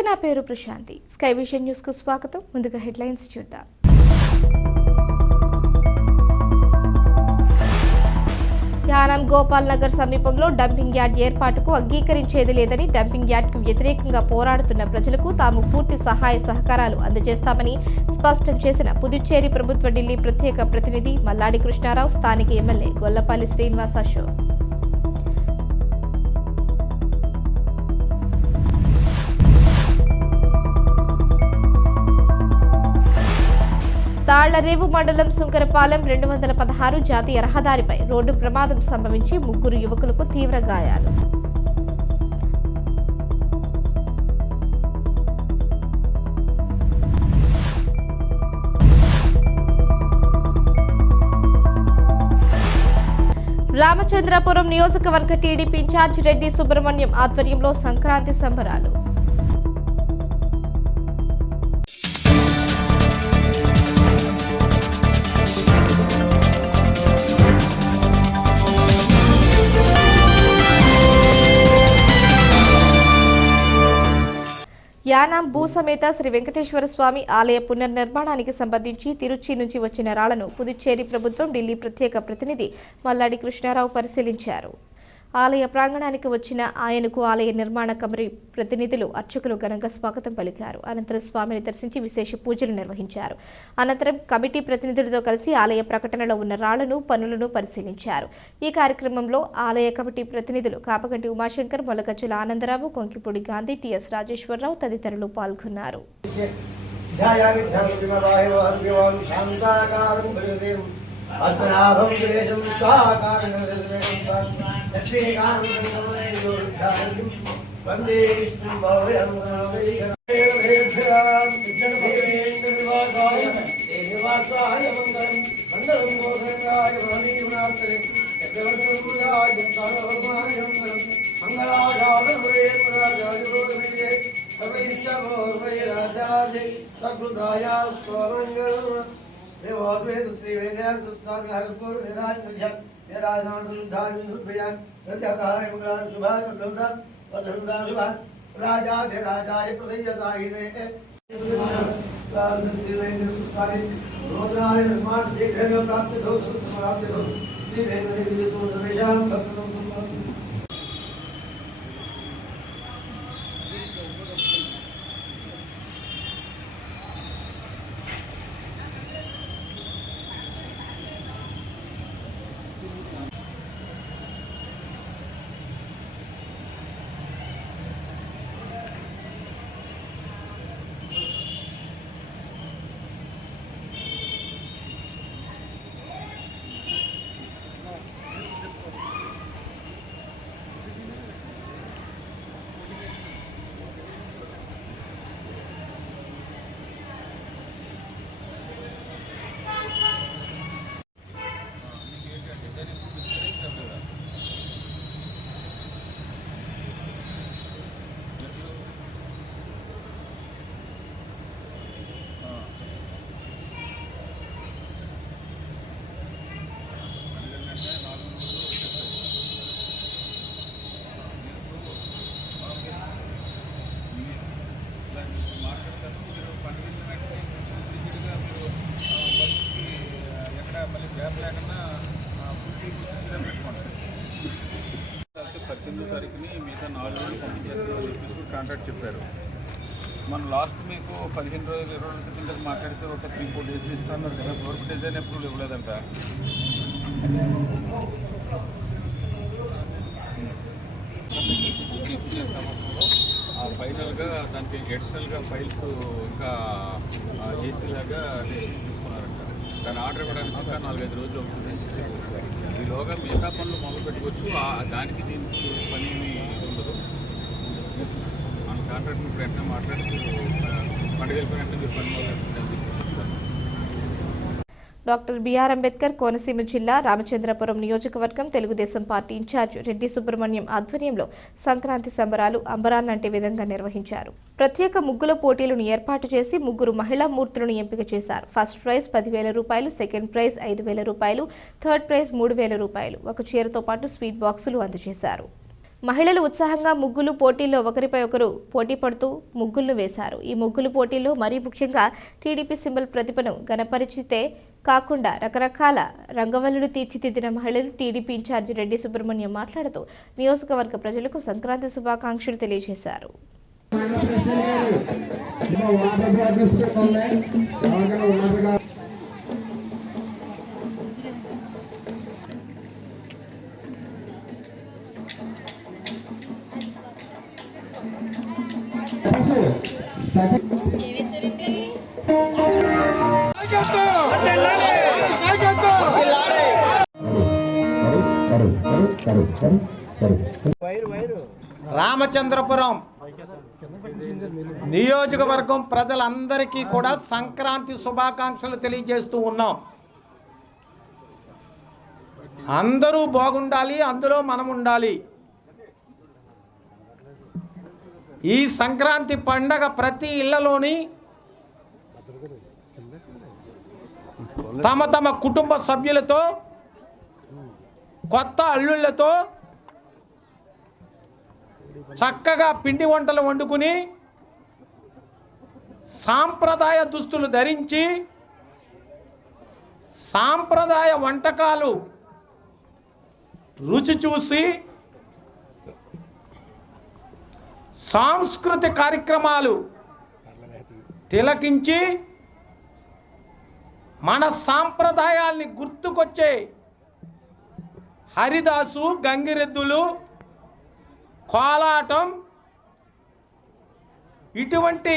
నమస్తే, నా పేరు ప్రశాంతి. స్కై విజన్ న్యూస్ కు స్వాగతం. ముందుగా హెడ్లైన్స్ చూద్దాం. యానం గోపాల్ నగర్ సమీపంలో డంపింగ్ యార్డ్ ఏర్పాటుకు అంగీకరించేది లేదని, డంపింగ్ యార్డ్ కు వ్యతిరేకంగా పోరాడుతున్న ప్రజలకు తాము పూర్తి సహాయ సహకారాలు అందజేస్తామని స్పష్టం చేసిన పుదుచ్చేరి ప్రభుత్వ ఢిల్లీ ప్రత్యేక ప్రతినిధి మల్లాడి కృష్ణారావు, స్థానిక ఎమ్మెల్యే గొల్లపల్లి శ్రీనివాస్ అశోక్. తాళ్లరేవు మండలం సుంకరపాలెం 216 జాతీయ రహదారిపై రోడ్డు ప్రమాదం సంభవించి 3 యువకులకు తీవ్ర గాయాలు. రామచంద్రపురం నియోజకవర్గ టీడీపీ ఇన్ఛార్జ్ రెడ్డి సుబ్రహ్మణ్యం ఆధ్వర్యంలో సంక్రాంతి సంబరాలు. యానాం భూసమేత శ్రీ వెంకటేశ్వర స్వామి ఆలయ పునర్నిర్మాణానికి సంబంధించి తిరుచి నుంచి వచ్చిన రాళ్లను పుదుచ్చేరి ప్రభుత్వం ఢిల్లీ ప్రత్యేక ప్రతినిధి మల్లాడి కృష్ణారావు పరిశీలించారు. ఆలయ ప్రాంగణానికి వచ్చిన ఆయనకు ఆలయ నిర్మాణ కమిటీ ప్రతినిధులు, అర్చకులు ఘనంగా స్వాగతం పలికారు. అనంతరం స్వామిని దర్శించి విశేష పూజలు నిర్వహించారు. అనంతరం కమిటీ ప్రతినిధులతో కలిసి ఆలయ ప్రకటనలో ఉన్న రాళ్లను, పనులను పరిశీలించారు. ఈ కార్యక్రమంలో ఆలయ కమిటీ ప్రతినిధులు కాపగంటి ఉమాశంకర్, మొలగజ్జల ఆనందరావు, కొంకిపూడి గాంధీ, టిఎస్ రాజేశ్వరరావు తదితరులు పాల్గొన్నారు. వందే విష్ణు భవయం శ్రీనివాసాయ మంగళం మంగళం గోధంగాయ మణిగుణాత్రే యజ్ఞవల్లులాయ సర్వమాయ మంగళం మంగళాశాసనమురే పురాజాయోగమిదే సర్వైష్టమోర్వై రాజాజే సకృతాయ స్వమంగళం దేవాద్వైత శ్రీ వెంకటేశ్వర స్వామి హరిపూర్ నిరాజ నిరాజనాథుద్ధారిభయాన్ ప్రత్యతాయ మంగళాన్ శుభాన్ ప్రబంధ వదందా శుభాన్ రాజాధిరాజాయ ప్రసయ్యసాయినే रोजनाय निर्माण शीघ्र प्राप्त हो समाप्त हो श्री वेंकटेश्वर समेशाम भक्तों మిగతా 4 రోజులు పంపించేస్తామని చెప్పేసి కాంట్రాక్ట్ చెప్పారు. మనం లాస్ట్ మీకు 15 రోజులు 20 రోజుల క్రితం మాట్లాడితే ఒక 3-4 డేస్ ఇస్తున్నారు కదా. వర్క్ డిజైన్ అప్రూవల్ ఇవ్వలేదంట. ఫైనల్గా దానికి ఎడిషనల్గా ఫైల్స్ ఇంకా ఏసీలాగా తీసుకున్నారంట. దాని ఆర్డర్ ఇవ్వడానికి ఇంకా 4-5 రోజులు అవుతుంది. ఈలోగా మిగతా పనులు మొదలు పెట్టుకోవచ్చు. దానికి దీనికి పని ఉండదు. మన కాంట్రాక్ట్ ఇప్పుడు వెంటనే మాట్లాడి పండుగ వెళ్ళిపోయిన వెంటనే మీరు పని మొదలు. డాక్టర్ బిఆర్ అంబేద్కర్ కోనసీమ జిల్లా రామచంద్రపురం నియోజకవర్గం తెలుగుదేశం పార్టీ ఇన్ఛార్జ్ రెడ్డి సుబ్రహ్మణ్యం ఆధ్వర్యంలో సంక్రాంతి సంబరాలు అంబరాన్నంటే విధంగా నిర్వహించారు. ప్రత్యేక ముగ్గుల పోటీలను ఏర్పాటు చేసి 3 మహిళా మూర్తులను ఎంపిక చేశారు. ఫస్ట్ ప్రైజ్ 10,000 రూపాయలు, సెకండ్ ప్రైజ్ 5,000 రూపాయలు, థర్డ్ ప్రైజ్ 3,000 రూపాయలు, ఒక చీరతో పాటు స్వీట్ బాక్సులు అందజేశారు. మహిళలు ఉత్సాహంగా ముగ్గులు పోటీల్లో ఒకరిపై ఒకరు పోటీ పడుతూ ముగ్గులను వేశారు. ఈ ముగ్గులు పోటీల్లో మరీ ముఖ్యంగా టీడీపీ సింబల్ ప్రతిభను గణపరిచితే కాకుండా రకరకాల రంగవల్లులు తీర్చిదిద్దిన మహిళలు. టీడీపీ ఇన్ఛార్జి రెడ్డి సుబ్రహ్మణ్యం మాట్లాడుతూ నియోజకవర్గ ప్రజలకు సంక్రాంతి శుభాకాంక్షలు తెలియజేశారు. రామచంద్రపురం నియోజకవర్గం ప్రజలందరికీ కూడా సంక్రాంతి శుభాకాంక్షలు తెలియజేస్తూ ఉన్నాం. అందరూ బాగుండాలి, అందులో మనం ఉండాలి. ఈ సంక్రాంతి పండగ ప్రతి ఇళ్లలోని తమ తమ కుటుంబ సభ్యులతో, కొత్త అల్లుళ్లతో చక్కగా పిండి వంటలు వండుకుని సాంప్రదాయ దుస్తులు ధరించి సాంప్రదాయ వంటకాలు రుచి చూసి సాంస్కృతిక కార్యక్రమాలు తిలకించి మన సాంప్రదాయాల్ని గుర్తుకొచ్చే హరిదాసు, గంగిరెద్దులు, కోలాటం ఇటువంటి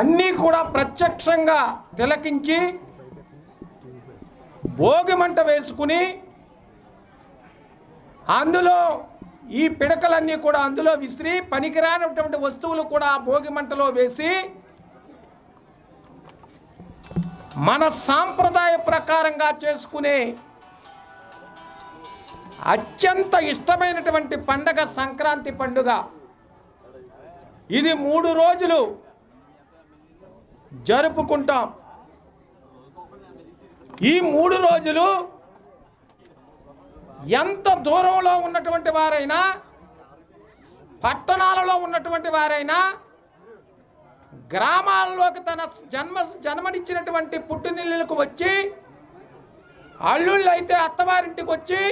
అన్నీ కూడా ప్రత్యక్షంగా తిలకించి భోగి మంట వేసుకుని అందులో ఈ పిడకలన్నీ కూడా అందులో విసిరి పనికిరానటువంటి వస్తువులు కూడా భోగి మంటలో వేసి మన సాంప్రదాయ ప్రకారంగా చేసుకునే అత్యంత ఇష్టమైనటువంటి పండగ సంక్రాంతి పండుగ. ఇది 3 రోజులు జరుపుకుంటాం. ఈ 3 రోజులు ఎంత దూరంలో ఉన్నటువంటి వారైనా, పట్టణాలలో ఉన్నటువంటి వారైనా, గ్రామాల్లోకి తన జన్మనిచ్చినటువంటి పుట్టినిళ్ళకు వచ్చి, అల్లుళ్ళు అయితే అత్తవారింటికి వచ్చి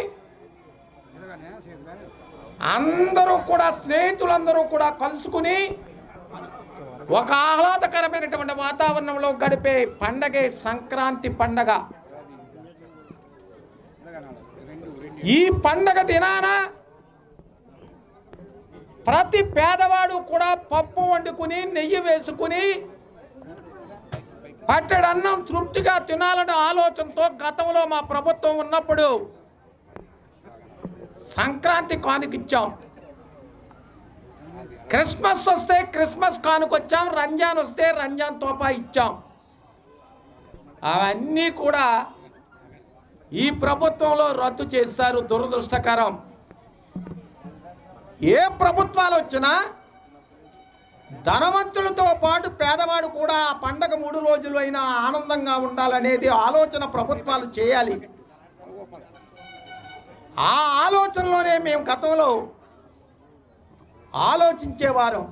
అందరూ కూడా స్నేహితులందరూ కూడా కలుసుకుని ఒక ఆహ్లాదకరమైనటువంటి వాతావరణంలో గడిపే పండగే సంక్రాంతి పండగ. ఈ పండగ దినాన ప్రతి పేదవాడు కూడా పప్పు వండుకుని నెయ్యి వేసుకుని పట్టెడన్నం తృప్తిగా తినాలనే ఆలోచనతో గతంలో మా ప్రభుత్వం ఉన్నప్పుడు సంక్రాంతి కానుకిచ్చాం. క్రిస్మస్ వస్తే క్రిస్మస్ కానుకొచ్చాం, రంజాన్ వస్తే రంజాన్ తోపా ఇచ్చాం. అవన్నీ కూడా ఈ ప్రభుత్వంలో రద్దు చేశారు. దురదృష్టకరం. ఏ ప్రభుత్వాలు వచ్చినా ధనవంతులతో పాటు పేదవాడు కూడా ఆ పండగ 3 రోజులు అయినా ఆనందంగా ఉండాలనేది ఆలోచన ప్రభుత్వాలు చేయాలి. ఆ ఆలోచనలోనే మేము గతంలో ఆలోచించేవారం.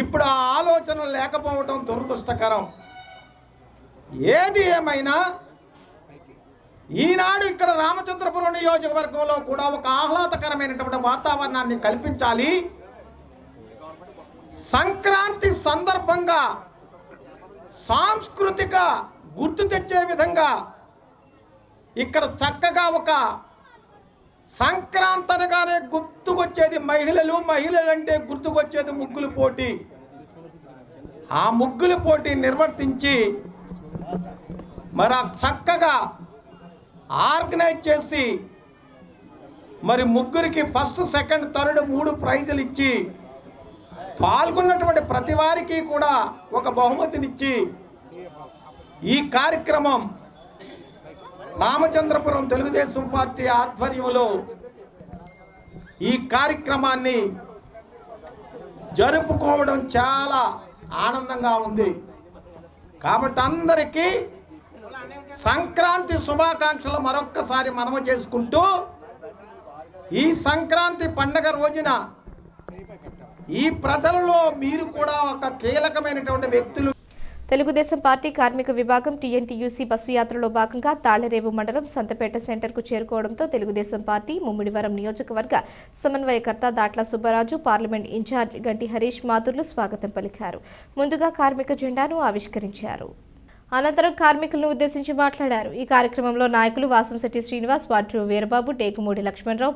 ఇప్పుడు ఆ ఆలోచన లేకపోవడం దురదృష్టకరం. ఏది ఏమైనా ఈనాడు ఇక్కడ రామచంద్రపురం నియోజకవర్గంలో కూడా ఒక ఆహ్లాదకరమైనటువంటి వాతావరణాన్ని కల్పించాలి. సంక్రాంతి సందర్భంగా సాంస్కృతిక గుర్తు తెచ్చే విధంగా ఇక్కడ చక్కగా ఒక సంక్రాంతి అనగానే గుర్తుకొచ్చేది మహిళలు, మహిళలంటే గుర్తుకొచ్చేది ముగ్గులు పోటీ. ఆ ముగ్గులు పోటీ నిర్వర్తించి మరి చక్కగా ఆర్గనైజ్ చేసి మరి ముగ్గురికి ఫస్ట్, సెకండ్, థర్డ్ 3 ప్రైజులు ఇచ్చి పాల్గొన్నటువంటి ప్రతి వారికి కూడా ఒక బహుమతినిచ్చి ఈ కార్యక్రమం రామచంద్రపురం తెలుగుదేశం పార్టీ ఆధ్వర్యంలో ఈ కార్యక్రమాన్ని జరుపుకోవడం చాలా ఆనందంగా ఉంది. కాబట్టి అందరికీ సంక్రాంతి శుభాకాంక్షలు మరొక్కసారి మనవి చేసుకుంటూ, ఈ సంక్రాంతి పండగ రోజున ఈ ప్రజలలో మీరు కూడా ఒక కీలకమైనటువంటి వ్యక్తులు. తెలుగుదేశం పార్టీ కార్మిక విభాగం టీఎన్టీయూసీ బస్సు యాత్రలో భాగంగా తాళ్లరేవు మండలం సంతపేట సెంటర్కు చేరుకోవడంతో తెలుగుదేశం పార్టీ ముమ్మిడివరం నియోజకవర్గ సమన్వయకర్త దాట్ల సుబ్బరాజు, పార్లమెంట్ ఇన్ఛార్జ్ గంటి హరీష్ మాథుర్లు స్వాగతం పలికారు. ముందుగా కార్మిక జెండాను ఆవిష్కరించారు. అనంతరం కార్మికులను ఉద్దేశించి మాట్లాడారు. ఈ కార్యక్రమంలో నాయకులు వాసంశెట్టి శ్రీనివాస్, వాడ్రు వీరబాబు, టేకుమూడి లక్ష్మణరావు,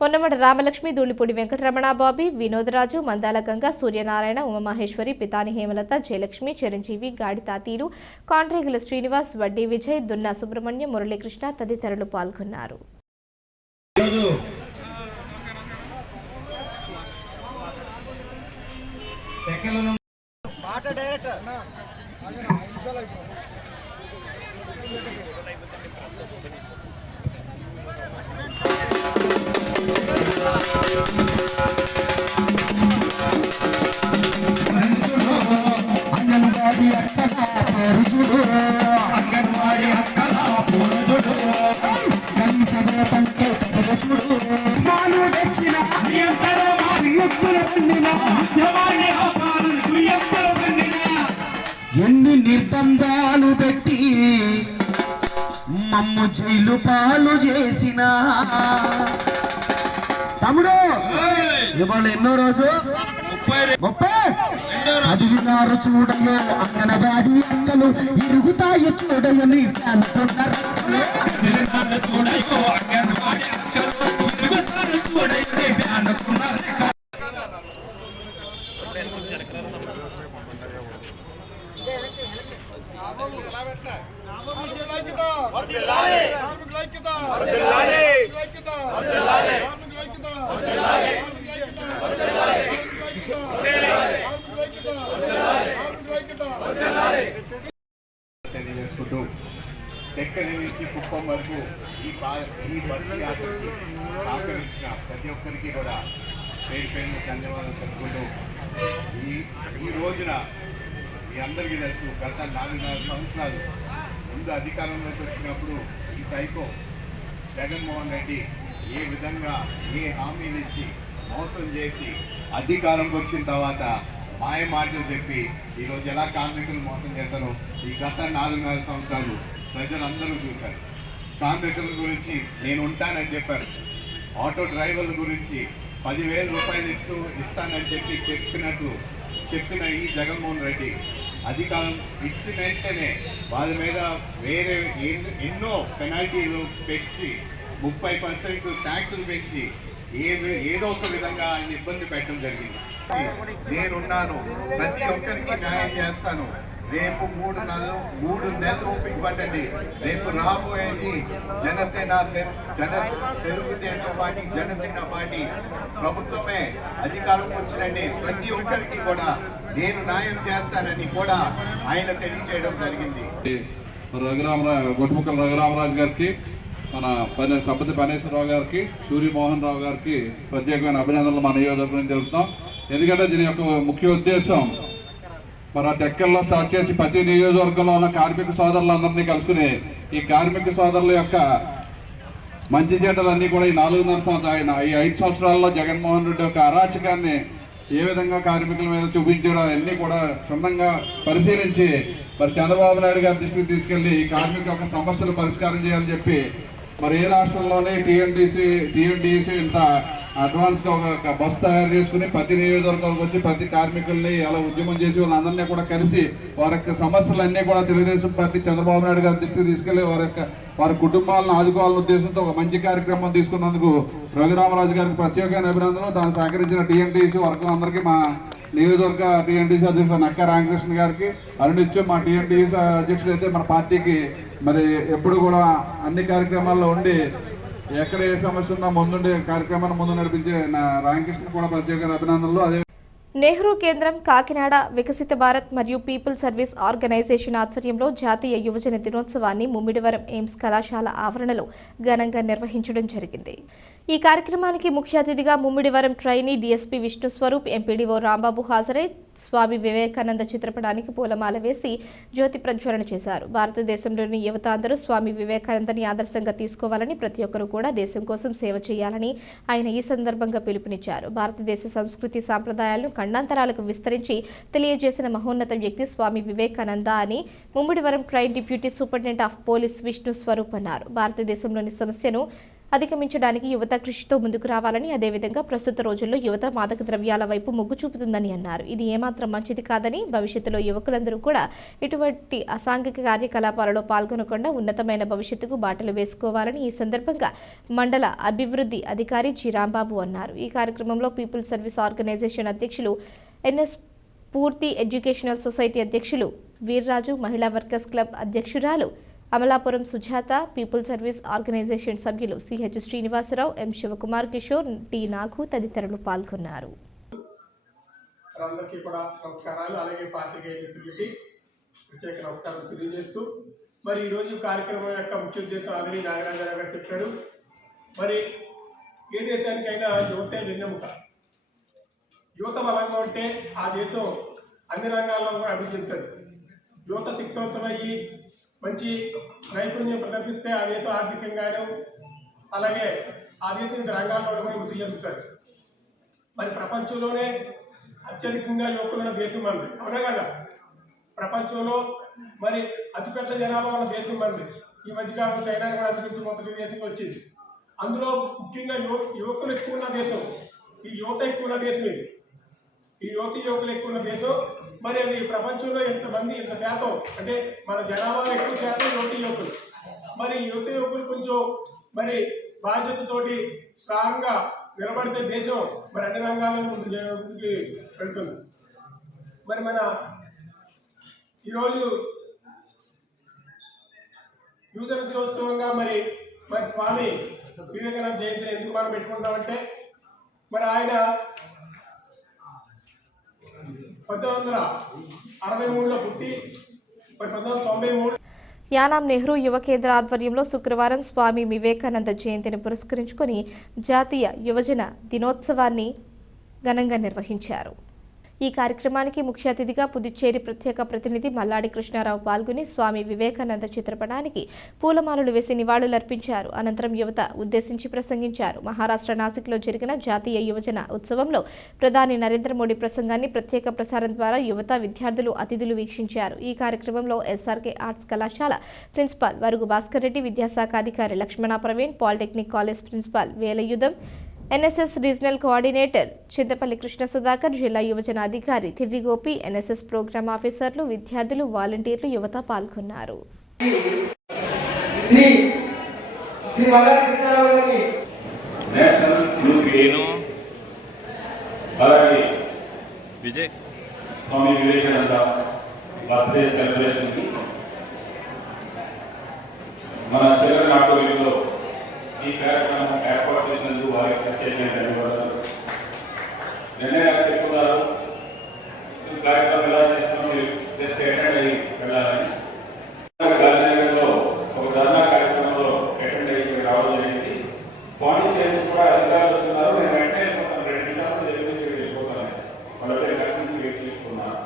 పొన్నమడ రామలక్ష్మి, ధూళిపూడి వెంకటరమణ, బాబీ, వినోదరాజు, మందాల గంగ, సూర్యనారాయణ, ఉమామహేశ్వరి, పితాని హేమలత, జయలక్ష్మి, చిరంజీవి, గాడి తాతీలు, కాంట్రేగుల శ్రీనివాస్, వడ్డీ విజయ్, దున్నా సుబ్రహ్మణ్యం, మురళీకృష్ణ తదితరులు పాల్గొన్నారు. ఎన్ని నిర్బంధాలు పెట్టి మమ్ము జైలు పాలు చేసిన తమ్ముడు, ఇవాళ ఎన్నో రోజు 30 చదివినారు చూడయో అంగనవాడి అక్కలు, ఇరుగుతాయి చూడయని అనుకున్నారు. తెలియజేసుకుంటూ టెక్కలి నుంచి కుప్పం వరకు ఈ బస్సు యాత్రకి సహకరించిన ప్రతి ఒక్కరికి కూడా పేరు పేరున ధన్యవాదాలు తెలుపుకుంటూ ఈ రోజున మీ అందరికీ తెలుసు, గత 4.5 సంవత్సరాలు ముందు అధికారంలోకి వచ్చినప్పుడు ఈ సైకో జగన్మోహన్ రెడ్డి ఏ విధంగా ఏ హామీలు ఇచ్చి మోసం చేసి అధికారంకి వచ్చిన తర్వాత మాయ మాటలు చెప్పి ఈరోజు ఎలా కార్మికులు మోసం చేశారో ఈ గత 4.5 సంవత్సరాలు ప్రజలందరూ చూశారు. కార్మికుల గురించి నేను ఉంటానని చెప్పారు. ఆటో డ్రైవర్ల గురించి 10,000 రూపాయలు ఇస్తానని చెప్పిన ఈ జగన్మోహన్ రెడ్డి అధికారం ఇచ్చిన వెంటనే వాళ్ళ మీద వేరే ఎన్నో పెనాల్టీలు పెంచి 30% ట్యాక్సులు పెంచి ఏదో ఒక విధంగా ఆయన ఇబ్బంది పెట్టడం జరిగింది. నేనున్నాను, ప్రతి ఒక్కరికి న్యాయం చేస్తాను. రేపు 3 నెలలు ఓపిక పట్టండి. రేపు రాబోయేది తెలుగుదేశం పార్టీ, జనసేన పార్టీ ప్రభుత్వమే అధికారంకి వచ్చినండి. ప్రతి ఒక్కరికి కూడా నేను న్యాయం చేస్తానని కూడా ఆయన తెలియజేయడం జరిగింది. గొట్టుముక్కల రఘురామరాజు గారికి, మన సంపతి పనేశ్వరరావు గారికి, సూర్యమోహన్ రావు గారికి ప్రత్యేకమైన అభినందనలు మన నియోజకవర్గం జరుగుతాం. ఎందుకంటే దీని యొక్క ముఖ్య ఉద్దేశం మన టెక్కల్లో స్టార్ట్ చేసి ప్రతి నియోజకవర్గంలో ఉన్న కార్మిక సోదరులందరినీ కలుసుకుని ఈ కార్మిక సోదరుల యొక్క మంచి చెడ్డలన్నీ కూడా ఈ 4.5 సంవత్సరాలు, ఈ 5 సంవత్సరాల్లో జగన్మోహన్ రెడ్డి యొక్క అరాచకాన్ని ఏ విధంగా కార్మికుల మీద చూపించారో అవన్నీ కూడా క్షుణ్ణంగా పరిశీలించి మరి చంద్రబాబు నాయుడు గారి దృష్టికి తీసుకెళ్లి ఈ కార్మిక యొక్క సమస్యలు పరిష్కారం చేయాలని చెప్పి మరి ఏ రాష్ట్రంలోనే టీఎన్టీయూసీ ఇంత అడ్వాన్స్గా ఒక బస్ తయారు చేసుకుని ప్రతి నియోజకవర్గానికి వచ్చి ప్రతి కార్మికుల్ని అలా ఉద్యమం చేసి వాళ్ళందరినీ కూడా కలిసి వారి యొక్క సమస్యలన్నీ కూడా తెలుగుదేశం పార్టీ చంద్రబాబు నాయుడు గారి దృష్టికి తీసుకెళ్లి వారి కుటుంబాలను ఆదుకోవాలనే ఉద్దేశంతో ఒక మంచి కార్యక్రమం తీసుకున్నందుకు రఘురామరాజు గారికి ప్రత్యేకమైన అభినందనలు. దానికి సహకరించిన టీఎన్టీసీ వర్గం అందరికీ, మా నియోజకవర్గ టీఎన్టీసీ అధ్యక్షుడు నక్క రామకృష్ణ గారికి, అరుణిత్యం మా టీఎన్టీసీ అధ్యక్షుడు అయితే మన పార్టీకి మరి ఎప్పుడు కూడా అన్ని కార్యక్రమాల్లో ఉండి ఎక్కడ ఏ సమస్య ఉన్నా ముందుండే కార్యక్రమాన్ని ముందు నడిపించే రామకృష్ణ కూడా ప్రత్యేక అభినందనలు. అదే నెహ్రూ కేంద్రం కాకినాడ వికసిత భారత్ మరియు పీపుల్ సర్వీస్ ఆర్గనైజేషన్ ఆధ్వర్యంలో జాతీయ యువజన దినోత్సవాన్ని ముమ్మిడివరం ఎయిమ్స్ కళాశాల ఆవరణలో ఘనంగా నిర్వహించడం జరిగింది. ఈ కార్యక్రమానికి ముఖ్య అతిథిగా Mummidivaram trainee DSP Vishnu Swaroop, MPDO Rambabu హాజరై స్వామి వివేకానంద చిత్రపటానికి పూలమాల వేసి జ్యోతి ప్రజ్వలన చేశారు. భారతదేశంలోని యువత అందరూ స్వామి వివేకానందని ఆదర్శంగా తీసుకోవాలని, ప్రతి ఒక్కరూ కూడా దేశం కోసం సేవ చేయాలని ఆయన ఈ సందర్భంగా పిలుపునిచ్చారు. భారతదేశ సంస్కృతి సాంప్రదాయాలను ఖండాంతరాలకు విస్తరించి తెలియజేసిన మహోన్నత వ్యక్తి స్వామి వివేకానంద అని Mummidivaram train deputy superintendent of police Vishnu Swaroop అన్నారు. భారతదేశంలోని సమస్యను అధిగమించడానికి యువత కృషితో ముందుకు రావాలని, అదేవిధంగా ప్రస్తుత రోజుల్లో యువత మాదక ద్రవ్యాల వైపు మొగ్గు చూపుతుందని అన్నారు. ఇది ఏమాత్రం మంచిది కాదని, భవిష్యత్తులో యువకులందరూ కూడా ఇటువంటి అసాంఘిక కార్యకలాపాలలో పాల్గొనకుండా ఉన్నతమైన భవిష్యత్తుకు బాటలు వేసుకోవాలని ఈ సందర్భంగా మండల అభివృద్ధి అధికారి జి రాంబాబు అన్నారు. ఈ కార్యక్రమంలో పీపుల్ సర్వీస్ ఆర్గనైజేషన్ అధ్యక్షులు ఎన్ఎస్ పూర్తి ఎడ్యుకేషనల్ సొసైటీ అధ్యక్షులు వీర్రాజు, మహిళా వర్కర్స్ క్లబ్ అధ్యక్షురాలు Amalapuram Sujatha, people service organisation సభ్యులు CH Srinivasarao, M Sivakumar Kishore, T Nagu తదితరులు పాల్గొన్నారు. అందరికీ కూడా నమస్కారాలు. అలాగే పాత్రికేయ మిత్రులకి ప్రత్యేక నమస్కారం తెలియజేస్తూ మరి ఈరోజు కార్యక్రమం యొక్క ముఖ్య ఉద్దేశం ఆల్రెడీ నాగరాజరావు గారు చెప్పారు. మరి ఏ దేశానికైనా యువతే వెన్నెముక. యువత బలంగా ఉంటే ఆ దేశం అన్ని రంగాల్లో కూడా అభివృద్ధి చెందుతుంది. యువత శక్తివంతమయ్యి మంచి నైపుణ్యం ప్రదర్శిస్తే ఆ దేశం ఆర్థికంగాను అలాగే ఆ దేశం వివిధ రంగాల్లో కూడా వృద్ధి చెందుతుంది. మరి ప్రపంచంలోనే అత్యధికంగా యువకులున్న దేశం మనది, అవునా కదా? ప్రపంచంలో మరి అతిపెద్ద జనాభా ఉన్న దేశం మనది. ఈ మధ్యకాలంలో చైనా కూడా అధిగమించి మొదటి దేశంగా వచ్చింది. అందులో ముఖ్యంగా యువకులు ఎక్కువ ఉన్న దేశం, ఈ యువత ఎక్కువ ఉన్న దేశం ఇది. ఈ యువకులు ఎక్కువ ఉన్న దేశం. మరి అది ప్రపంచంలో ఎంతమంది ఎంత శాతం అంటే మన జనాభాలో ఎక్కువ శాతం యువకులు. మరి యువకులు కొంచెం మరి బాధ్యతతోటి స్ట్రాంగ్గా నిలబడితే దేశం మరి అన్ని రంగాల్లో ముందుకి వెళ్తుంది. మరి మన ఈరోజు యువజన దినోత్సవంగా మరి స్వామి వివేకానంద జయంతిని ఎందుకు మనం పెట్టుకుంటామంటే మరి ఆయన 1963లో పుట్టి మరి 1993 యానాం నెహ్రూ యువ కేంద్ర ఆధ్వర్యంలో శుక్రవారం స్వామి వివేకానంద జయంతిని పురస్కరించుకొని జాతీయ యువజన దినోత్సవాన్ని ఘనంగా నిర్వహించారు. ఈ కార్యక్రమానికి ముఖ్య అతిథిగా పుదుచ్చేరి ప్రత్యేక ప్రతినిధి మల్లాడి కృష్ణారావు పాల్గొని స్వామి వివేకానంద చిత్రపటానికి పూలమాలలు వేసి నివాళులర్పించారు. అనంతరం యువత ఉద్దేశించి ప్రసంగించారు. మహారాష్ట్ర నాసిక్లో జరిగిన జాతీయ యువజన ఉత్సవంలో ప్రధాని నరేంద్ర మోడీ ప్రసంగాన్ని ప్రత్యేక ప్రసారం ద్వారా యువత, విద్యార్థులు, అతిథులు వీక్షించారు. ఈ కార్యక్రమంలో ఎస్ఆర్కే ఆర్ట్స్ కళాశాల ప్రిన్సిపాల్ వరుగు భాస్కర్ రెడ్డి, విద్యాశాఖ అధికారి Lakshmana Praveen, polytechnic college principal Velayudham, NSS regional coordinator Chintapalli Krishna Sudhakar, జిల్లా యువజన అధికారి తిర్రి గోపి, ఎన్ఎస్ఎస్ ప్రోగ్రామ్ ఆఫీసర్లు, విద్యార్థులు, వాలంటీర్లు, యువత పాల్గొన్నారు. స్వామి వివేకానంద బర్త్డే సెలబ్రేషన్కి మన చిల్డ్రన్ ఆడిటోరియంలో ఈ కార్యక్రమం ఏర్పాటు చేసినందుకు వారికి ప్రత్యేకంగా ధన్యవాదాలు. నిన్నే నాకు చెప్తున్నారు ఈ కార్యక్రమం ఎలా చేస్తున్నాం, మీరు జస్ట్ అటెండ్ అయ్యి వెళ్ళాలని. గాంధీనగర్లో ఒక ధర్నా కార్యక్రమంలో అటెండ్ అయ్యి రావడం జరిగింది. పాండిచేరి కూడా అధికారులు వస్తున్నారు. నేను వెంటనే 2 నిమిషాలు వెళ్ళిపోతాను. వాళ్ళపై లక్ష్యం వెయిట్ చేసుకున్నాను.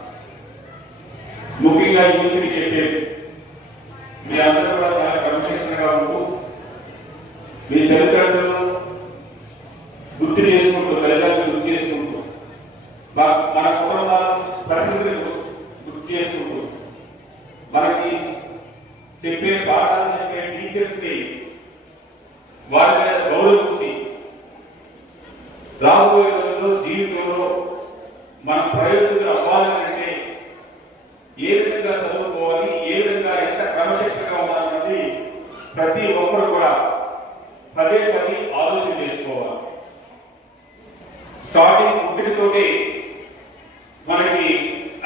ముఖ్యంగా యూత్కి చెప్పేది, మీ అందరూ కూడా చాలా క్రమశిక్షణగా ఉంటూ మీ తల్లిదండ్రులను గుర్తు చేసుకుంటూ మన కుటుంబ పరిస్థితులను గుర్తు చేసుకుంటూ మనకి చెప్పే పాఠాలు చెప్పే టీచర్స్ని వారి మీద గౌరవించి రాబోయే రోజుల్లో జీవితంలో మన ప్రయోజనం అవ్వాలంటే ఏ విధంగా చదువుకోవాలి, ఏ విధంగా ఎంత క్రమశిక్షణగా ఉండాలన్నది ప్రతి ఒక్కరు కూడా పదే ఆలోచన చేసుకోవాలి. స్టార్టింగ్ పుట్టినతోటి మనకి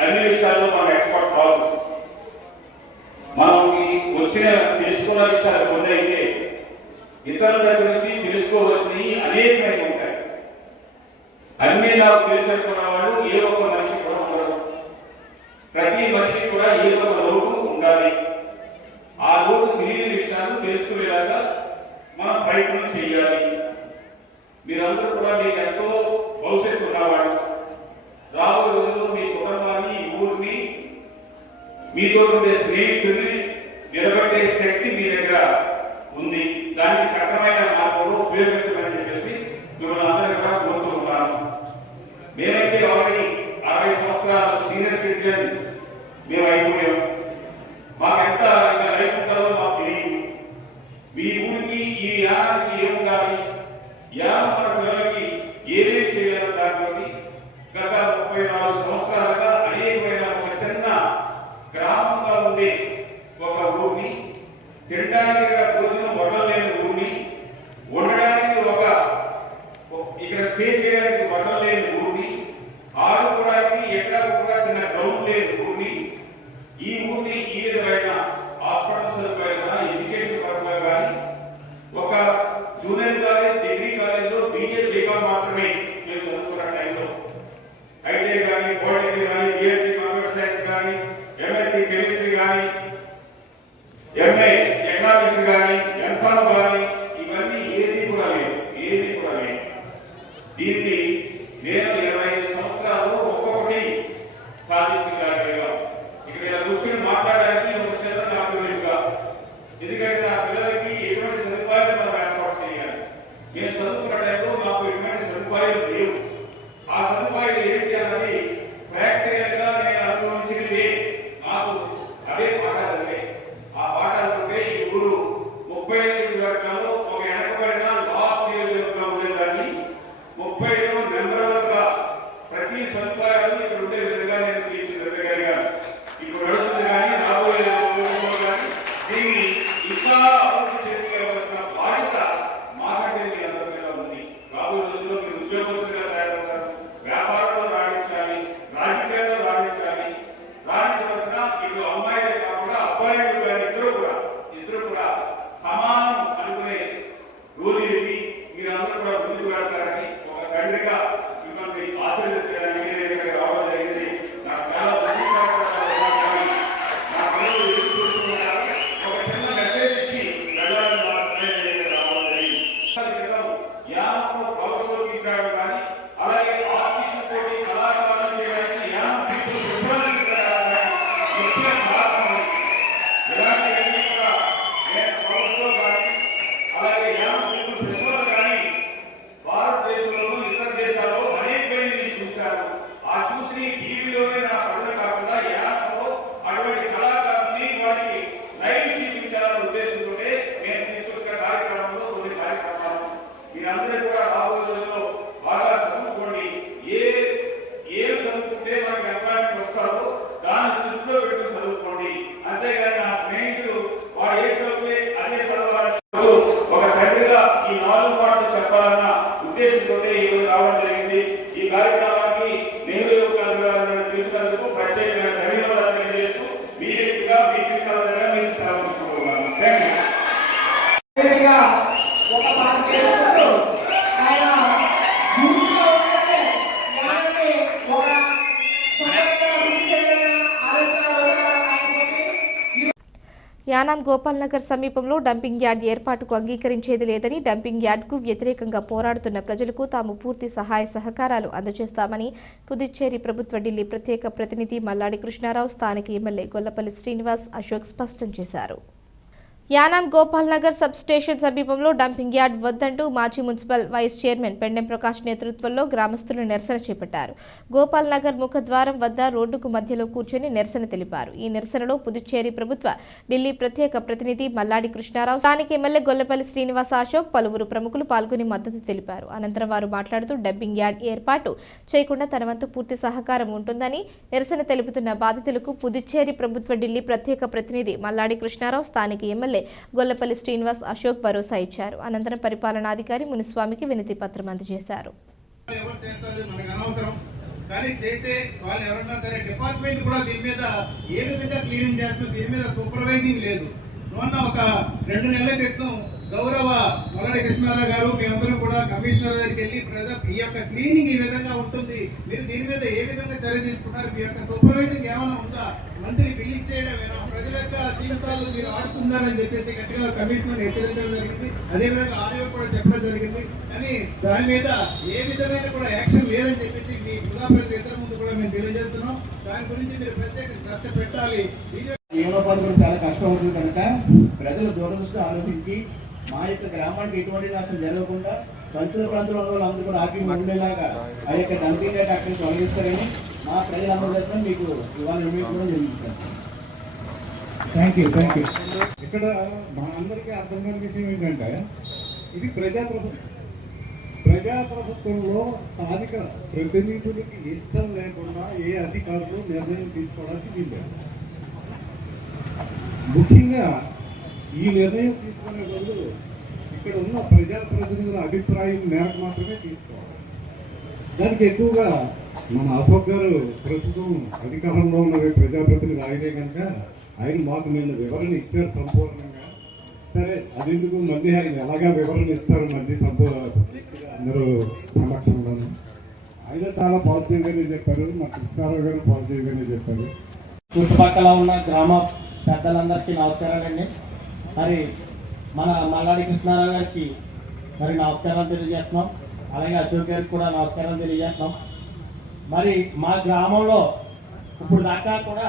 అన్ని విషయాల్లో మనం ఎక్స్పర్ట్ కాదు. మనకి వచ్చిన తెలుసుకున్న విషయాలు కొన్ని అయితే ఇతరుల దగ్గర నుంచి తెలుసుకోవాల్సినవి అనేకమైన ఉంటాయి. అన్నీ నాకు తెలుసుకున్న వాళ్ళు ఏ ఒక్క మనిషి కూడా ఉండదు. ప్రతి మనిషి కూడా ఏ ఒక్క లోటు ఉండాలి. ఆ లోటు తెలియని విషయాలు తెలుసుకునేలాగా మనం ప్రయత్నం చేయాలి. మీరందరూ కూడా మీకు ఎంతో భవిష్యత్తు ఉన్నవాడు. రాబోయే రోజుల్లో మీ కుటుంబాన్ని, ఈ ఊరిని, మీతో ఉండే స్నేహితుల్ని నిలబెట్టే శక్తి మీ దగ్గర ఉంది. దానికి సక్రమైన మార్గంలో ఉపయోగించమని చెప్పేసి మిమ్మల్ని అందరూ కూడా కోరుకుంటున్నాను. మేమైతే ఆల్రెడీ 60 సంవత్సరాలు సీనియర్ సిటిజన్ మేము అయిపోయాం. మాకెంత ఇంకా లైఫ్ ఉంటుందో మాకు తెలియదు. మీ ఊరికి, ఈ యానానికి ఏం ఉండాలి, యానం మన పిల్లలకి ఏమేమి చేయాలో దాంట్లో గత 34 సంవత్సరాలుగా అనేకమైన ఒక చిన్న గ్రామంగా ఉండే ఒక ఊరిని, తినడానికి భోజనం వడలేని ఊరిని, ఉండడానికి ఇక్కడ స్టే చేయడానికి వడలేని ఊరిని, ఆడుకోవడానికి ఎక్కడ కూడా చిన్న గ్రౌండ్ లేని ఊరిని, ఈ ఊరిని ఈ విధమైన హాస్పిటల్ సదుపాయాలు కానీ, ఎడ్యుకేషన్ పరంగా కానీ, ఒక జూనియర్ కాలేజ్, డిగ్రీ కాలేజ్లో బీఎడ్ బీకామ్ మాత్రమే మేము చదువుకున్న టైంలో ఐటీఐ కానీ, పాలిటెక్నిక్ కానీ, బిఎస్సీ కంప్యూటర్ సైన్స్ కానీ, ఎంఎస్సీ కెమిస్ట్రీ కానీ, ఎంఏ ఎకనామిక్స్ కానీ, ఎంకామ్ కానీ, ఇవన్నీ ఏది కూడా లేదు. దీన్ని నేను 25 సంవత్సరాలు ఒక్కొక్కటి సాధించగలిగాం. ఇక్కడ ఇలా కూర్చొని మాట్లాడడానికి ఒక శ్రద్ధ నాకు లేదుగా. ఎందుకంటే నా పిల్లలకి ఎటువంటి సదుపాయాలు మనం ఏర్పాటు చేయాలి. నేను చదువుకున్న టైంలో నాకు ఎటువంటి సదుపాయాలు లేవు. ఆ సదుపాయాలు ఏంటి అన్నది ప్రాక్టికల్ గా నేను అనుభవించినవి. నాకు అవే పాఠాలు. ఆ పాఠాలు ఈ ఊరు 35 వర్గాల్లో ఒక వెనకబడిన లాస్ట్ నియోజకవర్గంగా ఉండేదాన్ని 30లో నెంబర్గా ప్రతి సదుపాయాలు ఇక్కడ ఉండే విధంగా నేను తీర్చిదిద్దగలిగాను. ఇప్పుడు నడుస్తుంది కానీ రాబోయే రోజుల్లో కానీ దీన్ని ఇంకా అభివృద్ధి చేసుకోవాల్సిన బాధ్యత మాకంటే మీ అందరి మీద ఉంది. రాబోయే రోజుల్లో మీరు ఉద్యోగస్తులుగా తయారవుతారు, వ్యాపారంలో రాణించాలి, రాజకీయాల్లో రాణించాలి. రాణించవలసిన ఇటు అమ్మాయిలే కాకుండా అబ్బాయిలు కానీ ఇద్దరు కూడా సమానం అనుకునే రోజు ఇది. మీరు అందరూ కూడా ముందుకు వెళ్తారని ఒక తండ్రిగా మిమ్మల్ని ఆశీర్వదించడానికి నేను ఇక్కడ రావడం జరిగింది. నాకు చాలా ఒక చిన్న మెసేజ్ ఇచ్చి వెళ్ళాలని మాత్రమే రావడం జరిగింది. యానంలో ప్రభుత్వం తీసుకురావడం కానీ, అలాగే ఆర్టిస్టు పోటీ కళాకారులు చేయడానికి యానం పీపుల్ ఇలాంటివన్నీ కూడా నేను ప్రభుత్వం కానీ, అలాగే యానం పీపుల్ ఫెస్టివల్ కానీ భారతదేశంలోనూ ఇతర దేశాల్లో అనేకమైన నేను చూశాను. ఆ చూసి టీవీలోనే నా కళ్ళు కాకుండా యానంలో అటువంటి కళాకారుల్ని వారికి లైవ్ చూపించాలనే ఉద్దేశంతో నేను తీసుకొచ్చిన కార్యక్రమంలో కొన్ని కార్యక్రమాలు మీరందరూ కూడా రాబోయే రోజుల్లో బాగా చదువుకోండి. ఏం చదువుకుంటే మనకి ఎంప్లాయ్మెంట్ వస్తారో దాన్ని దృష్టిలో పెట్టుకుని చదువుకోండి. అంతేగాని నా స్నేహితులు వాడు ఏం చదివితే అదే చదవాలని ఒక తండ్రిగా ఈ 4 మాటలు చెప్పాలన్న ఉద్దేశంతో ఈరోజు రావడం జరిగింది. ఈ కార్యక్రమానికి నెహ్రూ యువక గారిని తీసుకున్నందుకు ప్రత్యేకమైన ధన్యవాదాలు తెలియజేస్తూ బీజేపీగా మీరు సెలవు తీసుకుంటున్నాను. యానాం గోపాల్ నగర్ సమీపంలో డంపింగ్ యార్డ్ ఏర్పాటుకు అంగీకరించేది లేదని, డంపింగ్ యార్డ్కు వ్యతిరేకంగా పోరాడుతున్న ప్రజలకు తాము పూర్తి సహాయ సహకారాలు అందజేస్తామని పుదుచ్చేరి ప్రభుత్వ ఢిల్లీ ప్రత్యేక ప్రతినిధి మల్లాడి కృష్ణారావు, స్థానిక ఎమ్మెల్యే గొల్లపల్లి శ్రీనివాస్ అశోక్ స్పష్టం చేశారు. యానాం గోపాల్ నగర్ సబ్ స్టేషన్ సమీపంలో డంపింగ్ యార్డ్ వద్దంటూ మాజీ municipal vice chairman Pendem Prakash నేతృత్వంలో గ్రామస్తులు నిరసన చేపట్టారు. గోపాల్ నగర్ ముఖద్వారం వద్ద రోడ్డుకు మధ్యలో కూర్చొని నిరసన తెలిపారు. ఈ నిరసనలో పుదుచ్చేరి ప్రభుత్వ ఢిల్లీ ప్రత్యేక ప్రతినిధి మల్లాడి కృష్ణారావు, స్థానిక ఎమ్మెల్యే గొల్లపల్లి శ్రీనివాస్ అశోక్, పలువురు ప్రముఖులు పాల్గొని మద్దతు తెలిపారు. అనంతరం వారు మాట్లాడుతూ డంపింగ్ యార్డ్ ఏర్పాటు చేయకుండా తన వంతు పూర్తి సహకారం ఉంటుందని, నిరసన తెలుపుతున్న బాధితులకు పుదుచ్చేరి ప్రభుత్వ ఢిల్లీ ప్రత్యేక ప్రతినిధి మల్లాడి కృష్ణారావు, స్థానిక ఎమ్మెల్యే గొల్లపల్లి శ్రీనివాస్ అశోక్ భరోసా ఇచ్చారు. అనంతరం పరిపాలనాధికారి మునిస్వామికి వినతి పత్రం అందజేశారు. కానీ చేసే వాళ్ళు ఎవరన్నా సరే డిపార్ట్మెంట్ కూడా దీని మీద ఏ విధంగా క్లీనింగ్ చేస్తుంది, దీని మీద సూపర్వైజింగ్ లేదు. మొన్న ఒక 2 నెలల క్రితం గౌరవ మల్లాడి కృష్ణారావు గారు మీ అందరూ కూడా కమిషనర్ దగ్గరికి వెళ్ళి ఈ యొక్క క్లీనింగ్ ఈ విధంగా ఉంటుంది, మీరు దీని మీద ఏ విధంగా చర్య తీసుకుంటారు, మీ యొక్క సూపర్వైజింగ్ ఏమైనా ఉందా, మంత్రి బిల్లు చేయడమేనా, ప్రజల యొక్క జీవితాలు మీరు ఆడుతున్నారని చెప్పేసి గట్టిగా కమిషనర్ హెచ్చరించడం జరిగింది. అదేవిధంగా ఆర్యో కూడా చెప్పడం జరిగింది. కానీ దాని మీద ఏ విధమైన కూడా యాక్షన్ లేదని చెప్పేసి మీ జిల్లా ప్రజల ఇతర ముందు కూడా మేము తెలియజేస్తున్నాం. దాని గురించి మీరు ప్రత్యేక శ్రద్ధ పెట్టాలి. జీవనోపాధి కూడా చాలా కష్టం అవుతుంది కనుక ప్రజలు దూరదృష్టి ఆలోచించి మా యొక్క గ్రామానికి ఎటువంటి నష్టం జరగకుండా పరిసర ప్రాంతంలో అందరూ కూడా ఆరోగ్యం ఉండేలాగా ఆ యొక్క డంపింగ్ యార్డ్ అక్కడ తొలగిస్తారని మా ప్రజలందరూ తరఫున మీకు ఇవాళ కూడా జరుగుతుంది. Thank you. ఇక్కడ మా అందరికీ అర్థం కాని విషయం ఏంటంటే ఇది ప్రజాప్రభుత్వంలో స్థానిక ప్రతినిధులకి ఇష్టం లేకుండా ఏ అధికారులు నిర్ణయం తీసుకోవడానికి వీల్లేదు. ముఖ్యంగా ఈ నిర్ణయం తీసుకునే బదులు ఇక్కడ ఉన్న ప్రజాప్రతినిధుల అభిప్రాయం మేరకు మాత్రమే తీసుకోవాలి. దానికి ఎక్కువగా మన అశోక్ గారు ప్రస్తుతం అధికారంలో ఉన్న ప్రజాప్రతినిధి ఆయనే కనుక ఆయన మాకు నిన్న వివరణ ఇచ్చారు సంపూర్ణంగా. సరే అదెందుకు మళ్ళీ ఆయన ఎలాగా వివరణ ఇస్తారు మళ్ళీ అందరూ సమక్షంలో ఆయన చాలా పాజిటివ్గానే చెప్పారు, మా కృష్ణారావు గారు పాజిటివ్గానే చెప్పారు. చుట్టుపక్కల ఉన్న గ్రామ పెద్దలందరికీ నమస్కారాలండి. మరి మన మల్లాడి కృష్ణారావు గారికి మరి నమస్కారాలు తెలియజేస్తున్నాం. అలాగే అశోక్ గారికి కూడా నమస్కారాలు తెలియజేస్తున్నాం. మరి మా గ్రామంలో ఇప్పుడు దాకా కూడా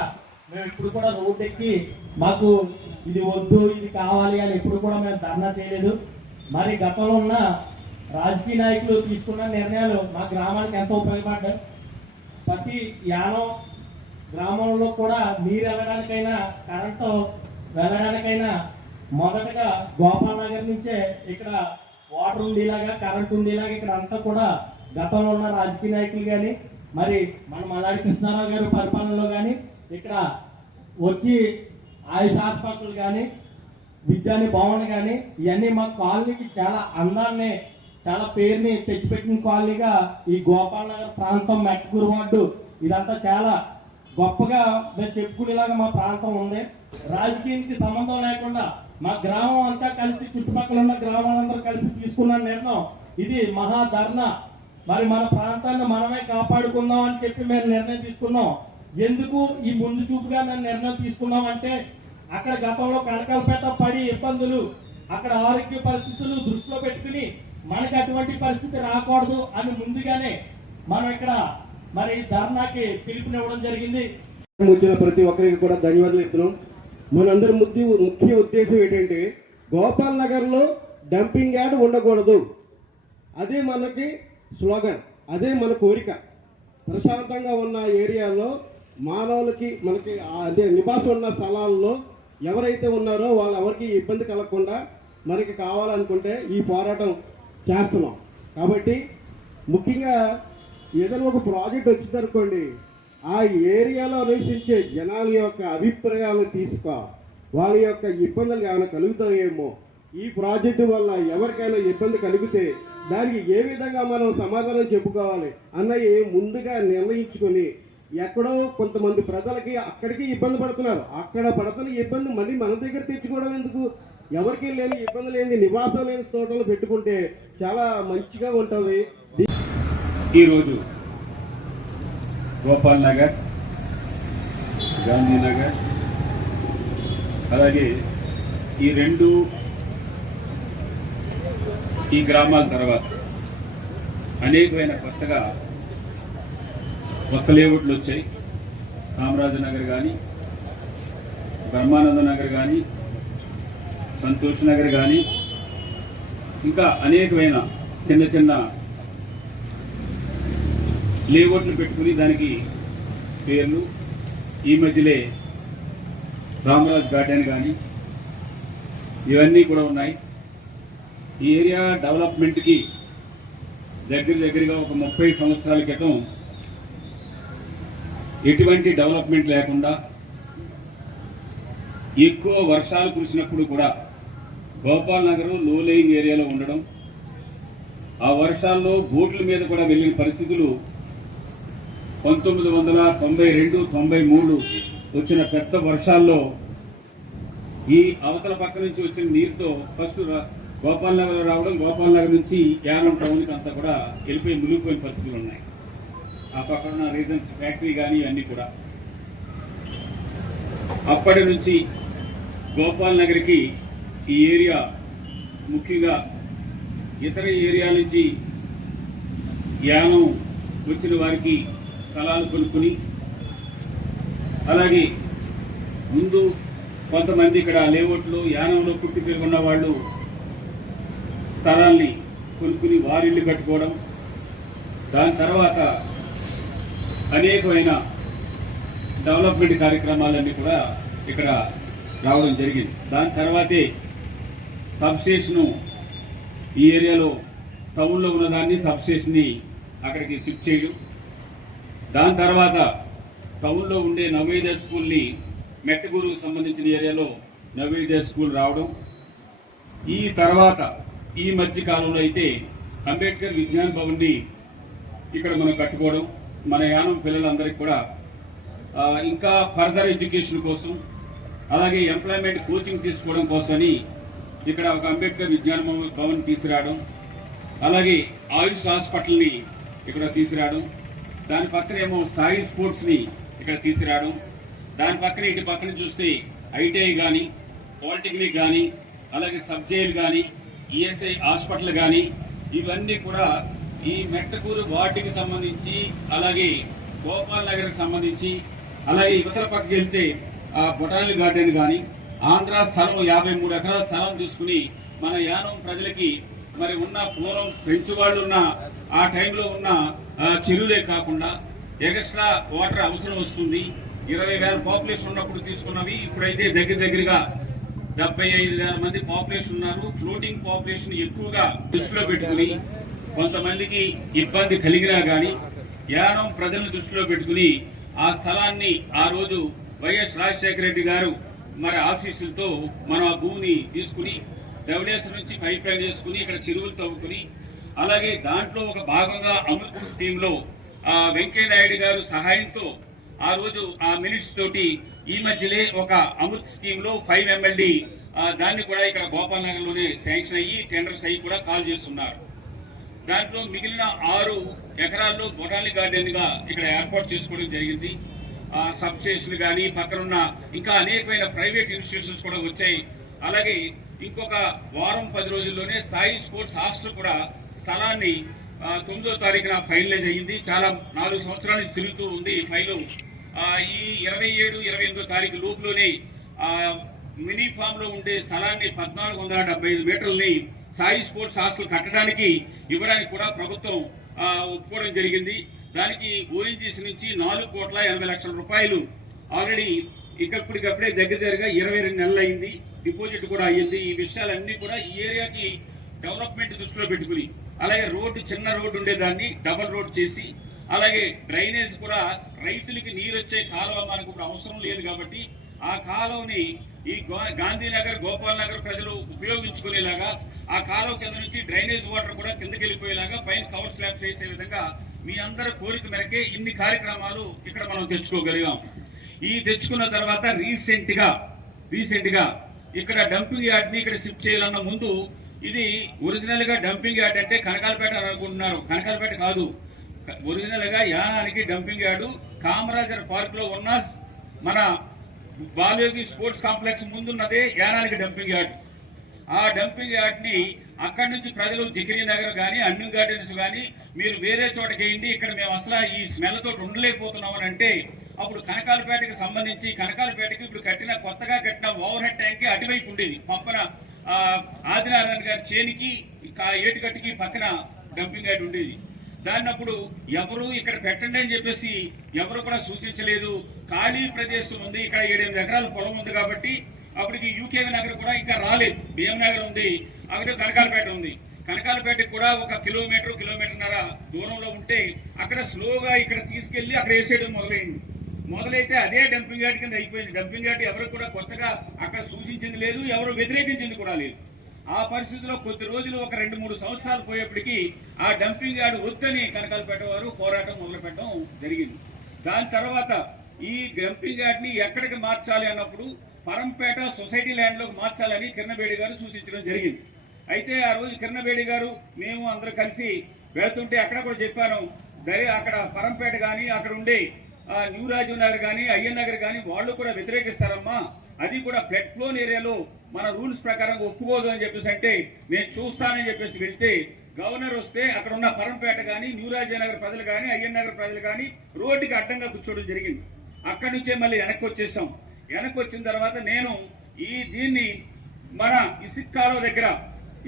మేము ఇప్పుడు కూడా రోడ్డు ఎక్కి మాకు ఇది వద్దు ఇది కావాలి అని ఎప్పుడు కూడా మేము ధర్నా చేయలేదు. మరి గతంలో ఉన్న రాజకీయ నాయకులు తీసుకున్న నిర్ణయాలు మా గ్రామానికి ఎంతో ఉపయోగపడ్డాయి. ప్రతి యానం గ్రామంలో కూడా నీరు వెళ్ళడానికైనా కరెంటు వెళ్ళడానికైనా మొదటగా గోపాల్ నగర్ నుంచే ఇక్కడ వాటర్ ఉండేలాగా కరెంట్ ఉండేలాగా ఇక్కడ అంతా కూడా గతంలో ఉన్న రాజకీయ నాయకులు కానీ మరి మన మల్లాడి కృష్ణారావు గారు పరిపాలనలో కానీ ఇక్కడ వచ్చి ఆయుష్ హాస్పిటల్ కానీ విద్యాని భవన్ కానీ ఇవన్నీ మా కాలనీకి చాలా అందాన్ని చాలా పేరుని తెచ్చిపెట్టిన కాలనీగా ఈ గోపాల్ నగర్ ప్రాంతం మెట్కూరు వార్డు ఇదంతా చాలా గొప్పగా మేము చెప్పుకునేలాగా మా ప్రాంతం ఉంది. రాజకీయానికి సంబంధం లేకుండా మా గ్రామం అంతా కలిసి చుట్టుపక్కల ఉన్న గ్రామాలందరూ కలిసి తీసుకున్న నిర్ణయం ఇది మహాధర్నా. మరి మన ప్రాంతాన్ని మనమే కాపాడుకుందాం అని చెప్పి మేము నిర్ణయం తీసుకున్నాం. ఎందుకు ఈ ముందు చూపుగా మేము నిర్ణయం తీసుకున్నాం అంటే అక్కడ గతంలో కనకాలపేట పడి ఇబ్బందులు అక్కడ ఆరోగ్య పరిస్థితులు దృష్టిలో పెట్టుకుని మనకి అటువంటి పరిస్థితి రాకూడదు అని ముందుగానే మనం ఇక్కడ మరి ధర్నాకి పిలుపునివ్వడం జరిగింది. వచ్చిన ప్రతి ఒక్కరికి కూడా ధన్యవాదాలు ఇస్తున్నాం. మనందరి ముఖ్య ఉద్దేశం ఏంటంటే గోపాల్ నగర్లో డంపింగ్ యార్డ్ ఉండకూడదు. అదే మనకి స్లోగన్, అదే మన కోరిక. ప్రశాంతంగా ఉన్న ఏరియాలో మానవులకి మనకి అదే నివాసం ఉన్న స్థలాల్లో ఎవరైతే ఉన్నారో వాళ్ళు ఎవరికి ఇబ్బంది కలగకుండా మనకి కావాలనుకుంటే ఈ పోరాటం చేస్తున్నాం. కాబట్టి ముఖ్యంగా ఏదైనా ఒక ప్రాజెక్ట్ వచ్చిందనుకోండి ఆ ఏరియాలో నివసించే జనాల యొక్క అభిప్రాయాలు తీసుకో, వాళ్ళ యొక్క ఇబ్బందులు ఏమైనా కలుగుతాయేమో, ఈ ప్రాజెక్టు వల్ల ఎవరికైనా ఇబ్బంది కలిగితే దానికి ఏ విధంగా మనం సమాధానం చెప్పుకోవాలి అన్నవి ముందుగా నిర్ణయించుకొని ఎక్కడో కొంతమంది ప్రజలకి అక్కడికి ఇబ్బంది పడుతున్నారు, అక్కడ పడుతున్న ఇబ్బంది మళ్ళీ మన దగ్గర తెచ్చుకోవడం ఎందుకు, ఎవరికి లేని ఇబ్బంది లేని నివాసం లేని తోటలు పెట్టుకుంటే చాలా మంచిగా ఉంటుంది. ఈరోజు గోపాల్ నగర్, గాంధీనగర్ అలాగే ఈ గ్రామాల తర్వాత అనేకమైన కొత్తగా కొత్త లేఅవుట్లు వచ్చాయి. కామరాజనగర్ కానీ, బ్రహ్మానంద నగర్ కానీ, సంతోష్ నగర్ కానీ ఇంకా అనేకమైన చిన్న చిన్న లేఅవుట్లు పెట్టుకుని దానికి పేర్లు ఈ మధ్యలే రామరాజ్ గార్డెన్ కానీ ఇవన్నీ కూడా ఉన్నాయి. ఈ ఏరియా డెవలప్మెంట్కి దగ్గరగా ఒక 30 సంవత్సరాల క్రితం ఎటువంటి డెవలప్మెంట్ లేకుండా ఎక్కువ వర్షాలు కురిసినప్పుడు కూడా గోపాల్ నగర్ లో లేయింగ్ ఏరియాలో ఉండడం, ఆ వర్షాల్లో బోట్ల మీద కూడా వెళ్ళిన పరిస్థితులు 1992-93 వచ్చిన పెద్ద వర్షాల్లో ఈ అవతల పక్క నుంచి వచ్చిన నీరుతో ఫస్ట్ గోపాల్ నగర్ రావడం, గోపాల్ నగర్ నుంచి యానం టౌన్కి అంతా కూడా వెళ్ళిపోయి మునిగిపోయిన పరిస్థితులు ఉన్నాయి. ఆ పక్కన ఉన్న రీజన్స్ ఫ్యాక్టరీ కానీ ఇవన్నీ కూడా. అప్పటి నుంచి గోపాల్ నగర్కి ఈ ఏరియా ముఖ్యంగా ఇతర ఏరియా నుంచి యానం వచ్చిన వారికి స్థలాలు కొనుక్కుని, అలాగే ముందు కొంతమంది ఇక్కడ లేఅవుట్లో యానంలో పుట్టి పెరుగున్న వాళ్ళు స్థలాల్ని కొనుక్కుని వారిల్లు కట్టుకోవడం, దాని తర్వాత అనేకమైన డెవలప్మెంట్ కార్యక్రమాలన్నీ కూడా ఇక్కడ రావడం జరిగింది. దాని తర్వాతే సబ్స్టేషను ఈ ఏరియాలో టౌన్లో ఉన్నదాన్ని సబ్స్టేషన్ని అక్కడికి షిఫ్ట్ చేయడం, దాని తర్వాత టౌన్లో ఉండే నవోదయ స్కూల్ని మెట్టగూరుకు సంబంధించిన ఏరియాలో నవోదయ స్కూల్ రావడం, ఈ తర్వాత ఈ మధ్య కాలంలో అయితే అంబేద్కర్ విజ్ఞాన్ భవన్ని ఇక్కడ మనం కట్టుకోవడం, మన యానం పిల్లలందరికీ కూడా ఇంకా ఫర్దర్ ఎడ్యుకేషన్ కోసం, అలాగే ఎంప్లాయ్మెంట్ కోచింగ్ తీసుకోవడం కోసమని ఇక్కడ ఒక అంబేద్కర్ విజ్ఞాన్ భవన్ తీసుకురావడం, అలాగే ఆయుష్ హాస్పిటల్ని ఇక్కడ తీసుకురావడం, దాని పక్కనేమో సాయి స్పోర్ట్స్ని ఇక్కడ తీసుకురావడం, దాని పక్కన ఇటు పక్కన చూస్తే ఐటీఐ కానీ, పాలిటెక్నిక్ కానీ, అలాగే సబ్ జైలు కానీ, ఈఎస్ఐ హాస్పిటల్ కానీ, ఇవన్నీ కూడా ఈ మెట్టకూరు వార్డుకి సంబంధించి, అలాగే గోపాల్ నగర్కి సంబంధించి, అలాగే ఇవతల పక్కకి వెళ్తే బొటానికల్ గార్డెన్ కానీ, ఆంధ్ర స్థలం 53 ఎకరాల స్థలం తీసుకుని మన యానం ప్రజలకి మరి ఉన్న పూర్వం ఫ్రెంచ్ వాళ్ళు ఉన్న ఆ టైంలో ఉన్న చెరువులే కాకుండా ఎక్స్ట్రా వాటర్ అవసరం వస్తుంది. 20,000 పాపులేషన్ ఉన్నప్పుడు తీసుకున్నవి, ఇప్పుడైతే దగ్గరగా 75,000 మంది పాపులేషన్ ఉన్నారు. ఫ్లోటింగ్ పాపులేషన్ ఎక్కువగా దృష్టిలో పెట్టుకుని కొంతమందికి ఇబ్బంది కలిగినా కానీ యానం ప్రజలను దృష్టిలో పెట్టుకుని ఆ స్థలాన్ని ఆ రోజు వైఎస్ రాజశేఖర రెడ్డి గారు మరి ఆశీస్సులతో మనం ఆ భూమిని తీసుకుని డబ్ల్యూఎస్ నుంచి పైప్ లైన్ చేసుకుని ఇక్కడ చెరువులు తవ్వుకుని, అలాగే దాంట్లో ఒక భాగంగా అమృత్ స్కీమ్లో వెంకయ్య నాయుడు గారు సహాయంతో ఆ రోజు ఆ మినిట్స్ తోటి ఈ మధ్యలే ఒక అమృత్ స్కీమ్ లో 5 MLD దాన్ని కూడా ఇక్కడ గోపాల్ నగర్ లోనే శాంక్షన్ అయ్యి టెండర్స్ అయ్యి కూడా కాల్ చేస్తున్నారు. దాంట్లో మిగిలిన 6 ఎకరాల్లో బొటానికల్ గార్డెన్ గా ఇక్కడ ఏర్పాటు చేసుకోవడం జరిగింది. సబ్ స్టేషన్ కానీ పక్కనున్న ఇంకా అనేకమైన ప్రైవేట్ ఇన్స్టిట్యూషన్స్ కూడా వచ్చాయి. అలాగే ఇంకొక వారం 10 రోజుల్లోనే సాయి స్పోర్ట్స్ హాస్టల్ కూడా స్థలాన్ని 9వ తారీఖున ఫైనలైజ్ అయ్యింది. చాలా 4 సంవత్సరాల నుంచి తిరుగుతూ ఉంది ఈ ఫైలు. ఈ 27, 28వ తారీఖు లోపులోనే మినీ ఫామ్ లో ఉండే స్థలాన్ని 1475 మీటర్లని సాయి స్పోర్ట్స్ హాస్టల్ కట్టడానికి ఇవ్వడానికి కూడా ప్రభుత్వం ఒప్పుకోవడం జరిగింది. దానికి ఓఎన్జీసీ నుంచి 4,80,00,000 రూపాయలు ఆల్రెడీ ఇప్పటికప్పుడే దగ్గరగా 22 నెలలు అయింది. డిపాజిట్ కూడా అయ్యింది. ఈ విషయాలన్నీ కూడా ఈ ఏరియాకి డెవలప్మెంట్ దృష్టిలో పెట్టుకుని, అలాగే రోడ్డు చిన్న రోడ్డు ఉండేదాన్ని డబల్ రోడ్ చేసి, అలాగే డ్రైనేజ్ కూడా రైతులకి నీరు వచ్చే కాలువ మనకు ఇప్పుడు అవసరం లేదు కాబట్టి ఆ కాలువని ఈ గాంధీనగర్ గోపాల్ నగర్ ప్రజలు ఉపయోగించుకునేలాగా ఆ కాలువ కింద నుంచి డ్రైనేజ్ వాటర్ కూడా కిందకి వెళ్ళిపోయేలాగా పైన కవర్ స్లాబ్ చేసే విధంగా మీ అందరి కోరిక మేరకే ఇన్ని కార్యక్రమాలు ఇక్కడ మనం తెచ్చుకోగలిగాం. ఈ తెచ్చుకున్న తర్వాత రీసెంట్ గా ఇక్కడ డంపింగ్ యార్డ్ ని ఇక్కడ షిఫ్ట్ చేయాలన్న ముందు ఇది ఒరిజినల్ గా డంపింగ్ యార్డ్ అంటే కనకాలపేట అనుకుంటున్నారు. కనకాలపేట కాదు, ఒరిజినల్ గా యానానికి డంపింగ్ యార్డు కామరాజర్ పార్క్ లో ఉన్న మన బాలయోగి స్పోర్ట్స్ కాంప్లెక్స్ ముందున్నదే యానానికి డంపింగ్ యార్డ్. ఆ డంపింగ్ యార్డ్ ని అక్కడి నుంచి ప్రజలు జికిరీ నగర్ కానీ అన్ని గార్డెన్స్ కానీ మీరు వేరే చోట చేయండి, ఇక్కడ మేము అసలు ఈ స్మెల్ తోటి ఉండలేకపోతున్నాం అని అంటే అప్పుడు కనకాలపేటకి సంబంధించి కనకాలపేటకి ఇప్పుడు కొత్తగా కట్టిన ఓవర్ హెడ్ ట్యాంక్ అటువైపు ఉండేది. పక్కన ఆదినారాయణ గారి చేనికి ఏటుగట్టుకి పక్కన డంపింగ్ యార్డ్ ఉండేది. దాన్ని అప్పుడు ఎవరు ఇక్కడ పెట్టండి అని చెప్పేసి ఎవరు కూడా సూచించలేదు. ఖాళీ ప్రదేశం ఉంది, ఇక్కడ 7-8 ఎకరాల పొలం ఉంది కాబట్టి అప్పటికి యూకేవి నగర్ కూడా ఇంకా రాలేదు. బిఎం నగర్ ఉంది, అక్కడ కనకాలపేట ఉంది. కనకాలపేటకి కూడా 1 కిలోమీటర్న్నర దూరంలో ఉంటే అక్కడ స్లోగా ఇక్కడ తీసుకెళ్లి అక్కడ వేసేయడం మొదలైతే అదే డంపింగ్ యార్డ్ కింద అయిపోయింది. డంపింగ్ యార్డ్ ఎవరు కూడా కొత్తగా అక్కడ సూచించింది లేదు, ఎవరు వ్యతిరేకించింది కూడా లేదు. ఆ పరిస్థితిలో కొద్ది రోజులు ఒక 2-3 సంవత్సరాలు పోయేప్పటికీ ఆ డంపింగ్ యార్డ్ వద్దని కనకాలపేట వారు పోరాటం మొదలుపెట్టడం జరిగింది. దాని తర్వాత ఈ డంపింగ్ యార్డ్ ని ఎక్కడికి మార్చాలి అన్నప్పుడు పరంపేట సొసైటీ ల్యాండ్ లోకి మార్చాలని కిరణబేడి గారు సూచించడం జరిగింది. అయితే ఆ రోజు కిరణబేడి గారు మేము అందరూ కలిసి వెళ్తుంటే అక్కడ కూడా చెప్పాను, అక్కడ పరంపేట కానీ అక్కడ ఉండే న్యూ రాజీవ్ నగర్ కానీ అయ్యన్ నగర్ కానీ వాళ్ళు కూడా వ్యతిరేకిస్తారమ్మా, అది కూడా ఫ్లడ్ ఫ్లోన్ ఏరియాలో మన రూల్స్ ప్రకారం ఒప్పుకోదు అని చెప్పేసి అంటే నేను చూస్తానని చెప్పేసి వెళ్తే గవర్నర్ వస్తే అక్కడ ఉన్న పరంపేట కానీ న్యూ రాజీవ్ నగర్ ప్రజలు కానీ అయ్యన్ నగర్ ప్రజలు కానీ రోడ్డుకి అడ్డంగా కూర్చోవడం జరిగింది. అక్కడి నుంచే మళ్ళీ వెనక్కి వచ్చేసాం. వెనక్కి వచ్చిన తర్వాత నేను దీన్ని మన ఇసుక్కాలో దగ్గర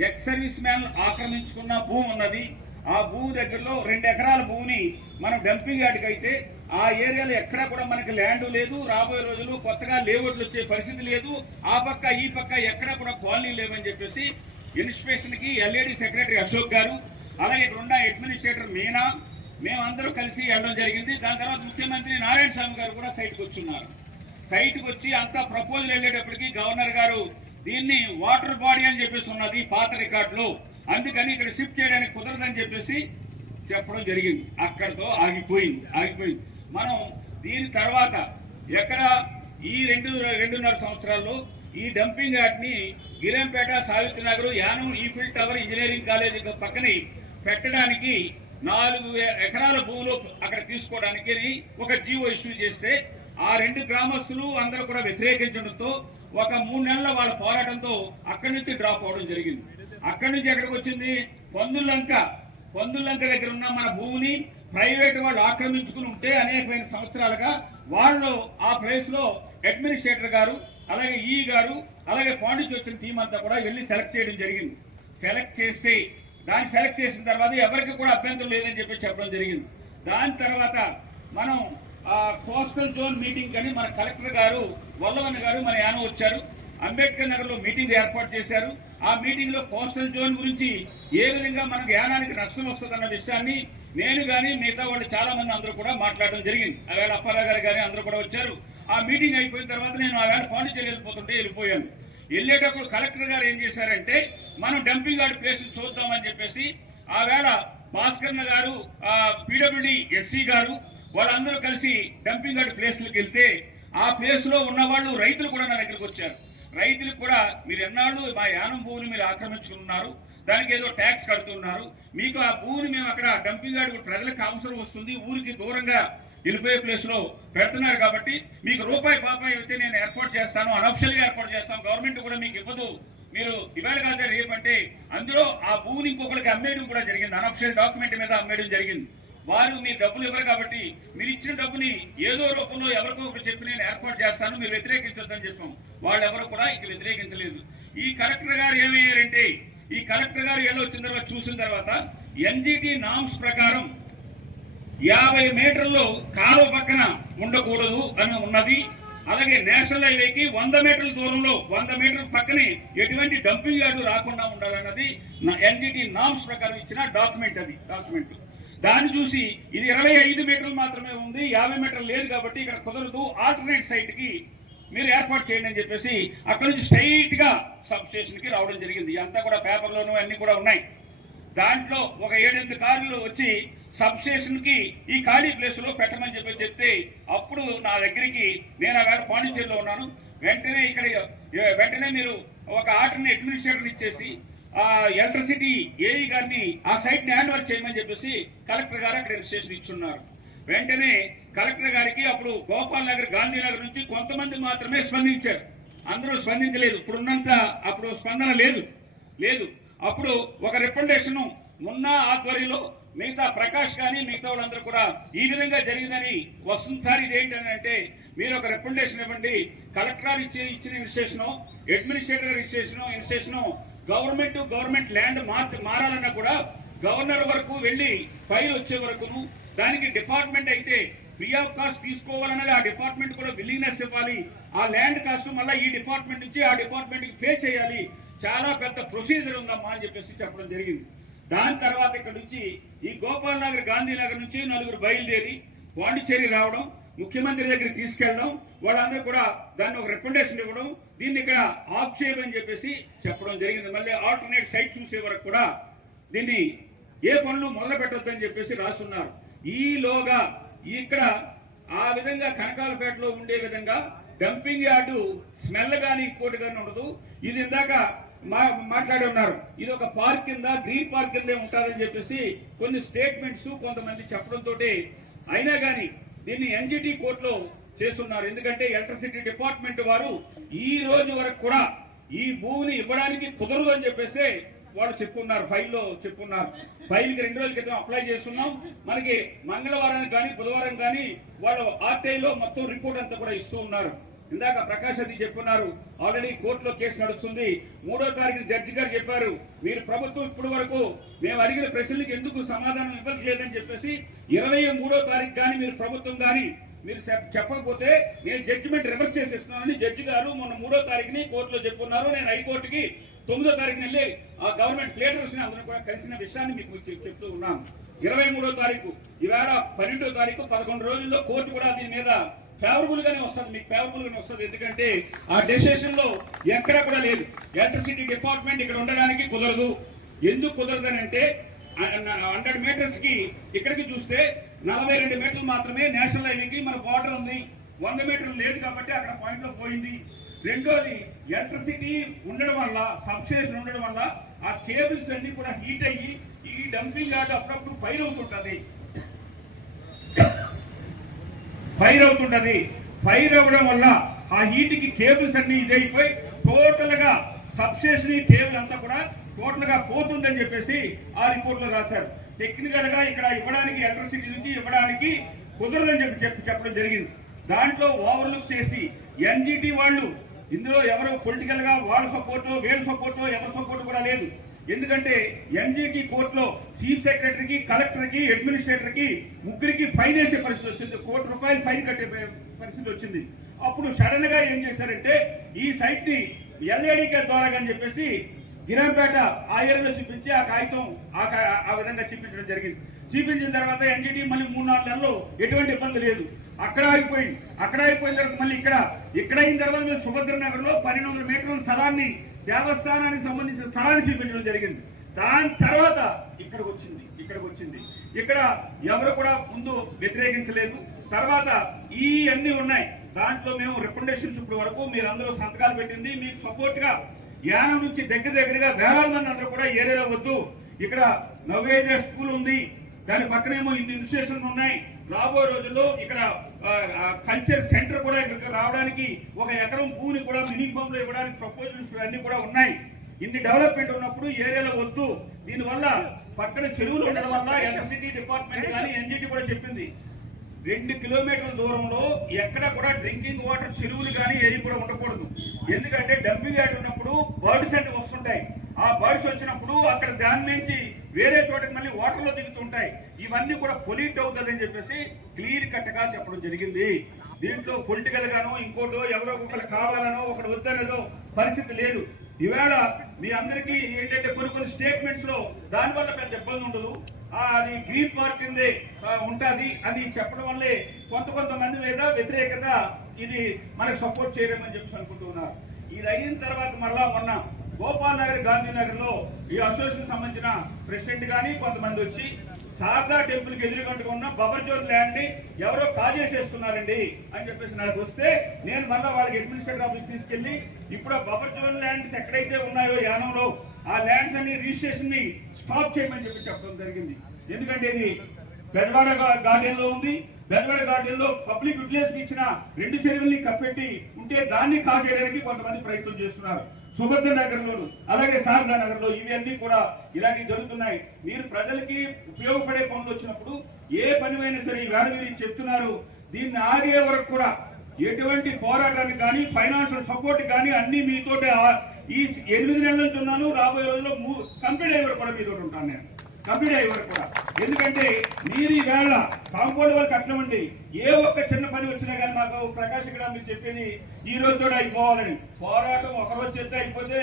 ఎక్స్ సర్వీస్ మ్యాన్ ఆక్రమించుకున్న భూమి ఉన్నది. ఆ భూమి దగ్గరలో 2 ఎకరాల భూమిని మనం డంపింగ్ యార్డ్కి అయితే ఆ ఏరియాలో ఎక్కడా కూడా మనకి ల్యాండ్ లేదు. రాబోయే రోజులు కొత్తగా లేఅవుట్లు వచ్చే పరిస్థితి లేదు. ఆ పక్క ఈ పక్క ఎక్కడా కూడా కాలనీ లేవని చెప్పేసి ఇన్స్పెక్షన్ కి ఎల్ఏడి సెక్రటరీ అశోక్ గారు, అలాగే ఇక్కడ ఉన్న అడ్మినిస్ట్రేటర్ మీనా, మేమందరూ కలిసి వెళ్ళడం జరిగింది. దాని తర్వాత ముఖ్యమంత్రి నారాయణ స్వామి గారు కూడా సైట్కి వచ్చున్నారు. సైట్కి వచ్చి అంతా ప్రపోజల్ వెళ్ళేటప్పటికి గవర్నర్ గారు దీన్ని వాటర్ బాడీ అని చెప్పేసి ఉన్నది పాత రికార్డులో, అందుకని ఇక్కడ షిఫ్ట్ చేయడానికి కుదరదని చెప్పేసి చెప్పడం జరిగింది. అక్కడితో ఆగిపోయింది. మనం దీని తర్వాత ఎక్కడ ఈ 2.5 సంవత్సరాల్లో ఈ డంపింగ్ యార్డ్ ని Girampeta, Savitri Nagar, Yanam, Eiffel Tower engineering college పక్కనే పెట్టడానికి 4 ఎకరాల భూములు అక్కడ తీసుకోవడానికి ఒక జీవో ఇష్యూ చేస్తే ఆ 2 గ్రామస్తులు అందరూ కూడా వ్యతిరేకించడంతో ఒక 3 నెలల వాళ్ళ పోరాటంతో అక్కడి నుంచి డ్రాప్ అవడం జరిగింది. అక్కడి నుంచి ఎక్కడికి వచ్చింది, పొందులంక దగ్గర ఉన్న మన భూమిని ప్రైవేట్ వాళ్ళు ఆక్రమించుకుని ఉంటే అనేకమైన సంవత్సరాలుగా వాళ్ళు ఆ ప్లేస్ లో అడ్మినిస్ట్రేటర్ గారు, అలాగే ఈ గారు, అలాగే పాండిచ్చి వచ్చిన టీం అంతా కూడా వెళ్ళి సెలెక్ట్ చేయడం జరిగింది. సెలెక్ట్ చేసిన తర్వాత ఎవరికి కూడా అభ్యంతరం లేదని చెప్పి చెప్పడం జరిగింది. దాని తర్వాత మనం కోస్టల్ జోన్ మీటింగ్ అని మన కలెక్టర్ గారు వల్లవన్ గారు మన యానం వచ్చారు. అంబేద్కర్ నగర్ లో మీటింగ్ ఏర్పాటు చేశారు. ఆ మీటింగ్ లో కోస్టల్ జోన్ గురించి ఏ విధంగా మనకు యానానికి నష్టం వస్తుందన్న విషయాన్ని నేను కానీ మిగతా వాళ్ళు చాలా మంది అందరూ కూడా మాట్లాడడం జరిగింది. ఆవేళ అప్పారావు గారు కానీ అందరూ కూడా వచ్చారు. ఆ మీటింగ్ అయిపోయిన తర్వాత నేను ఆవేళ పాండిచేరి వెళ్ళిపోయాను. వెళ్ళేటప్పుడు కలెక్టర్ గారు ఏం చేశారంటే మనం డంపింగ్ యార్డ్ ప్లేస్ చూద్దామని చెప్పేసి ఆవేళ భాస్కర్ గారు, పీడబ్ల్యూడి ఎస్సీ గారు వాళ్ళందరూ కలిసి డంపింగ్ యార్డ్ ప్లేస్లకు వెళ్తే ఆ ప్లేస్ లో ఉన్న వాళ్ళు రైతులు కూడా నా దగ్గరకు వచ్చారు. రైతులకు కూడా మీరు ఎన్నాళ్ళు మా యానం భూమిని మీరు ఆక్రమించుకున్నారు, దానికి ఏదో ట్యాక్స్ కడుతున్నారు, మీకు ఆ భూమిని మేము అక్కడ డంపింగ్ యార్డ్ ప్రజలకు అవసరం వస్తుంది, ఊరికి దూరంగా వెళ్ళిపోయే ప్లేస్ లో పెడుతున్నారు కాబట్టి మీకు రూపాయి అయితే నేను ఏర్పాటు చేస్తాను, అనఫిషియల్ గా ఏర్పాటు చేస్తాను, గవర్నమెంట్ కూడా మీకు ఇవ్వదు, మీరు ఇవాళ కాదే రేపంటే అందులో ఆ భూమిని ఇంకొకరికి అమ్మేయడం కూడా జరిగింది. అనఫిషియల్ డాక్యుమెంట్ మీద అమ్మేయడం జరిగింది. వారు మీ డబ్బులు ఇవ్వరు కాబట్టి మీరు ఇచ్చిన డబ్బుని ఏదో రూపంలో ఎవరికో ఒకరు చెప్పి నేను ఏర్పాటు చేస్తాను, మీరు వ్యతిరేకించొద్దని చెప్పాం. వాళ్ళు ఎవరు కూడా ఇక్కడ వ్యతిరేకించలేదు. ఈ కలెక్టర్ గారు ఏమయ్యారంటే ఈ కలెక్టర్ గారు ఏదో వచ్చిన తర్వాత చూసిన తర్వాత ఎన్జిటి నామ్స్ ప్రకారం 50 మీటర్లు కాలువ పక్కన ఉండకూడదు అని ఉన్నది. అలాగే నేషనల్ హైవేకి 100 మీటర్ల దూరంలో 100 మీటర్ల పక్కనే ఎటువంటి డంపింగ్ యార్డు రాకుండా ఉండాలన్నది ఎన్జిటి నామ్స్ ప్రకారం ఇచ్చిన డాక్యుమెంట్. దాన్ని చూసి ఇది 25 మీటర్లు మాత్రమే ఉంది, 50 మీటర్లు లేదు కాబట్టి ఇక్కడ కుదరదు, ఆల్టర్నేట్ సైట్ కి మీరు ఏర్పాటు చేయండి అని చెప్పేసి అక్కడ నుంచి స్ట్రైట్ గా సబ్ స్టేషన్ కి రావడం జరిగింది. అంతా కూడా పేపర్లోనూ అన్ని కూడా ఉన్నాయి. దాంట్లో ఒక 7-8 కార్లు వచ్చి సబ్ స్టేషన్ కి ఈ ఖాళీ ప్లేస్ లో పెట్టమని చెప్తే అప్పుడు నా దగ్గరికి నేను ఆ వేళ పాండిచేరిలో ఉన్నాను. వెంటనే మీరు ఒక ఆర్డర్ని అడ్మినిస్ట్రేటర్ ఇచ్చేసి ఆ ఎలక్ట్రిసిటీ ఏఈ గారిని ఆ సైట్ ని హ్యాండ్ ఓవర్ చేయమని చెప్పేసి కలెక్టర్ గారు అక్కడ రిజిస్ట్రేషన్ ఇచ్చున్నారు. వెంటనే కలెక్టర్ గారికి అప్పుడు గోపాల్ నగర్, గాంధీనగర్ నుంచి కొంతమంది మాత్రమే స్పందించారు, అందరూ స్పందించలేదు. ఇప్పుడున్నంత అప్పుడు స్పందన లేదు. అప్పుడు ఒక రికమెండేషన్ మొన్న ఆధ్వర్యంలో మిగతా ప్రకాష్ కానీ మిగతా వాళ్ళందరూ కూడా ఈ విధంగా జరిగిందని వస్తుంది సార్, ఇదేంటంటే మీరు ఒక రికమెండేషన్ ఇవ్వండి, కలెక్టర్ ఇచ్చిన registration, administrator registration government land మారాలన్నా కూడా గవర్నర్ వరకు వెళ్లి ఫైల్ వచ్చే వరకును దానికి డిపార్ట్మెంట్ అయితే ఫ్రీ ఆఫ్ కాస్ట్ తీసుకోవాలన్నది ఆ డిపార్ట్మెంట్ కూడా విల్లింగ్నెస్ ఇవ్వాలి. ఆ ల్యాండ్ కాస్ట్ మళ్ళీ ఈ డిపార్ట్మెంట్ నుంచి ఆ డిపార్ట్మెంట్ కి పే చేయాలి, చాలా పెద్ద ప్రొసీజర్ ఉందమ్మా అని చెప్పేసి చెప్పడం జరిగింది. దాని తర్వాత ఇక్కడ నుంచి ఈ గోపాల్ నగర్, గాంధీనగర్ నుంచి 4 బయలుదేరి పాండిచేరి రావడం, ముఖ్యమంత్రి దగ్గరికి తీసుకెళ్ళడం, వాళ్ళందరూ కూడా దాన్ని ఒక రికమెండేషన్ ఇవ్వడం, దీన్ని ఇక్కడ ఆఫ్ చేయమని చెప్పేసి చెప్పడం జరిగింది. మళ్ళీ ఆల్టర్నేట్ సైట్ చూసే వరకు కూడా దీన్ని ఏ పనులు మొదలు పెట్టొద్దని చెప్పేసి రాస్తున్నారు. ఈలోగా ఇక్కడ ఆ విధంగా కనకాలపేటలో ఉండే విధంగా డంపింగ్ యార్డు స్మెల్ గానీ ఇంకోటి కానీ ఉండదు. ఇది ఇందాక మాట్లాడి ఉన్నారు. ఇది ఒక పార్క్ కింద, గ్రీన్ పార్క్ కిందే ఉంటారని చెప్పేసి కొన్ని స్టేట్మెంట్స్ కొంతమంది చెప్పడంతో అయినా కానీ దీన్ని ఎన్జిటి కోర్టులో చేస్తున్నారు. ఎందుకంటే ఎలక్ట్రిసిటీ డిపార్ట్మెంట్ వారు ఈ రోజు వరకు కూడా ఈ భూమిని ఇవ్వడానికి కుదరదు అని చెప్పేసి వాళ్ళు చెప్పున్నారు, ఫైల్లో చెప్పున్నారు. ఫైల్కి 2 రోజుల క్రితం అప్లై చేస్తున్నాం. మనకి మంగళవారానికి కానీ బుధవారం కానీ వాళ్ళు ఆర్టీఐలో మొత్తం రిపోర్ట్ అంతా కూడా ఇస్తూ ఉన్నారు. ఇందాక ప్రకాష్ అది చెప్పున్నారు, ఆల్రెడీ కోర్టులో కేసు నడుస్తుంది. 3వ తారీఖు జడ్జి గారు చెప్పారు, మీరు ప్రభుత్వం ఇప్పటి వరకు మేము అడిగిన ప్రశ్నలకు ఎందుకు సమాధానం ఇవ్వట్లేదని చెప్పేసి 23వ తారీఖు కానీ మీరు ప్రభుత్వం కానీ మీరు చెప్పకపోతే నేను జడ్జిమెంట్ రివర్స్ చేసేస్తున్నానని జడ్జి గారు మొన్న 3వ తారీఖుని కోర్టులో చెప్పున్నారు. నేను హైకోర్టుకి 9వ తారీఖున వెళ్ళి ఆ గవర్నమెంట్ ప్లేటర్స్ ని అందరూ కూడా కలిసిన విషయాన్ని మీకు చెప్తూ ఉన్నాను. 23వ తారీఖు, ఈవేళ 12వ తారీఖు, 11 రోజుల్లో కోర్టు కూడా దీని మీద ఫేవరబుల్ గానే వస్తుంది, మీకు ఫేవరబుల్ గానే వస్తుంది. ఎందుకంటే ఆ డెసిషన్ లో ఎక్కడ కూడా లేదు ఎలక్ట్రిసిటీ డిపార్ట్మెంట్ ఇక్కడ ఉండడానికి కుదరదు. ఎందుకు కుదరదని అంటే 100 మీటర్స్ కి ఇక్కడికి చూస్తే 42 మీటర్లు మాత్రమే నేషనల్ హైవేకి మన బార్డర్ ఉంది. 100 మీటర్లు లేదు కాబట్టి అక్కడ పాయింట్ లో పోయింది. రెండోది ఎలక్ట్రిసిటీ ఉండడం వల్ల, సబ్స్టేషన్ ఉండడం వల్ల ఆ కేబుల్స్ అన్ని కూడా హీట్ అయ్యి ఈ డంపింగ్ యార్డ్ అప్పుడప్పుడు ఫైర్ అవుతుంటది. ఫైర్ అవ్వడం వల్ల ఆ హీట్ కి కేబుల్స్ అన్ని ఇదైపోయి టోటల్ గా సబ్స్టేషన్ కేబుల్ అంతా కూడా టోటల్ గా పోతుందని చెప్పేసి ఆ రిపోర్ట్ లో రాశారు. టెక్నికల్ గా ఇక్కడ ఇవ్వడానికి, ఎలక్ట్రిసిటీ నుంచి ఇవ్వడానికి కుదరదని చెప్పడం జరిగింది. దాంట్లో ఓవర్లుక్ చేసి ఎన్జిటి వాళ్ళు, ఇందులో ఎవరు పొలిటికల్ గా వాళ్ళ సపోర్టు వీళ్ళ సపోర్టు ఎవరి సపోర్టు కూడా లేదు. ఎందుకంటే ఎన్జిటి కోర్టులో చీఫ్ సెక్రటరీకి, కలెక్టర్కి, అడ్మినిస్ట్రేటర్కి ముగ్గురికి ఫైన్ వేసే పరిస్థితి వచ్చింది. ₹1,00,00,000 ఫైన్ కట్టే పరిస్థితి వచ్చింది. అప్పుడు సడన్ గా ఏం చేశారంటే ఈ సైట్ ని ఎల్ఏడికే ద్వారా అని చెప్పేసి గిరాంపేట ఆ ఏరియాలో చూపించి ఆ కాగితం ఆ విధంగా చూపించడం జరిగింది. చూపించిన తర్వాత ఎన్జిటి మళ్ళీ 3-4 నెలలు ఎటువంటి ఇబ్బంది లేదు, అక్కడ ఆగిపోయింది. అక్కడ అయిపోయిన తర్వాత మళ్ళీ ఇక్కడ అయిన తర్వాత మేము సుభద్ర నగర్ లో 1200 మీటర్ల స్థలాన్ని, దేవస్థానానికి సంబంధించిన స్థలాన్ని చూపించడం జరిగింది. దాని తర్వాత ఇక్కడికి వచ్చింది. ఇక్కడ ఎవరు కూడా ముందు వ్యతిరేకించలేదు. తర్వాత ఈ అన్ని ఉన్నాయి. దాంట్లో మేము రికమెండేషన్స్ ఇప్పుడు వరకు మీరు అందరూ సంతకాలు పెట్టింది మీకు సపోర్ట్ గా యానం నుంచి దగ్గరగా వేలాది మంది అందరూ కూడా ఏరియాలో వద్దు. ఇక్కడ నవోదయ స్కూల్ ఉంది, దాని పక్కనేమో ఇన్ని ఇన్స్టిట్యూషన్స్ ఉన్నాయి. రాబోయే రోజుల్లో ఇక్కడ కల్చర్ సెంటర్ కూడా ఇక్కడికి రావడానికి 1 ఎకరం భూమిని కూడా మినిమం లో ఇవ్వడానికి ప్రపోజల్స్ అన్ని కూడా ఉన్నాయి. ఇన్ని డెవలప్మెంట్ ఉన్నప్పుడు ఏరియాలో వద్దు. దీనివల్ల పక్కన చెరువులు ఉండడం వల్ల ఎలక్ట్రిసిటీ డిపార్ట్మెంట్ కానీ ఎన్జిటి కూడా చెప్పింది 2 కిలోమీటర్ల దూరంలో ఎక్కడ కూడా డ్రింకింగ్ వాటర్ చెరువులు కానీ ఏవి కూడా ఉండకూడదు. ఎందుకంటే డంపింగ్ యార్డ్ ఉన్నప్పుడు బర్డ్స్ అంటే వస్తుంటాయి. ఆ బర్డ్స్ వచ్చినప్పుడు అక్కడ దాని నుంచి వేరే చోటకి మళ్ళీ వాటర్ లో దిగుతుంటాయి. ఇవన్నీ కూడా పొల్యూట్ అవుతుందని చెప్పేసి క్లియర్ కట్ గా చెప్పడం జరిగింది. దీంట్లో పొలిటికల్ గానో ఇంకోటో ఎవరో ఒకరు కావాలనో ఒకటి వద్దనేదో పరిస్థితి లేదు. ఈవేళ మీ అందరికీ ఏంటంటే కొన్ని స్టేట్మెంట్స్ లో దానివల్ల పెద్ద ఇబ్బంది ఉండదు, అది గ్రీన్ పార్క్ కిందే ఉంటుంది అని చెప్పడం వల్లే కొంతమంది మీద వ్యతిరేకత, ఇది మనకు సపోర్ట్ చేయలేమని చెప్పి అనుకుంటున్నారు. ఇది అయిన తర్వాత మళ్ళా మొన్న గోపాల్ నగర్, గాంధీనగర్ లో ఈ అసోసియేషన్ సంబంధించిన ప్రెసిడెంట్ కానీ కొంతమంది వచ్చి శారదా టెంపుల్ కి ఎదురుగంటగా ఉన్న బఫర్ జోన్ ల్యాండ్ ని ఎవరో కాజేసేస్తున్నారండి అని చెప్పేసి నాకు వస్తే నేను మళ్ళీ వాళ్ళకి అడ్మినిస్ట్రేటివ్ ఆఫీస్ తీసుకెళ్లి ఇప్పుడు ఆ బఫర్ జోన్ ల్యాండ్స్ ఎక్కడైతే ఉన్నాయో యానంలో ఆ ల్యాండ్స్ అన్ని రిజిస్ట్రేషన్ ని స్టాప్ చేయమని చెప్పడం జరిగింది. ఎందుకంటే ఇది బెజవాడ గార్డెన్ లో ఉంది. బెజవాడ గార్డెన్ లో పబ్లిక్ యూటిలైజ్ ఇచ్చిన 2 చెరువుల్ని కప్పెట్టి ఉంటే దాన్ని కాజేయడానికి కొంతమంది ప్రయత్నం చేస్తున్నారు. సుభద్ర నగర్ లో అలాగే శారదా నగర్ లో ఇవన్నీ కూడా ఇలాంటివి జరుగుతున్నాయి. మీరు ప్రజలకి ఉపయోగపడే పనులు వచ్చినప్పుడు ఏ పనివైనా సరే ఈవేళ మీరు చెప్తున్నారు, దీన్ని ఆగే వరకు కూడా ఎటువంటి పోరాటానికి కానీ ఫైనాన్షియల్ సపోర్ట్ కానీ అన్ని మీతోటే ఈ 8 నెలల నుంచి ఉన్నాను. రాబోయే రోజుల్లో కంప్లీట్ అయ్యే వరకు కూడా మీతో ఉంటాను నేను, కంప్లీట్ అయ్యే వరకు కూడా. ఎందుకంటే మీరు ఈవేళ కాంపౌండ్ వాళ్ళు కట్టమండి, ఏ ఒక్క చిన్న పని వచ్చినా కానీ మాకు ప్రకాష్ ఇక్కడ మీరు చెప్పేది ఈ రోజుతో అయిపోవాలని. పోరాటం ఒక రోజు చేస్తే అయిపోతే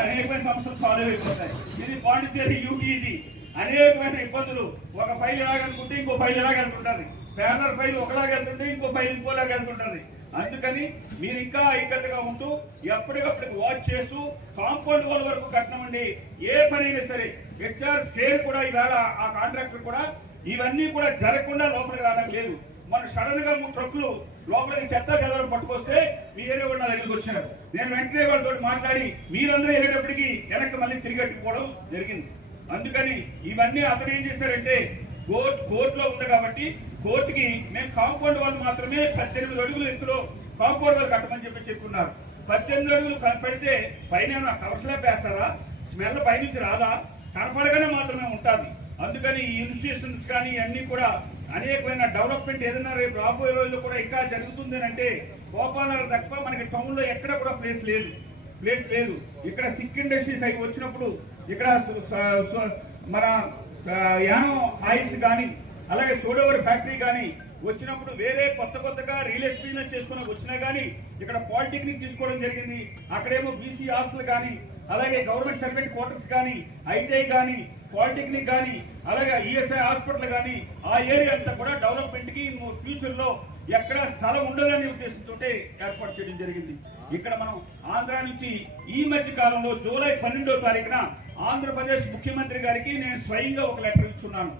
అనేకమైన సమస్యలు సాల్వ్ అయిపోతాయి. ఇది పాండిచేరి యూటీ, ఇది అనేకమైన ఇబ్బందులు. ఒక ఫైల్ ఎలాగనుకుంటే ఇంకో ఫైల్ ఎలాగనుకుంటుంది, ప్యానర్ ఫైల్ ఒకలాగా వెళ్తుంటే ఇంకో ఫైల్ ఇంకోలాగా వెళ్తుంటుంది. అందుకని మీరు ఇంకా ఐక్యతగా ఉంటూ ఎప్పటికప్పటికి వాచ్ చేస్తూ కాంపౌండ్ వాల్ వరకు కట్టమండి. ఏ పనైనా సరే హెచ్ఆర్ స్కేల్ కూడా ఇవాళ ఆ కాంట్రాక్టర్ కూడా ఇవన్నీ కూడా జరగకుండా లోపలికి రావడం లేదు. మన సడన్ గా 3 ట్రక్కులు లోపలికి చెత్త చెదలు పట్టుకొస్తే మీ ఏరియా వాళ్ళు నా దగ్గరికి వచ్చారు. నేను వెంటనే వాళ్ళతో మాట్లాడి మీరందరూ వెళ్ళేటప్పటికి వెనక్కి మళ్ళీ తిరిగట్టుకోవడం జరిగింది. అందుకని ఇవన్నీ అతను ఏం చేశారంటే కోర్టులో ఉంది కాబట్టి కోర్టుకి మేము కాంపౌండ్ వాళ్ళు మాత్రమే 18 అడుగుల ఎత్తులో కాంపౌండ్ వాళ్ళు కట్టమని చెప్పుకున్నారు. 18 అడుగులు పెడితే పైన కవర్స్లా వేస్తారా? స్మెల్ పైనుంచి రాదా? కనపడగానే మాత్రమే ఉంటుంది. అందుకని ఈ ఇన్స్టిట్యూషన్స్ కానీ అన్ని కూడా అనేకమైన డెవలప్మెంట్ ఏదైనా రేపు రాబోయే రోజుల్లో కూడా ఇంకా జరుగుతుంది అంటే గోపాలనగర్ తప్ప మనకి టౌన్ లో ఎక్కడ కూడా ప్లేస్ లేదు. ఇక్కడ సిక్ ఇండస్ట్రీస్ అవి వచ్చినప్పుడు ఇక్కడ మన యానో ఆయిల్స్ కానీ అలాగే సోడోవర్ ఫ్యాక్టరీ కానీ వచ్చినప్పుడు వేరే కొత్తగా రియల్ ఎస్టేట్ చేసుకుని వచ్చినా కానీ ఇక్కడ పాలిటెక్నిక్ తీసుకోవడం జరిగింది. అక్కడేమో బీసీ హాస్టల్ కానీ అలాగే గవర్నమెంట్ సర్వెంట్ క్వార్టర్స్ కానీ ఐటీఐ కానీ పాలిటెక్నిక్ కానీ అలాగే ఈఎస్ఐ హాస్పిటల్ కానీ ఆ ఏరియా అంతా కూడా డెవలప్మెంట్ కి ఫ్యూచర్ లో ఎక్కడ స్థలం ఉండదనే ఉద్దేశంతో ఏర్పాటు చేయడం జరిగింది. ఇక్కడ మనం ఆంధ్ర నుంచి ఈ మధ్య కాలంలో జూలై 12వ తారీఖున ఆంధ్రప్రదేశ్ ముఖ్యమంత్రి గారికి నేను స్వయంగా ఒక లెటర్ ఇచ్చున్నాను.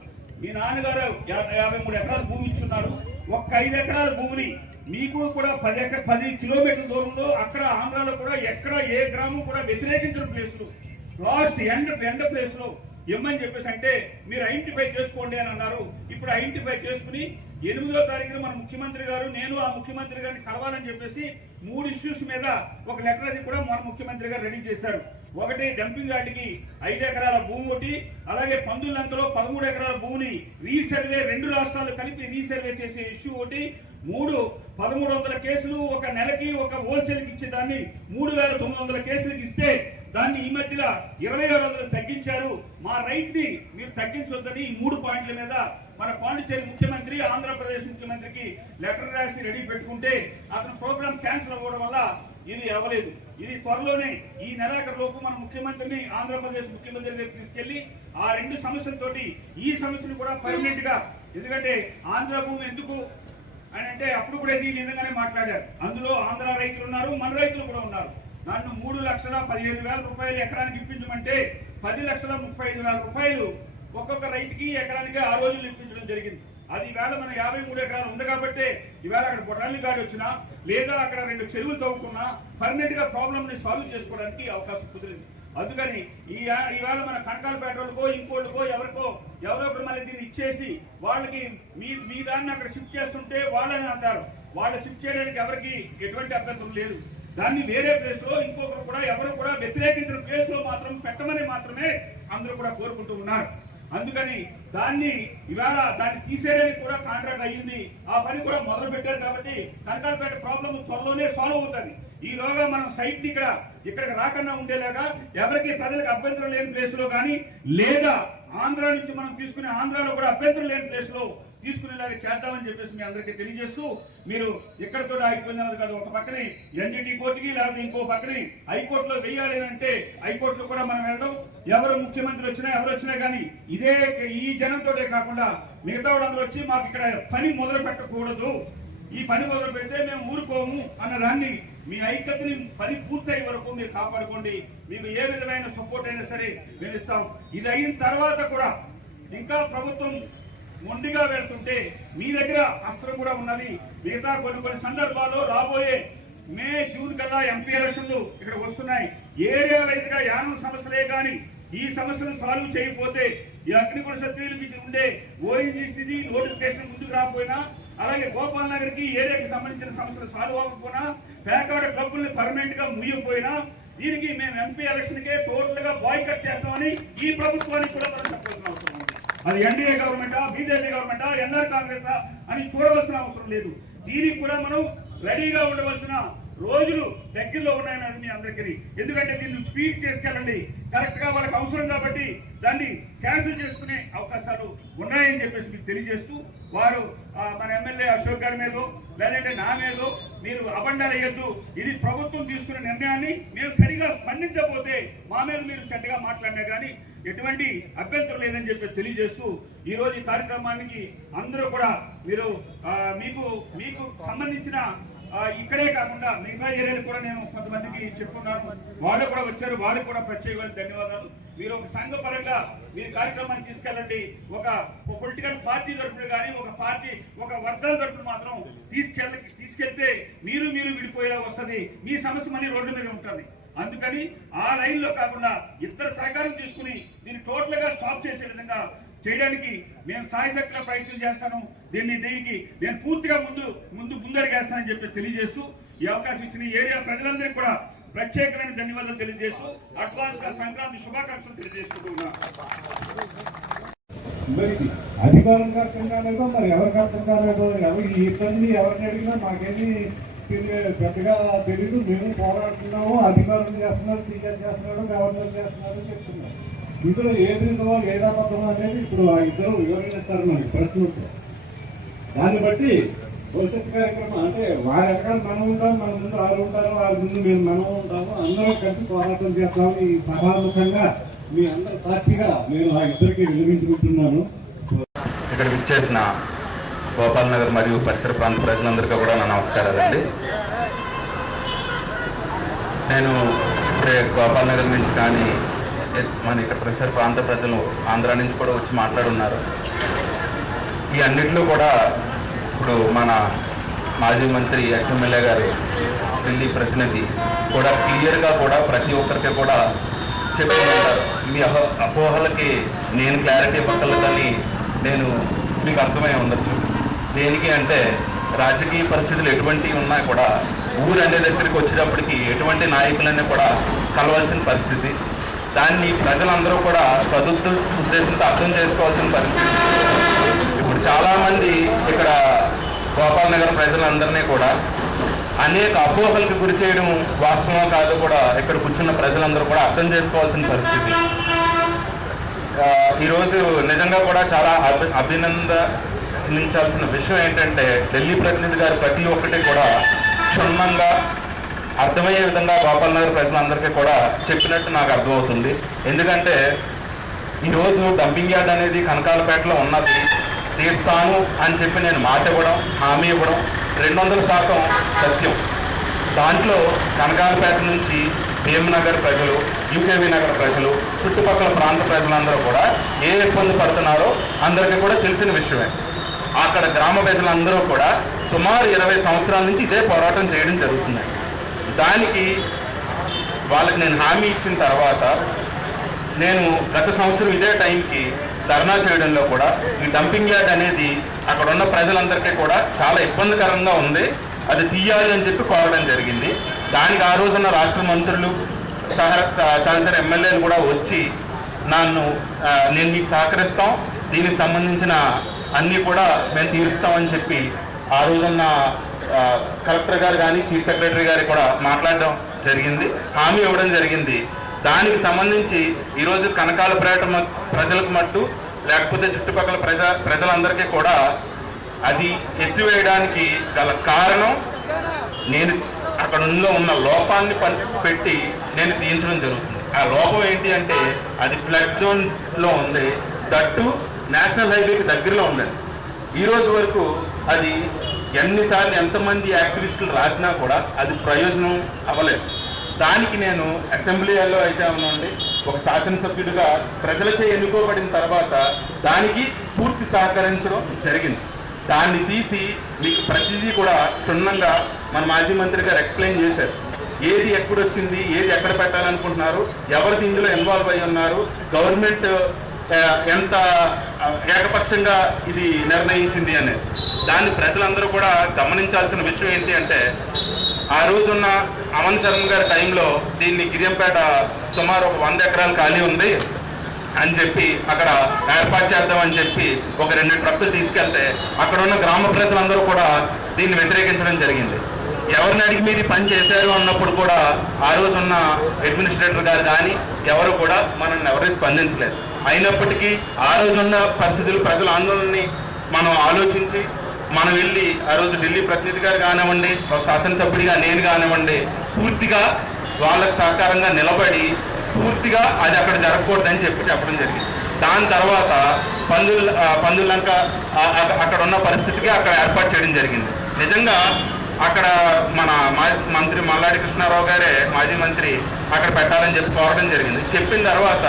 మీ నాన్నగారు 53 ఎకరాల భూమి ఇచ్చున్నారు. ఒక్క 5 ఎకరాల భూమిని మీకు కూడా 10 కిలోమీటర్ల దూరంలో అక్కడ ఆంధ్రాలో కూడా ఎక్కడ ఏ గ్రామం కూడా వ్యతిరేకించిన ప్లేస్లు లాస్ట్ ఎండ్ ప్లేస్ లో ఇమ్మని చెప్పేసి అంటే మీరు ఐడెంటిఫై చేసుకోండి అని అన్నారు. ఇప్పుడు ఐడెంటిఫై చేసుకుని 8వ తారీఖున మన ముఖ్యమంత్రి గారు నేను ఆ ముఖ్యమంత్రి గారిని కలవాలని చెప్పేసి 3 ఇష్యూస్ మీద ఒక లెటర్ అది కూడా మన ముఖ్యమంత్రి గారు రెడీ చేశారు. ఒకటి డంపింగ్ యార్డ్కి 5 ఎకరాల భూమి ఒకటి, అలాగే పందులంకలో 13 ఎకరాల భూమిని రీసర్వే 2 రాష్ట్రాలు కలిపి రీసర్వే చేసే ఇష్యూ ఒకటి, 1300 కేసులు ఒక నెలకి ఒక హోల్సేల్కి ఇచ్చేదాన్ని 3900 కేసులకు ఇస్తే దాన్ని ఈ మధ్యలో 2600 తగ్గించారు. మా రైట్ ని మీరు తగ్గించొద్దని ఈ 3 పాయింట్ల మీద మన పాండిచేరి ముఖ్యమంత్రి ఆంధ్రప్రదేశ్ ముఖ్యమంత్రికి లెటర్ రాసి రెడీ పెట్టుకుంటే అతను ప్రోగ్రామ్ క్యాన్సిల్ అవ్వడం వల్ల ఇది అవ్వలేదు. ఇది త్వరలోనే ఈ నెలాఖరు లోపు మన ముఖ్యమంత్రిని ఆంధ్రప్రదేశ్ ముఖ్యమంత్రి దగ్గరికి తీసుకెళ్లి ఆ 2 సమస్యలతోటి ఈ సమస్యను కూడా పర్మనెంట్ గా, ఎందుకంటే ఆంధ్ర భూమి ఎందుకు అని అంటే అప్పుడు కూడా దీని విధంగానే మాట్లాడారు. అందులో ఆంధ్ర రైతులు ఉన్నారు, మన రైతులు కూడా ఉన్నారు. నన్ను 3,15,000 రూపాయలు ఎకరానికి ఇప్పించమంటే 10,35,000 రూపాయలు ఒక్కొక్క రైతుకి ఎకరానికి ఆ రోజులు ఇప్పించడం జరిగింది. అది ఈవేళ మన 53 ఎకరాలు ఉంది కాబట్టి ఈవేళ అక్కడ బొటాని గాడి వచ్చినా లేదా అక్కడ 2 చెరువులు తవ్వుకున్నా పర్మనెంట్ గా ప్రాబ్లమ్ ని సాల్వ్ చేసుకోవడానికి అవకాశం కుదిరింది. అందుకని ఈవేళ మన కనకాలపేటలకో ఇంకోళ్ళకో ఎవరో ఒకరు మళ్ళీ దీన్ని ఇచ్చేసి వాళ్ళకి మీ దాన్ని అక్కడ షిఫ్ట్ చేస్తుంటే వాళ్ళని అంటారు. వాళ్ళు షిఫ్ట్ చేయడానికి ఎవరికి ఎటువంటి అభ్యంతరం లేదు. దాన్ని వేరే ప్లేస్ లో ఇంకొకరు కూడా ఎవరు కూడా వ్యతిరేకించిన ప్లేస్ లో మాత్రం పెట్టమని మాత్రమే అందరూ కూడా కోరుకుంటూ ఉన్నారు. అందుకని ఇవాళ దాన్ని తీసేయడానికి కూడా కాంట్రాక్ట్ అయ్యింది. ఆ పని కూడా మొదలు పెట్టారు కాబట్టి కనకాలపేట ప్రాబ్లం త్వరలోనే సాల్వ్ అవుతుంది. ఈలోగా మనం సైట్ ని ఇక్కడికి రాకుండా ఉండేలాగా ఎవరికి ప్రజలకు అభ్యంతరం లేని ప్లేస్ లో కానీ లేదా ఆంధ్ర నుంచి మనం తీసుకునే ఆంధ్రాలో కూడా అభ్యంతరం లేని ప్లేస్ లో తీసుకునేలాగా చేద్దామని చెప్పేసి మీ అందరికీ తెలియజేస్తూ మీరు ఎక్కడితో ఆగిపోయినది కాదు. ఒక పక్కనే ఎన్జిటి కోర్టుకి లేకపోతే ఇంకో పక్కనే హైకోర్టులో వెయ్యాలి అంటే హైకోర్టులో కూడా మనం వెళ్ళడం, ఎవరు ముఖ్యమంత్రి వచ్చినా కానీ ఈ జనంతోటే కాకుండా మిగతా వాళ్ళందరూ వచ్చి మాకు ఇక్కడ పని మొదలు పెట్టకూడదు, ఈ పని మొదలు పెడితే మేము ఊరుకోము అన్నదాన్ని మీ ఐక్యతని పని పూర్తయ్యే వరకు మీరు కాపాడుకోండి. మీకు ఏ విధమైన సపోర్ట్ అయినా సరే మేము ఇస్తాం. ఇది అయిన తర్వాత కూడా ఇంకా ప్రభుత్వం మొండిగా వెళ్తుంటే మీ దగ్గర అస్త్రం కూడా ఉన్నది. మిగతా కొన్ని సందర్భాల్లో రాబోయే మే జూన్ కల్లా ఎంపీ ఎలక్షన్లు ఇక్కడ వస్తున్నాయి. ఏరియా వైజ్ గా యానం సమస్యలే కానీ ఈ సమస్యను సాల్వ్ చేయకపోతే ఈ అగ్నికుల క్షత్రియులకి ఉండే ఓఎన్జీసీ నోటిఫికేషన్ ముందుకు రాకపోయినా, అలాగే గోపాల్ నగర్ కి ఏరియాకి సంబంధించిన సమస్యలు సాల్వ్ అవ్వకపోయినా, పేకాడ క్లబ్బుల్ని పర్మనెంట్ గా ముయ్యకపోయినా దీనికి మేము ఎంపీ ఎలక్షన్ కే టోటల్ గా బాయ్కట్ చేస్తామని ఈ ప్రభుత్వానికి కూడా మనం చెప్పాల్సిన అవసరం ఉంది. అది ఎన్డీఏ గవర్నమెంటా, బీజేపీ గవర్నమెంటా, ఎన్ఆర్ కాంగ్రెస్ అని చూడవలసిన అవసరం లేదు. దీనికి కూడా మనం రెడీగా ఉండవలసిన రోజులు దగ్గరలో ఉన్నాయని మీ అందరికీ. ఎందుకంటే దీన్ని స్పీడ్ చేసుకెళ్ళండి, కరెక్ట్ గా వాళ్ళకి అవసరం కాబట్టి దాన్ని క్యాన్సిల్ చేసుకునే అవకాశాలు ఉన్నాయని చెప్పేసి మీకు తెలియజేస్తూ, వారు మన ఎమ్మెల్యే అశోక్ గారి మీదో లేదంటే నా మీదో మీరు అబండాలు అయ్యొద్దు. ఇది ప్రభుత్వం తీసుకునే నిర్ణయాన్ని మేము సరిగా స్పందించకపోతే మా మీద మీరు చెడ్డగా మాట్లాడినా కానీ ఎటువంటి అభ్యంతరం లేదని చెప్పి తెలియజేస్తూ ఈ రోజు ఈ కార్యక్రమానికి అందరూ కూడా మీరు మీకు సంబంధించిన ఇక్కడే కాకుండా మిగతా ఏరియాలు కూడా నేను కొంతమందికి చెప్పుకున్నాను, వాళ్ళు కూడా వచ్చారు, వాళ్ళకి కూడా ప్రత్యేకమైన ధన్యవాదాలు. మీరు ఒక సంఘ పరంగా మీరు కార్యక్రమాన్ని తీసుకెళ్ళండి. ఒక పొలిటికల్ పార్టీ తరఫున కానీ ఒక వర్గాల తరఫున మాత్రం తీసుకెళ్తే మీరు విడిపోయేలా వస్తుంది, మీ సమస్య మళ్ళీ రోడ్డు మీద ఉంటుంది. అందుకని ఆ లైన్లో కాకుండా ఇద్దరు సహకారం తీసుకుని దీన్ని టోటల్ గా స్టాప్ చేసే విధంగా చేయడానికి మేము సాయశక్తిగా ప్రయత్నం చేస్తాను. దీనికి నేను పూర్తిగా ముందడుగేస్తానని చెప్పి తెలియజేస్తూ ఈ అవకాశం ఇచ్చిన ఏరియా ప్రజలందరికీ కూడా ప్రత్యేకమైన ధన్యవాదాలు తెలియజేస్తూ అడ్వాన్స్ గా సంక్రాంతి శుభాకాంక్షలు తెలియజేసుకుంటున్నా. అధికారంగా తిన్నాలేదో మరి ఎవరికి అర్థం కాలేదో, ఈ ఇబ్బంది ఎవరిని అడిగినా మాకేమీ పెద్దగా తెలీదు. మేము పోరాడుతున్నాము, అధికారులు చేస్తున్నారు, టీచర్ చేస్తున్నాడు, గవర్నర్ చేస్తున్నారు చెప్తున్నారు. ఇందులో ఏది నిజమో ఏదా అబద్ధమో అనేది ఇప్పుడు ఆ ఇద్దరు వివరణిస్తారు మనకి ప్రశ్నలు. దాన్ని బట్టి భవిష్యత్ కార్యక్రమం అంటే వారి రకాలు మనం ఉంటాం, మన ముందు వారు ఉంటారు, వారి ముందు మనం ఉంటాము, అందరూ కలిసి పోరాటం చేస్తాము. ఈ సభాముఖంగా మీ అందరి సాక్షిగా నేను ఆ ఇద్దరికి వినిపించుకుంటున్నాను. ఇక్కడ విచ్చేసిన గోపాల్ నగర్ మరియు పరిసర ప్రాంత ప్రజలందరికీ కూడా నా నమస్కారాలండి. నేను ఇప్పుడే గోపాల్ నగర్ నుంచి కానీ మన ఇక్కడ పరిసర ప్రాంత ప్రజలు ఆంధ్ర నుంచి కూడా వచ్చి మాట్లాడున్నారు. ఈ అన్నింటిలో కూడా ఇప్పుడు మన మాజీ మంత్రి ఎక్స్ఎమ్మెల్యే గారు ఢిల్లీ ప్రతినిధి కూడా క్లియర్గా కూడా ప్రతి ఒక్కరికి కూడా చెప్తున్నారు. మీ అపోహలకి నేను క్లారిటీ పక్కలదని నేను మీకు అర్థమై ఉండొచ్చు. దేనికి అంటే రాజకీయ పరిస్థితులు ఎటువంటివి ఉన్నా కూడా ఊరు అనే దగ్గరికి వచ్చేటప్పటికి ఎటువంటి నాయకులన్నీ కూడా కలవాల్సిన పరిస్థితి. దాన్ని ప్రజలందరూ కూడా ఉద్దేశంతో అర్థం చేసుకోవాల్సిన పరిస్థితి. ఇప్పుడు చాలామంది ఇక్కడ గోపాల్ నగర్ ప్రజలందరినీ కూడా అనేక అపోహలకు గురి చేయడం వాస్తవం కాదు కూడా ఇక్కడ కూర్చున్న ప్రజలందరూ కూడా అర్థం చేసుకోవాల్సిన పరిస్థితి. ఈరోజు నిజంగా కూడా చాలా అభినందించాల్సిన విషయం ఏంటంటే ఢిల్లీ ప్రతినిధి గారు ప్రతి ఒక్కటి కూడా క్షుణ్ణంగా అర్థమయ్యే విధంగా గోపాల్ నగర్ ప్రజలందరికీ కూడా చెప్పినట్టు నాకు అర్థమవుతుంది. ఎందుకంటే ఈరోజు డంపింగ్ యార్డ్ అనేది కనకాలపేటలో ఉన్నది, తీస్తాను అని చెప్పి నేను మాట ఇవ్వడం, హామీ ఇవ్వడం 200% సత్యం. దాంట్లో కనకాలపేట నుంచి భీమనగర్ ప్రజలు, యూకేవి నగర్ ప్రజలు, చుట్టుపక్కల ప్రాంత ప్రజలందరూ కూడా ఏ ఇబ్బంది పడుతున్నారో అందరికీ కూడా తెలిసిన విషయమే. అక్కడ గ్రామ ప్రజలందరూ కూడా సుమారు 20 సంవత్సరాల నుంచి ఇదే పోరాటం చేయడం జరుగుతుంది. దానికి వాళ్ళకి నేను హామీ ఇచ్చిన తర్వాత నేను గత సంవత్సరం ఇదే టైంకి ధర్నా చేయడంలో కూడా ఈ డంపింగ్ యార్డ్ అనేది అక్కడ ఉన్న ప్రజలందరికీ కూడా చాలా ఇబ్బందికరంగా ఉంది, అది తీయాలి అని చెప్పి కోరడం జరిగింది. దానికి ఆ రోజున్న రాష్ట్ర మంత్రులు సహచర ఎమ్మెల్యేలు కూడా వచ్చి నేను మీకు సహకరిస్తాం, దీనికి సంబంధించిన అన్నీ కూడా మేము తీరుస్తామని చెప్పి ఆ రోజున్న కలెక్టర్ గారు కానీ చీఫ్ సెక్రటరీ గారు కూడా మాట్లాడడం జరిగింది, హామీ ఇవ్వడం జరిగింది. దానికి సంబంధించి ఈరోజు కనకాలపేట ప్రజలకు మట్టు లేకపోతే చుట్టుపక్కల ప్రజలందరికీ కూడా అది ఎత్తివేయడానికి గల కారణం నేను అక్కడ ఉన్న లోపాన్ని పెట్టి నేను తీయించడం జరుగుతుంది. ఆ లోపం ఏంటి అంటే అది ఫ్లడ్ జోన్లో ఉంది, దట్టు నేషనల్ హైవేకి దగ్గరలో ఉందండి. ఈరోజు వరకు అది ఎన్నిసార్లు ఎంతమంది యాక్టివిస్టులు రాసినా కూడా అది ప్రయోజనం అవ్వలేదు. దానికి నేను అసెంబ్లీలో అయితే ఉన్నాండి ఒక శాసనసభ్యుడిగా ప్రజలచే ఎన్నుకోబడిన తర్వాత దానికి పూర్తి సహకరించడం జరిగింది. దాన్ని తీసి మీకు ప్రతిదీ కూడా క్షుణ్ణంగా మన మాజీ మంత్రి గారు ఎక్స్ప్లెయిన్ చేశారు. ఏది ఎక్కడొచ్చింది, ఏది ఎక్కడ పెట్టాలనుకుంటున్నారు, ఎవరిది ఇందులో ఇన్వాల్వ్ అయి ఉన్నారు, గవర్నమెంట్ ఎంత ఏకపక్షంగా ఇది నిర్ణయించింది అనేది. దాన్ని ప్రజలందరూ కూడా గమనించాల్సిన విషయం ఏంటి అంటే ఆ రోజున్న అమన్ శర్మ గారి టైంలో దీన్ని గిరియంపేట సుమారు 100 ఎకరాలు ఖాళీ ఉంది అని చెప్పి అక్కడ ఏర్పాటు చేద్దామని చెప్పి ఒక 2 ట్రక్కులు తీసుకెళ్తే అక్కడ ఉన్న గ్రామ ప్రజలందరూ కూడా దీన్ని వ్యతిరేకించడం జరిగింది. ఎవరిని అడిగి మీరు పని చేశారు అన్నప్పుడు కూడా ఆ రోజున్న అడ్మినిస్ట్రేటర్ గారు కానీ ఎవరు కూడా మనల్ని ఎవరిని స్పందించలేదు. అయినప్పటికీ ఆ రోజున్న పరిస్థితులు ప్రజల ఆందోళనని మనం ఆలోచించి మనం వెళ్ళి ఆ రోజు ఢిల్లీ ప్రతినిధి గారు కానివ్వండి, ఒక శాసనసభ్యుడిగా నేను కానివ్వండి, పూర్తిగా వాళ్ళకు సహకారంగా నిలబడి పూర్తిగా అది అక్కడ జరగకూడదని చెప్పడం జరిగింది. దాని తర్వాత పందులంక అక్కడ ఉన్న పరిస్థితికి అక్కడ ఏర్పాటు చేయడం జరిగింది. నిజంగా అక్కడ మన మంత్రి మల్లాడి కృష్ణారావు గారే మాజీ మంత్రి అక్కడ పెట్టాలని చెప్పి కోరడం జరిగింది. చెప్పిన తర్వాత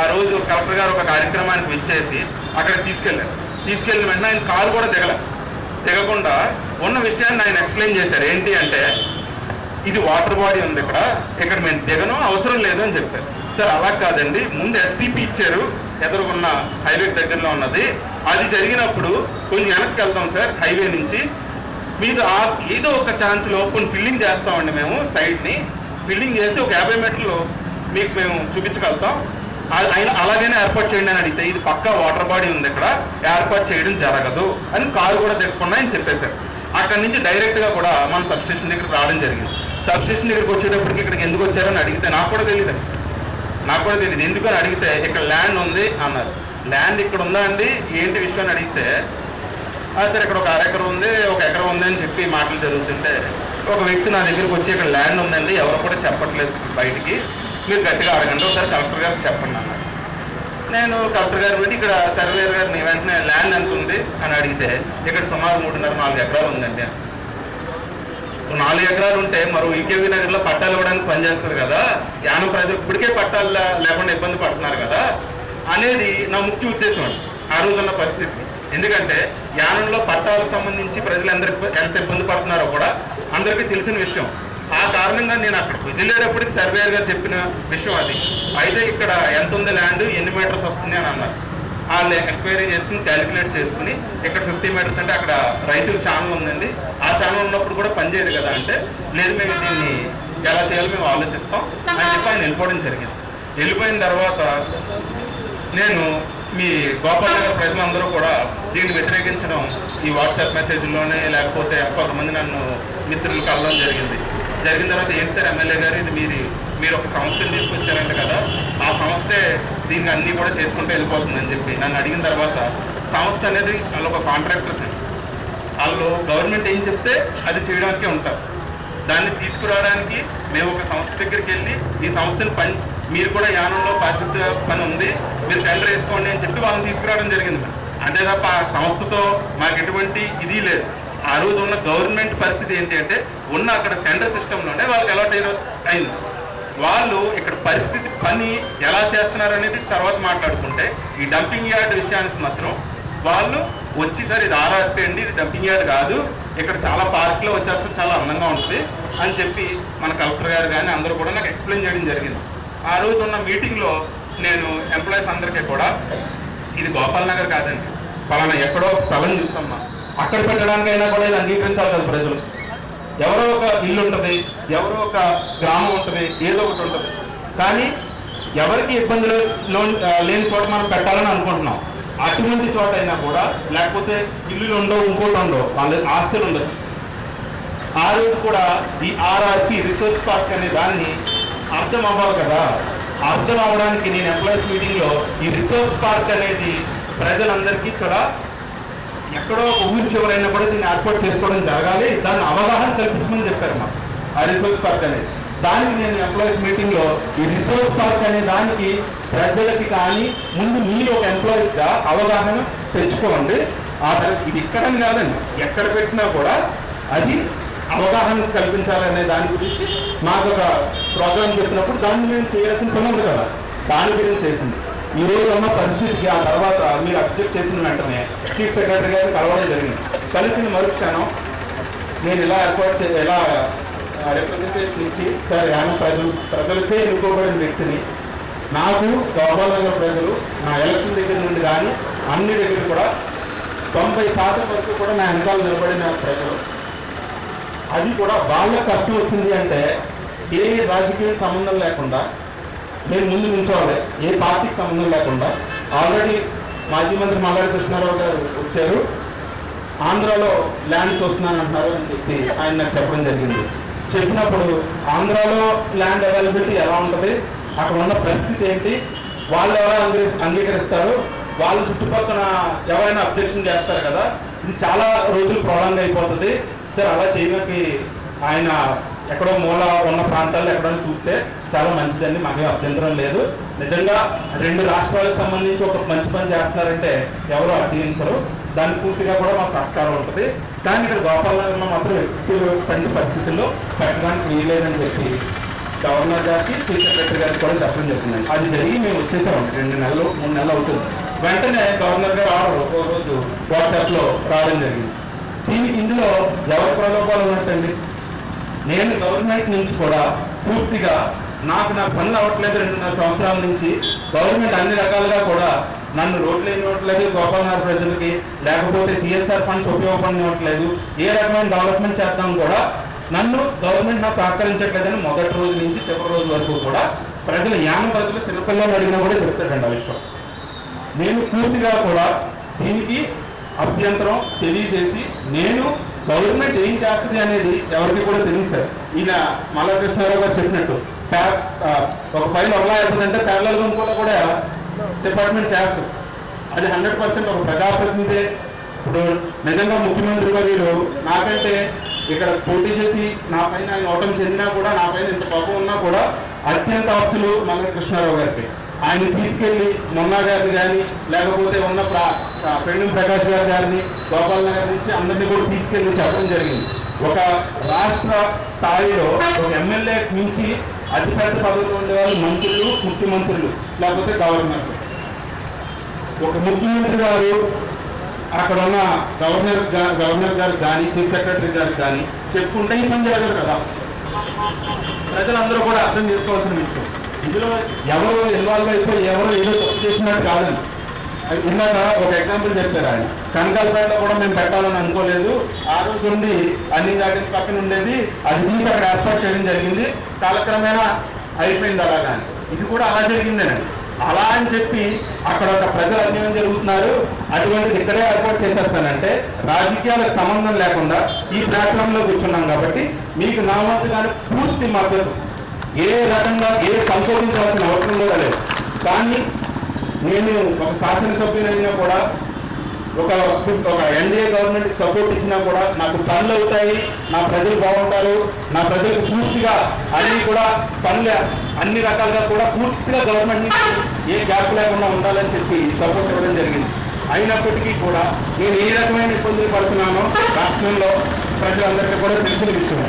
ఆ రోజు కలెక్టర్ గారు ఒక కార్యక్రమానికి విచ్చేసి అక్కడ తీసుకెళ్ళిన వెంటనే ఆయన కారు కూడా దిగకుండా ఉన్న విషయాన్ని ఆయన ఎక్స్ప్లెయిన్ చేశారు. ఏంటి అంటే ఇది వాటర్ బాడీ ఉంది, ఇక్కడ మేము దిగను, అవసరం లేదు అని చెప్పారు. సార్ అలా కాదండి, ముందు ఎస్టీపీ ఇచ్చారు, ఎదురుకున్న హైవే దగ్గరలో ఉన్నది, అది జరిగినప్పుడు కొంచెం వెనక్కి వెళ్తాం సార్ హైవే నుంచి, మీరు ఏదో ఒక ఛాన్స్లో కొన్ని ఫిల్లింగ్ చేస్తామండి, మేము సైడ్ని ఫిల్లింగ్ చేసి ఒక 50 మీటర్లు మీకు మేము చూపించగలుగుతాం, ఆయన అలాగైనా ఏర్పాటు చేయండి అని అడిగితే ఇది పక్కా వాటర్ బాడీ ఉంది, ఇక్కడ ఏర్పాటు చేయడం జరగదు అని కారు కూడా తెచ్చుకున్నా అని చెప్పేశారు. అక్కడి నుంచి డైరెక్ట్గా కూడా మన సబ్స్టేషన్ దగ్గరికి రావడం జరిగింది. సబ్స్టేషన్ దగ్గరికి వచ్చేటప్పటికి ఇక్కడికి ఎందుకు వచ్చారని అడిగితే నాకు కూడా తెలియదు. ఎందుకని అడిగితే ఇక్కడ ల్యాండ్ ఉంది అన్నారు. ల్యాండ్ ఇక్కడ ఉందా అండి, ఏంటి విషయం అని అడిగితే సరే ఇక్కడ ఒక 1/2 ఎకరం ఉంది, 1 ఎకరం ఉంది అని చెప్పి మాటలు జరుగుతుంటే ఒక వ్యక్తి నా దగ్గరికి వచ్చి ఇక్కడ ల్యాండ్ ఉందండి, ఎవరు కూడా చెప్పట్లేదు బయటికి, మీరు గట్టిగా అడగండి, ఒకసారి కలెక్టర్ గారికి చెప్పండి అన్నారు. నేను కలెక్టర్ గారు పెట్టి ఇక్కడ సర్వేయర్ గారిని వెంటనే ల్యాండ్ ఎంత ఉంది అని అడిగితే ఇక్కడ సుమారు 3.5-4 ఎకరాలు ఉందండి. 4 ఎకరాలు ఉంటే మరో ఈకేవీ నగర్లో పట్టాలు ఇవ్వడానికి పనిచేస్తారు కదా, యానం ప్రజలు ఇప్పటికే పట్టాలు లేకుండా ఇబ్బంది పడుతున్నారు కదా అనేది నా ముఖ్య ఉద్దేశం అండి ఆ రోజున్న పరిస్థితి. ఎందుకంటే యానంలో పట్టాలకు సంబంధించి ప్రజలు ఎంత ఇబ్బంది పడుతున్నారో కూడా అందరికీ తెలిసిన విషయం. ఆ కారణంగా నేను అక్కడ వదిలేటప్పటికి సర్వేయర్ గారు చెప్పిన విషయం అది. అయితే ఇక్కడ ఎంత ఉంది ల్యాండ్, ఎన్ని మీటర్స్ వస్తుంది అని అన్నారు. వాళ్ళు ఎంక్వైరీ చేసుకుని క్యాలిక్యులేట్ చేసుకుని ఇక్కడ 50 మీటర్స్ అంటే అక్కడ రైతుల ఛానల్ ఉందండి, ఆ ఛానల్ ఉన్నప్పుడు కూడా పనిచేయదు కదా అంటే, లేదు మేము దీన్ని ఎలా చేయాలో మేము ఆలోచిస్తాం అని చెప్పి ఆయన వెళ్ళిపోవడం జరిగింది. వెళ్ళిపోయిన తర్వాత నేను మీ గోపాల్ నగర్ ప్రజలందరూ కూడా దీన్ని వ్యతిరేకించడం ఈ వాట్సాప్ మెసేజ్లోనే లేకపోతే కొంతమంది నన్ను మిత్రులు కలవడం జరిగిన తర్వాత ఏంటి సార్ ఎమ్మెల్యే గారు ఇది మీరు ఒక సంస్థను తీసుకొచ్చారంట కదా, ఆ సంస్థే దీన్ని అన్నీ కూడా చేసుకుంటూ వెళ్ళిపోతుందని చెప్పి నన్ను అడిగిన తర్వాత సంస్థ అనేది వాళ్ళు ఒక కాంట్రాక్టర్స్ అండి, వాళ్ళు గవర్నమెంట్ ఏం చెప్తే అది చేయడానికే ఉంటారు. దాన్ని తీసుకురావడానికి మేము ఒక సంస్థ దగ్గరికి వెళ్ళి ఈ సంస్థని మీరు కూడా యానంలో పారిశుద్ధ్య పని ఉంది, మీరు టెండర్ వేసుకోండి అని చెప్పి వాళ్ళని తీసుకురావడం జరిగింది. అంతే తప్ప ఆ సంస్థతో మాకు ఎటువంటి ఇది లేదు. ఆ రోజు ఉన్న గవర్నమెంట్ పరిస్థితి ఏంటి అంటే ఉన్న అక్కడ టెండర్ సిస్టంలోనే వాళ్ళకి అలాట్ అయింది. వాళ్ళు ఇక్కడ పరిస్థితి పని ఎలా చేస్తున్నారు అనేది తర్వాత మాట్లాడుకుంటే, ఈ డంపింగ్ యార్డ్ విషయానికి మాత్రం వాళ్ళు వచ్చి సార్ ఇది ఆర్ఆర్పీ అండి, ఇది డంపింగ్ యార్డ్ కాదు, ఇక్కడ చాలా పార్క్లో వచ్చేస్తే చాలా అందంగా ఉంటుంది అని చెప్పి మన కలెక్టర్ గారు కానీ అందరూ కూడా నాకు ఎక్స్ప్లెయిన్ చేయడం జరిగింది. ఆ రోజు ఉన్న మీటింగ్లో నేను ఎంప్లాయీస్ అందరికీ కూడా ఇది గోపాల్ నగర్ కాదండి, ఫలానా ఎక్కడో స్థలం చూస్తామా, అక్కడ పెట్టడానికైనా కూడా ఇది అంగీకరించాలి కదా ప్రజలు. ఎవరో ఒక ఇల్లు ఉంటుంది, ఎవరో ఒక గ్రామం ఉంటుంది, ఏదో ఒకటి ఉంటుంది, కానీ ఎవరికి ఇబ్బందులు లేని చోట మనం పెట్టాలని అనుకుంటున్నాం. అటువంటి చోట అయినా కూడా లేకపోతే ఇల్లులు ఉండవు, ఇంకోటి ఉండవు, వాళ్ళ ఆస్తులు ఉండదు. ఆ రోజు కూడా ఈ ఆర్ఆర్పి రిసోర్స్ పార్క్ అనే దాన్ని అర్థం అవ్వాలి కదా. అర్థం అవ్వడానికి నేను ఎంప్లాయీస్ మీటింగ్లో ఈ రిసోర్స్ పార్క్ అనేది ప్రజలందరికీ చాలా ఎక్కడో ఊరి చివరైనా కూడా దీన్ని ఏర్పాటు చేసుకోవడం జరగాలి, దాన్ని అవగాహన కల్పించమని చెప్పారు మాకు ఆ రిసోర్స్ పార్క్ అనేది. దానికి నేను ఎంప్లాయీస్ మీటింగ్లో ఈ రిసోర్స్ పార్క్ అనే దానికి ప్రజలకి కానీ ముందు మీరు ఒక ఎంప్లాయీస్గా అవగాహన తెచ్చుకోండి. ఆ తర్వాత ఇది ఇక్కడని కాదండి, ఎక్కడ పెట్టినా కూడా అది అవగాహన కల్పించాలనే దాని గురించి మాకు ఒక ప్రోగ్రామ్ చెప్పినప్పుడు దాన్ని మేము చేయాల్సిన పని ఉంది కదా, దాని గురించి చేసింది. ఈ రోజు ఉన్న పరిస్థితికి ఆ తర్వాత మీరు అబ్జెక్ట్ చేసిన వెంటనే చీఫ్ సెక్రటరీ గారిని కలవడం జరిగింది. కలిసిన మరుక్షణం నేను ఇలా ఎలా రిప్రజెంటేషన్ ఇచ్చి సార్ యానం ప్రజలచే ఎన్నుకోబడిన వ్యక్తిని, నాకు గోపాల్ నగర్ ప్రజలు నా ఎలక్షన్ దగ్గర నుండి కానీ అన్ని దగ్గర కూడా 90% వరకు కూడా నా వెనకాల నిలబడిన ప్రజలు, అది కూడా వాళ్ళ కష్టం వచ్చింది అంటే ఏ రాజకీయ సంబంధం లేకుండా నేను ముందు నిల్చోవాలి, ఏ పార్టీకి సంబంధం లేకుండా. ఆల్రెడీ మాజీ మంత్రి మల్లాడి కృష్ణారావు గారు వచ్చారు, ఆంధ్రాలో ల్యాండ్స్ వస్తున్నాను అంటున్నారు అని చెప్పి ఆయన నాకు చెప్పడం జరిగింది. చెప్పినప్పుడు ఆంధ్రాలో ల్యాండ్ అవైలబిలిటీ ఎలా ఉంటుంది, అక్కడ ఉన్న పరిస్థితి ఏంటి, వాళ్ళు ఎవరైనా అంగీకరిస్తారు, వాళ్ళ చుట్టుపక్కల ఎవరైనా అబ్జెక్షన్ చేస్తారు కదా, ఇది చాలా రోజులు ప్రొలాంగ్ అయిపోతుంది సార్, అలా చేయడానికి ఆయన ఎక్కడో మూల ఉన్న ప్రాంతాల్లో ఎక్కడైనా చూస్తే చాలా మంచిదండి, మాకే అభ్యంతరం లేదు. నిజంగా 2 రాష్ట్రాలకు సంబంధించి ఒక మంచి పని చేస్తున్నారంటే ఎవరు అర్థించరు, దానికి పూర్తిగా కూడా మా సహకారం ఉంటుంది. కానీ ఇక్కడ గోపాల్ నగర్లో మాత్రం మాత్రం ఎటువంటి పరిస్థితుల్లో పెట్టడానికి వీల్లేదని చెప్పి గవర్నర్ గారికి చీఫ్ సెక్రటరీ గారికి కూడా చెప్పడం జరిగిందండి. అది జరిగి మేము వచ్చేసామండి 2 నెలలు 3 నెలలు అవుతుంది. వెంటనే గవర్నర్ గారు ఆర్డర్ ఒక రోజు వాట్సాప్లో రావడం జరిగింది. ఇందులో ఎవరి ప్రలోభాలు ఉన్నట్టండి? నేను గవర్నమెంట్ నుంచి కూడా పూర్తిగా నా పనులు అవ్వట్లేదు 2.5 సంవత్సరాల నుంచి. గవర్నమెంట్ అన్ని రకాలుగా కూడా నన్ను రోడ్లు ఇవ్వట్లేదు గోపాలనగర్ ప్రజలకి, లేకపోతే CSR ఫండ్స్ ఉపయోగపడినట్లేదు, ఏ రకమైన డెవలప్మెంట్ చేద్దాం కూడా నన్ను గవర్నమెంట్ నాకు సహకరించట్లేదని మొదటి రోజు నుంచి చివరి రోజు వరకు కూడా ప్రజలు ప్రజలు చిన్నపిల్లలు అడిగినా కూడా చెప్తాడండి ఆ విషయం. నేను పూర్తిగా కూడా దీనికి అభ్యంతరం తెలియజేసి నేను గవర్నమెంట్ ఏం చేస్తుంది అనేది ఎవరికి కూడా తెలియదు సార్. ఈయన మల్లాడి కృష్ణారావు గారు చెప్పినట్టు ఒక ఫైల్ ఒకలా అవుతుందంటే ప్యారలల్ ఇంకోలా కూడా డిపార్ట్మెంట్ చేస్తారు. అది 100% ఒక ప్రజాప్రతినిధి. ఇప్పుడు నిజంగా ముఖ్యమంత్రి గారు నాకంటే ఇక్కడ పోటీ చేసి నా పైన ఆయన ఓటమి చెందినా కూడా నా పైన ఇంత కోపం ఉన్నా కూడా అత్యంత ఆప్తులు మల్లాడి కృష్ణారావు గారికి. ఆయన తీసుకెళ్లి మొన్నా గారిని కానీ లేకపోతే ఉన్న పెండుం ప్రకాష్ గారిని గోపాల్ నగర్ నుంచి అందరినీ కూడా తీసుకెళ్లి చెప్పడం జరిగింది. ఒక రాష్ట్ర స్థాయిలో ఒక ఎమ్మెల్యే నుంచి అతిపెద్ద పదవులు ఉండేవాళ్ళు మంత్రులు, ముఖ్యమంత్రులు, లేకపోతే గవర్నర్లు. ఒక ముఖ్యమంత్రి గారు అక్కడ ఉన్న గవర్నర్ గారు కానీ చీఫ్ సెక్రటరీ గారు కానీ చెప్పుకుంటే ఈ పని జరగదు కదా. ప్రజలందరూ కూడా అర్థం చేసుకోవాల్సిన విషయం. ఇందులో ఎవరు ఇన్వాల్వ్ అయిపోయి ఎవరు ఏదో తప్పు చేసినట్టు కాదండి. ఇందాక ఒక ఎగ్జాంపుల్ చెప్పారు ఆయన, కనకాలపేటలో కూడా మేము పెట్టాలని అనుకోలేదు. ఆ రోజు నుండి అన్ని జాగ్రత్త పక్కన ఉండేది, అది తీసి అక్కడ ఏర్పాటు చేయడం జరిగింది. కాలక్రమేణా అయిపోయింది అలా. కానీ ఇది కూడా అలా జరిగిందేనండి. అలా అని చెప్పి అక్కడ ఒక ప్రజలు అన్యాయం జరుగుతున్నారు, అటువంటిది ఇక్కడే ఏర్పాటు చేసేస్తానంటే రాజకీయాలకు సంబంధం లేకుండా ఈ ప్లాట్ఫామ్లో కూర్చున్నాం కాబట్టి మీకు నా వంతుగానే పూర్తి మద్దతు. ఏ రకంగా సంశోధించాల్సిన అవసరం కూడా లేదు. కానీ నేను ఒక శాసనసభ్యులైనా కూడా ఒక ఎన్డీఏ గవర్నమెంట్కి సపోర్ట్ ఇచ్చినా కూడా నాకు పనులు అవుతాయి, నా ప్రజలు బాగుంటారు, నా ప్రజలకు పూర్తిగా అన్ని కూడా పనులు అన్ని రకాలుగా కూడా పూర్తిగా గవర్నమెంట్ నుంచి ఏ గ్యాప్ లేకుండా ఉండాలని చెప్పి సపోర్ట్ ఇవ్వడం జరిగింది. అయినప్పటికీ కూడా నేను ఏ రకమైన ఇబ్బందులు పడుతున్నానో రాష్ట్రంలో ప్రజలందరికీ కూడా తెలిసిన విషయం.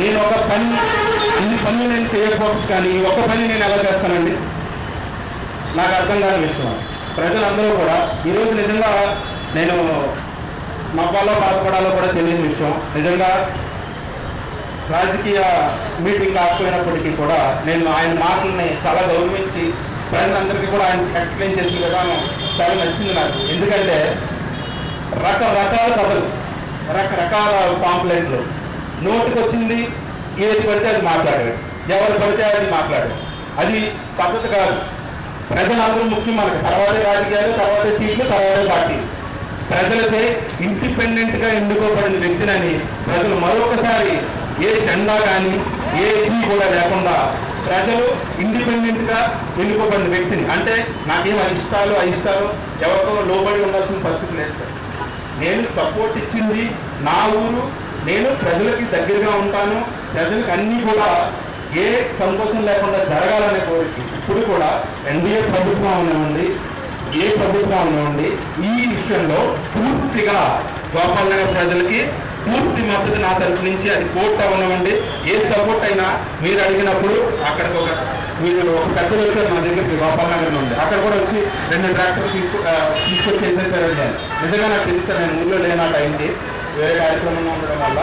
నేను ఒక పని ఇన్ని పనులు నేను చేయకపోవచ్చు, కానీ ఈ ఒక్క పని నేను ఎలా చేస్తానండి నాకు అర్థం కాని విషయం. ప్రజలందరూ కూడా ఈరోజు నిజంగా నేను నవ్వాలో బాధపడాలో కూడా తెలియని విషయం. నిజంగా రాజకీయ మీటింగ్ కాకపోయినప్పటికీ కూడా నేను ఆయన మాటల్ని చాలా గౌరవించి ప్రజలందరికీ కూడా ఆయన ఎక్స్ప్లెయిన్ చేసిన విధానం చాలా నచ్చింది నాకు. ఎందుకంటే రకరకాల కథలు, రకరకాల పాంప్లెట్లు, నోటికి వచ్చింది ఏది పడితే అది మాట్లాడాడు, ఎవరు పడితే అది మాట్లాడాడు. అది పద్ధతి కాదు. ప్రజలందరూ ముఖ్యం మనకు. తర్వాతే రాజకీయాలు, తర్వాతే సీట్లు, తర్వాతే పార్టీలు. ప్రజలకే ఇండిపెండెంట్గా ఎన్నుకోబడిన వ్యక్తినని ప్రజలు మరొకసారి ఏ జెండా కానీ ఏది కూడా లేకుండా ప్రజలు ఇండిపెండెంట్గా ఎన్నుకోబడిన వ్యక్తిని, అంటే నాకేం అయిష్టాలు ఎవరితో లోబడి ఉండాల్సిన పరిస్థితి లేదు. నేను సపోర్ట్ ఇచ్చింది నా ఊరు, నేను ప్రజలకి దగ్గరగా ఉంటాను, ప్రజలకు అన్నీ కూడా ఏ సంకోచం లేకుండా జరగాలనే కోరిక. ఇప్పుడు కూడా ఎన్డీఏ ప్రభుత్వం ఉన్నవండి, ఏ ప్రభుత్వం ఉన్నవండి, ఈ విషయంలో పూర్తిగా గోపాల్ నగర్ ప్రజలకి పూర్తి మద్దతు నా తరఫు నుంచి. అది కోర్టు ఉన్నవండి, ఏ సపోర్ట్ అయినా మీరు అడిగినప్పుడు అక్కడికి మీరు ఒక పెద్దలు వచ్చారు మా దగ్గరికి గోపాల్ నగర్ నుండి, అక్కడ కూడా వచ్చి 2 ట్రాక్టర్లు తీసుకొచ్చి చేసేసారండి. నిజంగా నాకు తెలుసు, నేను ఊళ్ళో లేని ఆ టైంకి వేరే కార్యక్రమంలో ఉండడం వల్ల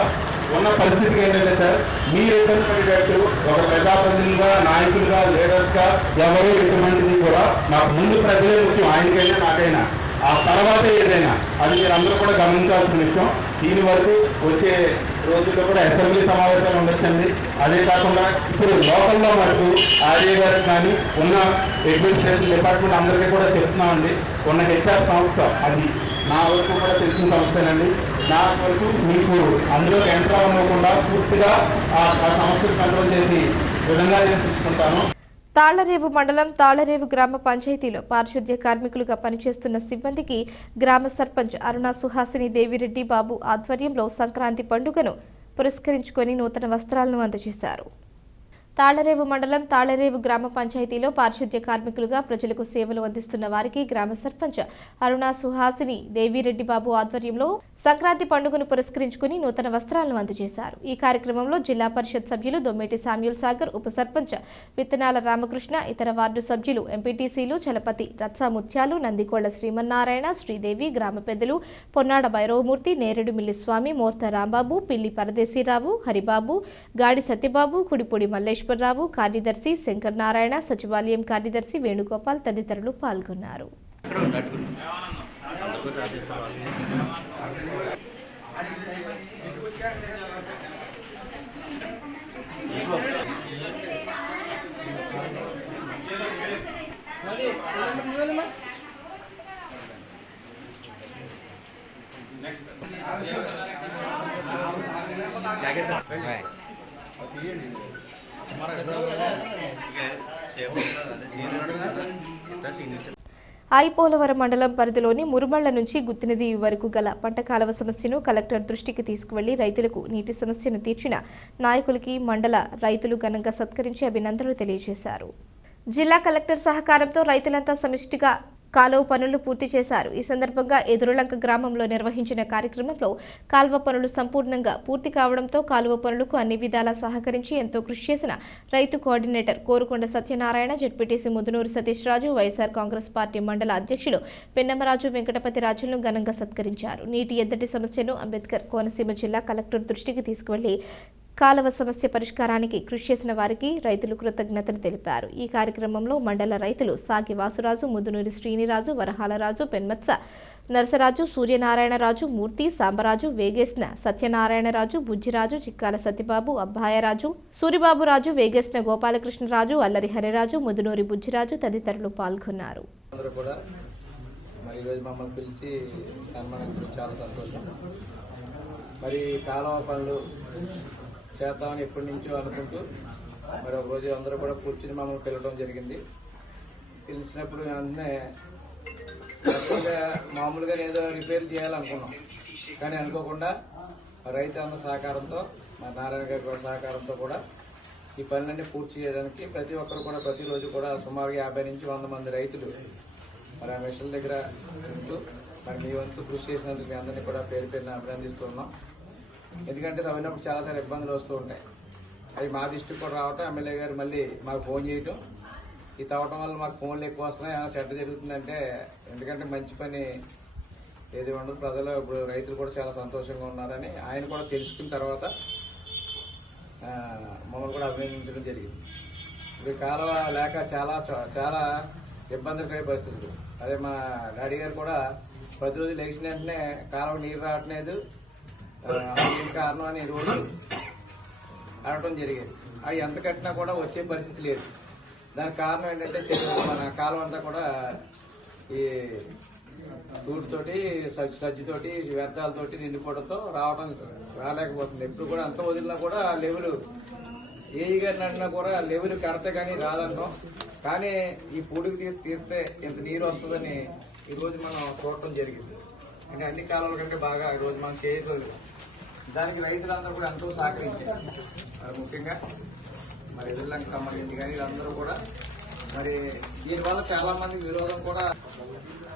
ఉన్న పరిస్థితికి ఏంటంటే సార్, మీరు ఇబ్బంది పడేటట్టు ఒక ప్రజాప్రతినిధులుగా, నాయకులుగా, లీడర్స్గా ఎవరో ఎటువంటిది కూడా నాకు ముందు ప్రజలే ముఖ్యం, ఆయనకైనా నాకైనా. ఆ తర్వాత ఏదైనా అది మీరు అందరూ కూడా గమనించాల్సిన విషయం. దీని వరకు వచ్చే రోజుల్లో కూడా అసెంబ్లీ సమావేశాలు ఉండొచ్చండి. అదే కాకుండా ఇప్పుడు లోకల్లో మనకు ఆర్ఏ గారికి కానీ ఉన్న అడ్మినిస్ట్రేషన్ డిపార్ట్మెంట్ అందరికీ కూడా చెప్తున్నామండి. ఉన్న HR సంస్థ అది నా వరకు కూడా తెలిసిన సంస్థనండి. నా వరకు మీకు అందులో ఎంటర్ అవ్వకుండా పూర్తిగా ఆ సమస్యలు కంట్రోల్ చేసి విధంగా నేను తీసుకుంటాను. తాళ్లరేవు మండలం తాళ్లరేవు గ్రామ పంచాయతీలో పారిశుద్ధ్య కార్మికులుగా పనిచేస్తున్న సిబ్బందికి గ్రామ సర్పంచ్ అరుణ సుహాసిని దేవిరెడ్డి బాబు ఆధ్వర్యంలో సంక్రాంతి పండుగను పురస్కరించుకొని నూతన వస్త్రాలను అందజేశారు. తాళరేవు మండలం తాళరేవు గ్రామ పంచాయతీలో పారిశుద్ధ్య కార్మికులుగా ప్రజలకు సేవలు అందిస్తున్న వారికి గ్రామ సర్పంచ్ అరుణ సుహాసిని దేవిరెడ్డి బాబు ఆధ్వర్యంలో సంక్రాంతి పండుగను పురస్కరించుకుని నూతన వస్త్రాలను అందజేశారు. ఈ కార్యక్రమంలో జిల్లా పరిషత్ సభ్యులు దొమ్మేటి శామ్యూల్ సాగర్, ఉప సర్పంచ్ విత్తనాల రామకృష్ణ, ఇతర వార్డు సభ్యులు, ఎంపీటీసీలు చలపతి రత్సా ముత్యాలు, నందికోళ్ల శ్రీమన్నారాయణ, శ్రీదేవి, గ్రామ పెద్దలు పొన్నాడ భైరవమూర్తి, నేరేడు మిల్లిస్వామి, మోర్త రాంబాబు, పిల్లి పరదేశీరావు, హరిబాబు, గాడి సత్యబాబు, కుడిపూడి మల్లేశ్వరరావు, కార్యదర్శి శంకర్ నారాయణ, సచివాలయం కార్యదర్శి వేణుగోపాల్ తదితరులు పాల్గొన్నారు. ఐపోలవరం మండలం పరిధిలోని మురుమళ్ల నుంచి గుత్తినది వరకు గల పంట కాలువ సమస్యను కలెక్టర్ దృష్టికి తీసుకువెళ్లి రైతులకు నీటి సమస్యను తీర్చిన నాయకులకి మండల రైతులు ఘనంగా సత్కరించి అభినందనలు తెలియజేశారు. జిల్లా కలెక్టర్ సహకారంతో రైతులంతా సమిష్టిగా కాలువ పనులు పూర్తి చేశారు. ఈ సందర్భంగా ఎదురులంక గ్రామంలో నిర్వహించిన కార్యక్రమంలో కాలువ పనులు సంపూర్ణంగా పూర్తి కావడంతో కాలువ పనులకు అన్ని విధాలా సహకరించి ఎంతో కృషి చేసిన రైతు కోఆర్డినేటర్ కోరుకొండ సత్యనారాయణ, జెడ్పీటీసీ ముదునూరు సతీష్ రాజు, వైఎస్ఆర్ కాంగ్రెస్ పార్టీ మండల అధ్యక్షులు పెన్నమరాజు వెంకటపతి రాజులను ఘనంగా సత్కరించారు. నీటి ఎద్దడి సమస్యను అంబేద్కర్ కోనసీమ జిల్లా కలెక్టర్ దృష్టికి తీసుకువెళ్లి కాలువ సమస్య పరిష్కారానికి కృషి చేసిన వారికి రైతులు కృతజ్ఞతలు తెలిపారు. ఈ కార్యక్రమంలో మండల రైతులు సాగి వాసురాజు, ముదునూరి శ్రీనిరాజు, వరహాలరాజు, పెన్మత్స నరసరాజు, సూర్యనారాయణరాజు, మూర్తి, సాంబరాజు, వేగేసిన సత్యనారాయణరాజు, బుజ్జిరాజు, చిక్కాల సత్యబాబు, అబ్బాయరాజు, సూరిబాబురాజు, వేగేసిన గోపాలకృష్ణరాజు, అల్లరి హరిరాజు, ముదునూరి బుజ్జిరాజు తదితరులు పాల్గొన్నారు. మరి కాలువ పనులు చేద్దామని ఎప్పటి నుంచో అనుకుంటూ మరి ఒక రోజు అందరూ కూడా కూర్చుని మమ్మల్ని పిలవడం జరిగింది. పిలిచినప్పుడు వెంటనే మామూలుగా ఏదో రిపేర్ చేయాలనుకున్నాం, కానీ అనుకోకుండా రైతుల సహకారంతో మా నారాయణ గారి సహకారంతో కూడా ఈ పనులన్నీ పూర్తి చేయడానికి ప్రతి ఒక్కరు కూడా ప్రతిరోజు కూడా సుమారుగా 50 నుంచి 100 మంది రైతులు మరి ఆ మిషన్ల దగ్గర ఉంటూ మరి మీ వంతు కృషి చేసినందుకు మీ అందరినీ కూడా పేరు పేరున అభినందిస్తున్నాం. ఎందుకంటే తవ్వినప్పుడు చాలా ఇబ్బందులు వస్తూ ఉంటాయి. అవి మా దృష్టికి కూడా రావటం, ఎమ్మెల్యే గారు మళ్ళీ మాకు ఫోన్ చేయటం, ఈ తవ్వటం వల్ల మాకు ఫోన్లు ఎక్కువ వస్తున్నాయి, ఏమైనా చెడ్డ జరుగుతుందంటే, ఎందుకంటే మంచి పని ఏది ఉండదు, ప్రజలు ఇప్పుడు రైతులు కూడా చాలా సంతోషంగా ఉన్నారని ఆయన కూడా తెలుసుకున్న తర్వాత మమ్మల్ని కూడా అభినందించడం జరిగింది. ఇప్పుడు కాలువ లేక చాలా చాలా ఇబ్బందికర పరిస్థితులు. అదే మా డాడీ గారు కూడా ప్రతిరోజు లేచిన వెంటనే కాలువ నీరు రావట్లేదు, ఏం కారణం అని రోజు అడగటం జరిగేది. అవి ఎంత కట్టినా కూడా వచ్చే పరిస్థితి లేదు. దానికి కారణం ఏంటంటే మన కాలువ అంతా కూడా ఈ తూటితోటి సజ్జితోటి వ్యర్థాలతోటి నిండిపోవడంతో రాలేకపోతుంది. ఎప్పుడు కూడా అంత వదిలినా కూడా లెవెల్ ఏఈ గారిని అడినా కూడా లెవెల్ కడితే కానీ రాదంటాం. కానీ ఈ పూడికి తీరితే ఇంత నీరు వస్తుందని ఈరోజు మనం చూడటం జరిగింది. అంటే అన్ని కాలాల కంటే బాగా ఈరోజు మనం చేయగలదు. దానికి రైతులందరూ కూడా ఎంతో సహకరించారు. మరి ముఖ్యంగా మరి ఎదురులకు సంబంధించి కానీ వీళ్ళందరూ కూడా మరి దీనివల్ల చాలా మంది విరోధం కూడా.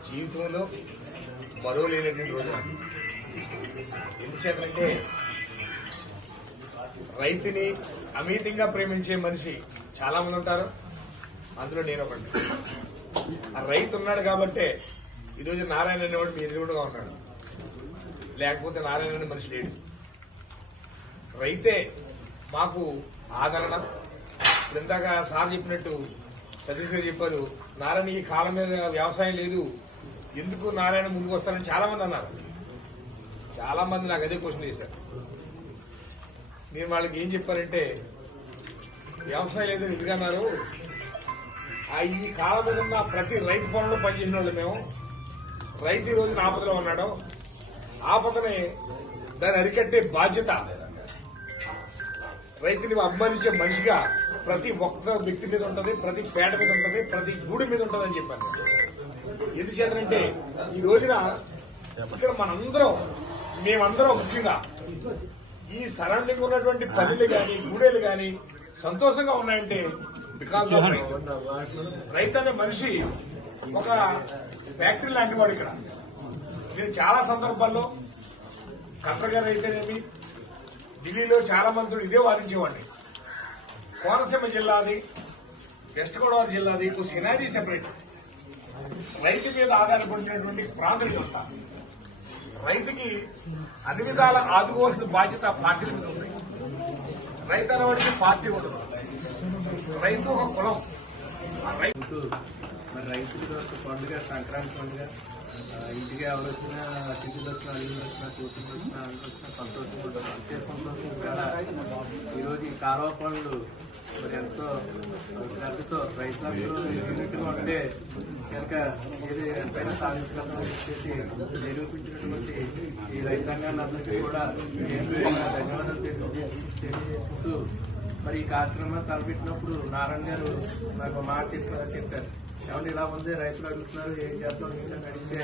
జీవితంలో మరో లేనటువంటి రోజు ఎందుచేతంటే రైతుని అమితంగా ప్రేమించే మనిషి చాలా మంది ఉంటారు, అందులో నేను ఒకటి. ఆ రైతు ఉన్నాడు కాబట్టే ఈరోజు నారాయణ అనేవాడు మీ ఎదురుగా ఉన్నాడు, లేకపోతే నారాయణ అనే మనిషి లేడు. రైతే మాకు ఆదరణ. ఇందాక సార్ చెప్పినట్టు సతీష్ గారు చెప్పారు, నారాయణ ఈ కాలం మీద వ్యవసాయం లేదు, ఎందుకు నారాయణ ముందుకు వస్తారని చాలా మంది అన్నారు. చాలా మంది నాకు అదే క్వశ్చన్ చేశారు. నేను వాళ్ళకి ఏం చెప్పారంటే, వ్యవసాయం లేదు ఎందుకన్నారు, ఈ కాలం మీద ఉన్న ప్రతి రైతు పనులు పనిచేసిన వాళ్ళు మేము. రైతు ఈ రోజు ఆపదలో ఉన్నాడు, ఆపదనే దాన్ని అరికట్టే బాధ్యత రైతుని అభిమానించే మనిషిగా ప్రతి ఒక్క వ్యక్తి మీద ఉంటుంది, ప్రతి పేట మీద ఉంటుంది, ప్రతి గూడి మీద ఉంటుంది అని చెప్పాను. ఎందుచేతనంటే ఈ రోజున ఇక్కడ మనందరం మేమందరం ముఖ్యంగా ఈ సరౌండింగ్ ఉన్నటువంటి పల్లెలు కానీ గూడెలు కానీ సంతోషంగా ఉన్నాయంటే బికాస్ ఆఫ్ రైతు. రైతు అనే మనిషి ఒక ఫ్యాక్టరీ లాంటి వాడు. ఇక్కడ నేను చాలా సందర్భాల్లో కలెక్టర్ గారు అయితేనేమి, ఢిల్లీలో చాలా మంత్రులు ఇదే వాదించేవాడిని. కోనసీమ జిల్లాది, వెస్ట్ గోదావరి జిల్లాది ఒక సినారీ సెపరేట్. రైతు మీద ఆధారపడినటువంటి ప్రాంతం ఇదంతా. రైతుకి అన్ని విధాల ఆదుకోవాల్సిన బాధ్యత పార్టీల మీద ఉంది. రైతు అనేవాడికి పార్టీ ఉండదు. రైతు ఒక కులం. మరి రైతులకి ఒక పండుగ, సంక్రాంతి పండుగ. ఇంటికి ఎవరు వచ్చినా, అతిథులు వచ్చినా, అల్లులు వచ్చినా, కూతురు వచ్చినా, అందరూ వచ్చినా సంతోషంగా ఉంటుంది. అంతే సంతోషం కూడా ఈరోజు ఈ కాలువ పనులు మరి ఎంతో శ్రద్ధతో రైతులందరూ నిలిచినట్టుగా ఉంటే కనుక ఏది ఎంతైనా సాధించగలమని చెప్పేసి నిరూపించినటువంటి ఈ రైతాంగాలందరికీ కూడా ధన్యవాదాలు తెలియజేసుకుంటూ మరి ఈ కార్యక్రమాన్ని తలపెట్టినప్పుడు నారాయణ గారు నాకు మాట చెప్పారు. ఏమంటే ఇలా ఉంది, రైతులు అడుగుతున్నారు, ఏం చేస్తాం అని అడిగితే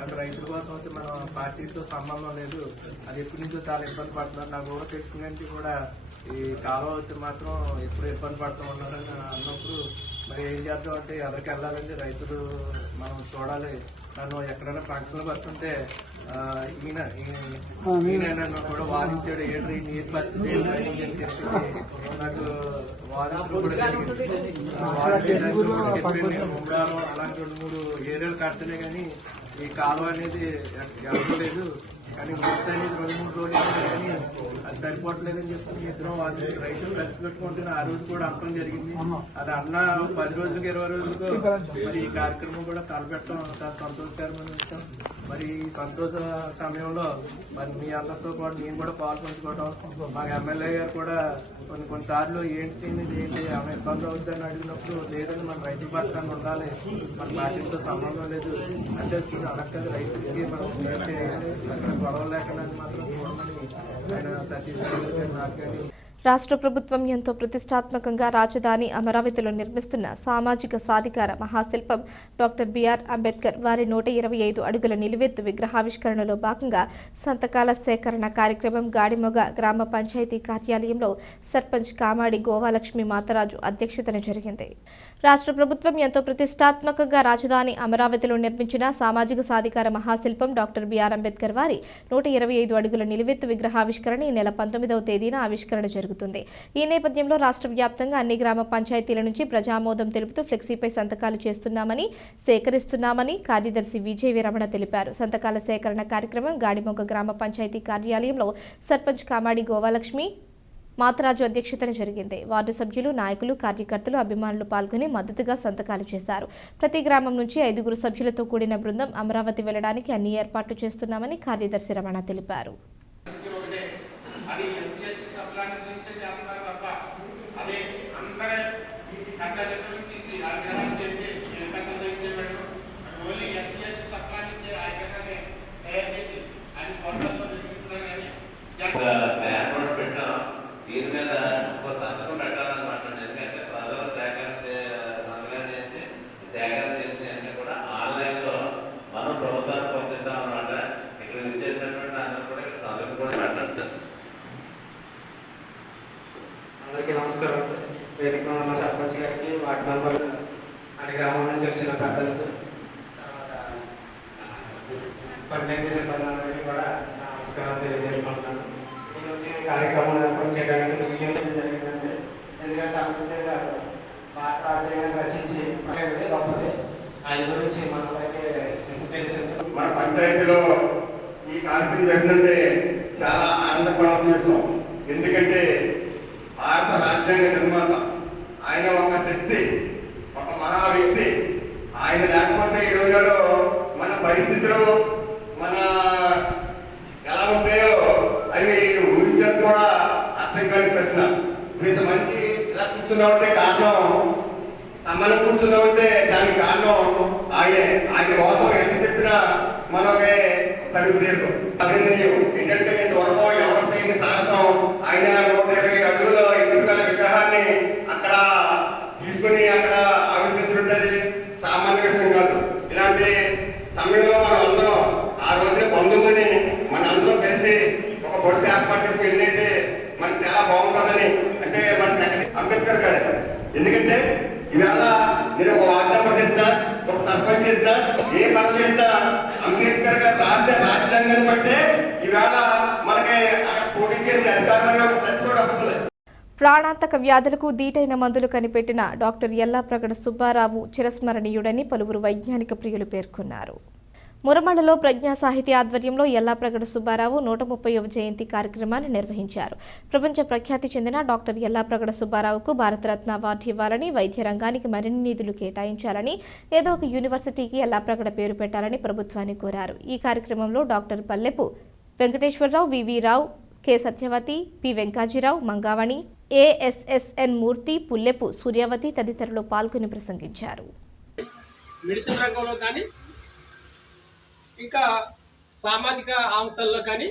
అంటే రైతుల కోసం అయితే మన పార్టీతో సంబంధం లేదు, అది ఎప్పటి నుంచో చాలా ఇబ్బంది పడుతున్నారు. నాకు కూడా తెలుసుకునేందుకు కూడా ఈ కాలువ అయితే మాత్రం ఎప్పుడు ఇబ్బంది పడుతూ ఉన్నారని అన్నప్పుడు మరి ఏం చేద్దాం అంటే ఎవరికి వెళ్ళాలంటే రైతులు మనం చూడాలి. నన్ను ఎక్కడైనా పంటలు పడుతుంటే ఈయన నన్ను కూడా వాదించాడు. ఏంటి నీరు పరిస్థితి అని చెప్పి నాకు వాదించడం కూడా జరిగింది. ముండారం అలాంటి 2-3 ఏరియాలు కడితేనే కానీ ఈ కాలువ అనేది ఎవరలేదు. కానీ వస్తే 2-3 రోజులు కానీ అది సరిపోవట్లేదని చెప్పి ఇద్దరం వాళ్ళు రైతులు కలిసి పెట్టుకుంటున్న ఆ రోజు కూడా అనడం జరిగింది. అది అన్న 10 రోజులకు 20 రోజులకు మరి ఈ కార్యక్రమం కూడా తలపెట్టడం చాలా సంతోషకరమైన విషయం. మరి ఈ సంతోష సమయంలో మరి మీ అందరితో పాటు నేను కూడా పాల్పంచుకోవడం, మా ఎమ్మెల్యే గారు కూడా కొన్నిసార్లు ఏంటి ఆమె ఇబ్బంది అవుతుందని అడిగినప్పుడు లేదని మన రైతు పథకాన్ని ఉండాలి, మన పార్టీతో సంబంధం లేదు అంటే అనక్కది రైతులకి మనం చేయాలి, అక్కడ గొడవ లేకుండా మాత్రం చూడమని ఆయన సతీష్ గారు నాకు కానీ. రాష్ట్ర ప్రభుత్వం ఎంతో ప్రతిష్టాత్మకంగా రాజధాని అమరావతిలో నిర్మిస్తున్న సామాజిక సాధికార మహాశిల్పం డాక్టర్ బిఆర్ అంబేద్కర్ వారి 125 అడుగుల నిలువెత్తు విగ్రహావిష్కరణలో భాగంగా సంతకాల సేకరణ కార్యక్రమం గాడిమొగ గ్రామ పంచాయతీ కార్యాలయంలో సర్పంచ్ కామాడి గోవాలక్ష్మి మాతరాజు అధ్యక్షతన జరిగింది. రాష్ట్ర ప్రభుత్వం ఎంతో ప్రతిష్టాత్మకంగా రాజధాని అమరావతిలో నిర్మించిన సామాజిక సాధికార మహాశిల్పం డాక్టర్ బిఆర్ అంబేద్కర్ వారి 125 అడుగుల నిలువెత్తు విగ్రహావిష్కరణ ఈ నెల 19వ తేదీన ఆవిష్కరణ జరుగుతుంది. ఈ నేపథ్యంలో రాష్ట్ర వ్యాప్తంగా అన్ని గ్రామ పంచాయతీల నుంచి ప్రజామోదం తెలుపుతూ ఫ్లెక్సీపై సంతకాలు చేస్తున్నామని, సేకరిస్తున్నామని కార్యదర్శి విజయ రమణ తెలిపారు. సంతకాల సేకరణ కార్యక్రమం గాడిమొగ గ్రామ పంచాయతీ కార్యాలయంలో సర్పంచ్ కామాడి గోవాలక్ష్మి మాతరాజు అధ్యక్షతన జరిగింది. వార్డు సభ్యులు, నాయకులు, కార్యకర్తలు, అభిమానులు పాల్గొని మద్దతుగా సంతకాలు చేశారు. ప్రతి గ్రామం నుంచి 5 సభ్యులతో కూడిన బృందం అమరావతి వెళ్లడానికి అన్ని ఏర్పాట్లు చేస్తున్నామని కార్యదర్శి రమణ తెలిపారు. అందరికీ నమస్కారం. వేదిక ఉన్న సర్పంచ్ గారికి, వార్డు మెంబర్లు, అన్ని గ్రామాల నుంచి వచ్చిన పెద్దలకు, పంచాయతీ సిబ్బంది అందరికీ కూడా నమస్కారం తెలియజేసుకుంటున్నాను. ఈరోజు ఈ కార్యక్రమం ఏర్పాటు చేయడానికి ముఖ్యం జరిగిందంటే ఎందుకంటే అంబేద్కర్ గారు భారత రాజ్యాంగాన్ని రచించి గొప్పది. ఆయన గురించి మనకైతే తెలిసింది. మన పంచాయతీలో ఈ కార్యక్రమం జరిగిందంటే చాలా ఆనందపడాల్సిన విషయం. ఎందుకంటే భారత రాజ్యాంగ నిర్మాత ఆయన ఒక శక్తి, ఒక మహా వ్యక్తి. ఆయన లేకపోతే ఈ రోజుల్లో మన పరిస్థితులు మన ఎలా ఉంటాయో అవి ఊహించడం కూడా అర్థం కాని ప్రశ్న. ఇంతమంది ఇలా కూర్చున్నామంటే కారణం, మనం కూర్చున్నామంటే దానికి కారణం ఆయనే. ఆయన కోసం ఎంత చెప్పినా మనకే తరుగుదేరు. అభినందనీయం ఏంటంటే ఇంతవరకు ఎవరు చేయని సాహసం ఆయన 120 అడుగుల ఎత్తుగల విగ్రహాన్ని అక్కడ తీసుకుని అక్కడ ఆవిష్కరించినది సామాన్య విషయం కాదు. ఇలాంటి సమయంలో మనం అందరం ఆ రోజున 19 మన అందరం కలిసి ఒక బస్సు ఏర్పాటు చేసుకుని వెళ్ళైతే మనకి చాలా బాగుంటుందని, అంటే మన ఎందుకంటే ఇవాళ నేను ఒక వార్డ్ మెంబర్ చేసినా, ఒక సర్పంచ్ చేసినా, ఏ పని చేసినా అంబేద్కర్ గారు రాష్ట్ర రాజ్యాంగాన్ని బట్టే ఇవాళ మనకి అక్కడ పోటీ చేసే అధికారం అనే ఒక సర్టిఫికేట్ వస్తుంది. ప్రాణాంతక వ్యాధులకు దీటైన మందులు కనిపెట్టిన డాక్టర్ యల్లాప్రగడ సుబ్బారావు చిరస్మరణీయుడని పలువురు వైజ్ఞానిక ప్రియులు పేర్కొన్నారు. మురమళ్లలో ప్రజ్ఞా సాహితీ ఆధ్వర్యంలో యల్లాప్రగడ సుబ్బారావు 130వ జయంతి కార్యక్రమాన్ని నిర్వహించారు. ప్రపంచ ప్రఖ్యాతి చెందిన డాక్టర్ యల్లాప్రగడ సుబ్బారావుకు భారతరత్న అవార్డు ఇవ్వాలని, వైద్య రంగానికి మరిన్ని నిధులు కేటాయించాలని, ఏదో ఒక యూనివర్సిటీకి యల్లాప్రగడ పేరు పెట్టాలని ప్రభుత్వాన్ని కోరారు. ఈ కార్యక్రమంలో డాక్టర్ పల్లెపు వెంకటేశ్వరరావు, వివి రావు, కె సత్యవతి, పి వెంకాజీరావు, మంగావణి, ఏఎస్ఎస్ఎన్ మూర్తి, పుల్లెపు సూర్యావతి తదితరులు పాల్గొని ప్రసంగించారు. మెడిసిన్ రంగంలో కానీ ఇంకా సామాజిక అంశాల్లో కానీ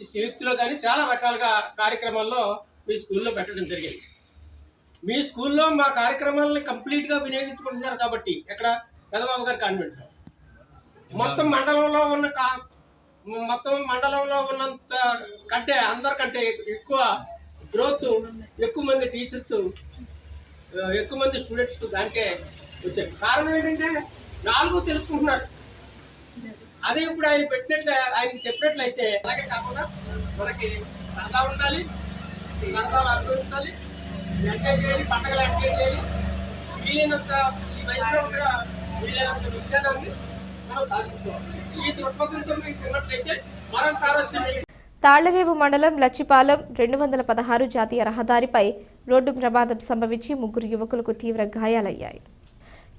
ఈ సివిక్స్లో కానీ చాలా రకాలుగా కార్యక్రమాల్లో మీ స్కూల్లో పెట్టడం జరిగింది. మీ స్కూల్లో మా కార్యక్రమాలని కంప్లీట్గా వినియోగించుకుంటున్నారు కాబట్టి ఇక్కడ పెదబాబు గారి కాన్వెంట్లో మొత్తం మండలంలో ఉన్నంత కంటే అందరికంటే ఎక్కువ గ్రోత్, ఎక్కువ మంది టీచర్స్, ఎక్కువ మంది స్టూడెంట్స్ దానికే వచ్చారు. కారణం ఏంటంటే 4 తెలుసుకుంటున్నారు. అదే ఇప్పుడు ఆయనకి చెప్పినట్లయితే అలాగే కాకుండా మనకి సరదా ఉండాలి, సరదాలు అనుభవించాలి, ఎంజాయ్ చేయాలి, పండగలు ఎంజాయ్ చేయాలి, వీలైనంత ఈ వయసులో కూడా వీలైనంత విజ్ఞానాన్ని మనం సాధించుకోవాలి. ఈ దృక్పథంతో మీకు ఉన్నట్లయితే మరొకసారి తాళ్లరేవు మండలం లచ్చిపాలెం 216 జాతీయ రహదారిపై రోడ్డు ప్రమాదం సంభవించి 3 యువకులకు తీవ్ర గాయాలయ్యాయి.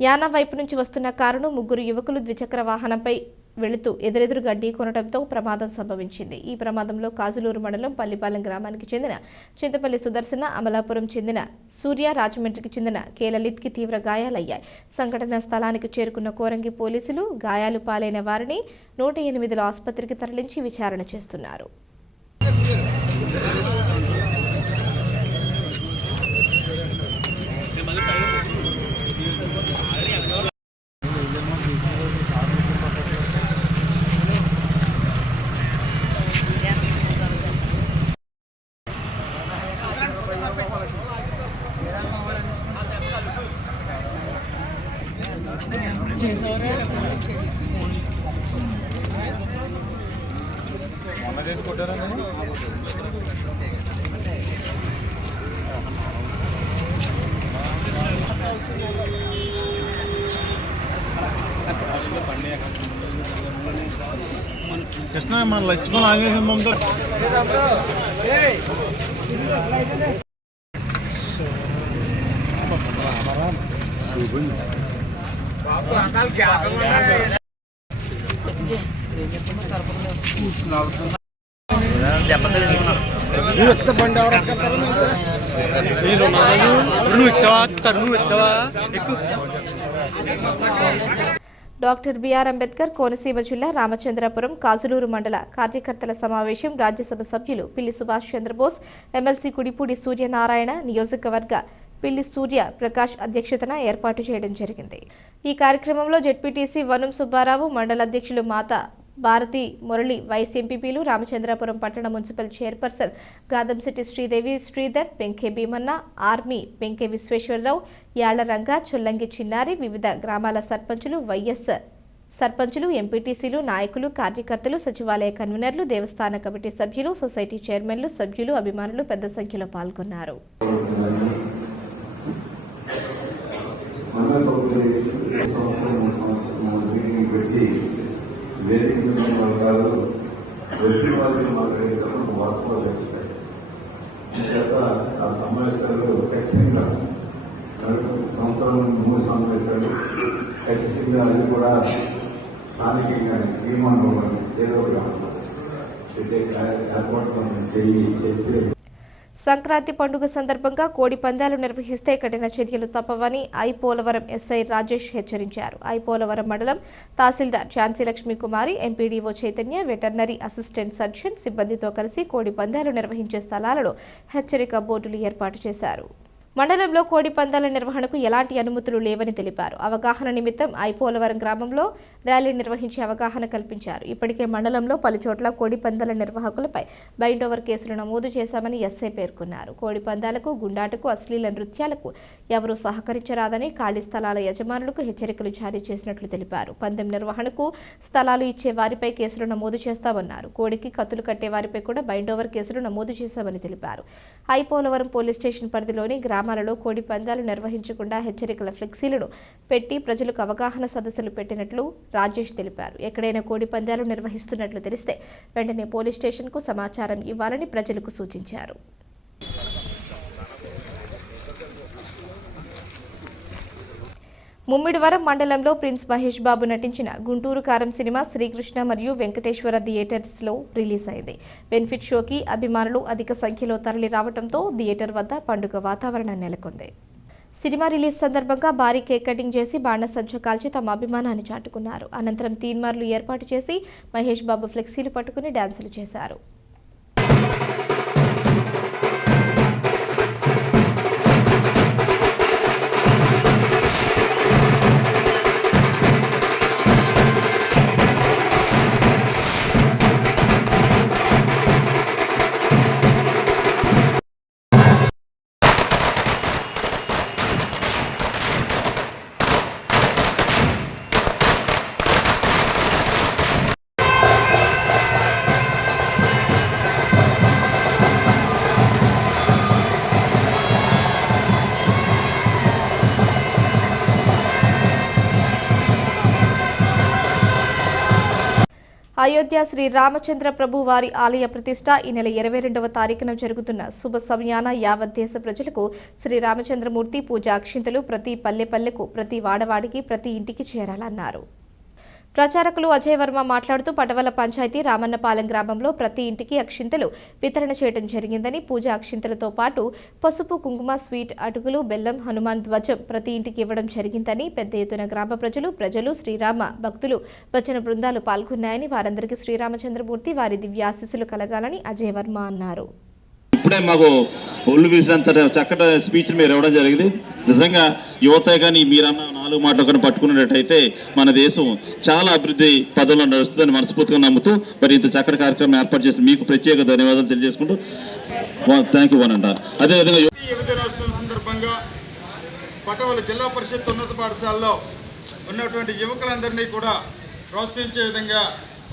యానా వైపు నుంచి వస్తున్న కారును 3 యువకులు ద్విచక్ర వాహనంపై వెళుతూ ఎదురెదురుగా ఢీకొనడంతో ప్రమాదం సంభవించింది. ఈ ప్రమాదంలో కాజులూరు మండలం పల్లిపాలెం గ్రామానికి చెందిన చింతపల్లి సుదర్శన, అమలాపురం చెందిన సూర్య, రాజమండ్రికి చెందిన కె లలిత్కి తీవ్ర గాయాలయ్యాయి. సంఘటనా స్థలానికి చేరుకున్న కోరంగి పోలీసులు గాయాలు పాలైన వారిని 108లో ఆసుపత్రికి తరలించి విచారణ చేస్తున్నారు. కృష్ణ మన లక్ష్మణ ఆంజనేయ మమతో బండి డాక్టర్ బిఆర్ అంబేద్కర్ కోనసీమ జిల్లా రామచంద్రపురం కాజులూరు మండల కార్యకర్తల సమావేశం రాజ్యసభ సభ్యులు పిల్లి సుభాష్ చంద్రబోస్, ఎమ్మెల్సీ కుడిపూడి సూర్యనారాయణ, నియోజకవర్గ పిల్లి సూర్య ప్రకాష్ అధ్యక్షతన ఏర్పాటు చేయడం జరిగింది. ఈ కార్యక్రమంలో జెడ్పీటీసీ వనం సుబ్బారావు, మండల అధ్యక్షులు మాత భారతి మురళి, వైస్ ఎంపీపీలు రామచంద్రపురం పట్టణ municipal chairperson Gadamsetti Sridevi Sridhar, Penke Bheemanna, army Penke Visweswararao, Yallaranga, Chollangi Chinnari, వివిధ గ్రామాల సర్పంచులు, వైఎస్ సర్పంచులు, ఎంపీటీసీలు, నాయకులు, కార్యకర్తలు, సచివాలయ కన్వీనర్లు, దేవస్థాన కమిటీ సభ్యులు, సొసైటీ చైర్మన్లు, సభ్యులు, అభిమానులు పెద్ద సంఖ్యలో పాల్గొన్నారు. ఆ సమావేశాలు ఖచ్చితంగా సంవత్సరం 3 సమావేశాలు ఖచ్చితంగా అది కూడా స్థానికంగా తీర్మానం ఏదో ఏర్పాటు చేస్తే సంక్రాంతి పండుగ సందర్భంగా కోడి పందాలు నిర్వహిస్తే కఠిన చర్యలు తప్పవని ఐపోలవరం ఎస్ఐ రాజేష్ హెచ్చరించారు. ఐపోలవరం మండలం tahsildar Jhansi Lakshmi Kumari, MPDO Chaitanya, veterinary assistant surgeon సిబ్బందితో కలిసి కోడి పందాలు నిర్వహించే స్థలాలలో హెచ్చరిక బోర్డులు ఏర్పాటు చేశారు. మండలంలో కోడి పందాల నిర్వహణకు ఎలాంటి అనుమతులు లేవని తెలిపారు. అవగాహన నిమిత్తం ఐపోలవరం గ్రామంలో ర్యాలీ నిర్వహించి అవగాహన కల్పించారు. ఇప్పటికే మండలంలో పలుచోట్ల కోడి పందాల నిర్వాహకులపై బైండ్ ఓవర్ కేసులు నమోదు చేశామని ఎస్ఐ పేర్కొన్నారు. కోడి పందాలకు, గుండాటకు, అశ్లీల నృత్యాలకు ఎవరూ సహకరించరాదని ఖాళీ స్థలాల యజమానులకు హెచ్చరికలు జారీ చేసినట్లు తెలిపారు. పందెం నిర్వహణకు స్థలాలు ఇచ్చే వారిపై కేసులు నమోదు చేస్తామన్నారు. కోడికి కత్తులు కట్టే వారిపై కూడా బైండ్ ఓవర్ కేసులు నమోదు చేశామని తెలిపారు. ఐపోలవరం పోలీస్ స్టేషన్ పరిధిలోని గ్రామాలలో కోడి పందాలు నిర్వహించకుండా హెచ్చరికల ఫ్లెక్సీలను పెట్టి ప్రజలకు అవగాహన సదస్సులు పెట్టినట్లు రాజేష్ తెలిపారు. ఎక్కడైనా కోడి పందాలు నిర్వహిస్తున్నట్లు తెలిస్తే వెంటనే పోలీస్ స్టేషన్కు సమాచారం ఇవ్వాలని ప్రజలకు సూచించారు. ముమ్మిడివరం మండలంలో ప్రిన్స్ మహేష్ బాబు నటించిన గుంటూరు కారం సినిమా శ్రీకృష్ణ మరియు వెంకటేశ్వర థియేటర్స్లో రిలీజ్ అయింది. బెనిఫిట్ షోకి అభిమానులు అధిక సంఖ్యలో తరలి రావడంతో థియేటర్ వద్ద పండుగ వాతావరణం నెలకొంది. సినిమా రిలీజ్ సందర్భంగా భారీ కేక్ కటింగ్ చేసి బాణసంచ కాల్చి తమ అభిమానాన్ని చాటుకున్నారు. అనంతరం తీన్మార్లు ఏర్పాటు చేసి మహేష్ బాబు ఫ్లెక్సీలు పట్టుకుని డ్యాన్సులు చేశారు. అయోధ్య శ్రీ రామచంద్ర ప్రభు వారి ఆలయ ప్రతిష్ట ఈ నెల 22వ తారీఖున జరుగుతున్న శుభ సమయాన యావత్ దేశ ప్రజలకు శ్రీ రామచంద్రమూర్తి పూజా అక్షింతలు ప్రతి పల్లెకు, ప్రతి వాడవాడికి, ప్రతి ఇంటికి చేరాలన్నారు. ప్రచారకులు అజయ్ వర్మ మాట్లాడుతూ పటవల పంచాయతీ రామన్నపాలెం గ్రామంలో ప్రతి ఇంటికి అక్షింతలు వితరణ చేయడం జరిగిందని, పూజా అక్షింతలతో పాటు పసుపు, కుంకుమ, స్వీట్, అటుకులు, బెల్లం, హనుమాన్ ధ్వజం ప్రతి ఇంటికి ఇవ్వడం జరిగిందని, పెద్ద ఎత్తున గ్రామ ప్రజలు శ్రీరామ భక్తులు భజన బృందాలు పాల్గొన్నాయని, వారందరికీ శ్రీరామచంద్రమూర్తి వారి దివ్యాశీస్సులు కలగాలని అజయ్ వర్మ అన్నారు. ఇప్పుడే మాకు ఒళ్ళు వీసినంత చక్కటి స్పీచ్ మీరు ఇవ్వడం జరిగింది. నిజంగా యువత కానీ మీరన్న 4 మాటలు కానీ పట్టుకున్నట్టయితే మన దేశం చాలా అభివృద్ధి పదంలో నడుస్తుందని మనస్ఫూర్తిగా నమ్ముతూ మరి ఇంత చక్కటి కార్యక్రమం ఏర్పాటు చేసి మీకు ప్రత్యేక ధన్యవాదాలు తెలియజేసుకుంటూ థ్యాంక్ యూ అనంట. అదేవిధంగా యువ దినోత్సవం సందర్భంగా పటవల జిల్లా పరిషత్ ఉన్నత పాఠశాలలో ఉన్నటువంటి యువకులందరినీ కూడా ప్రోత్సహించే విధంగా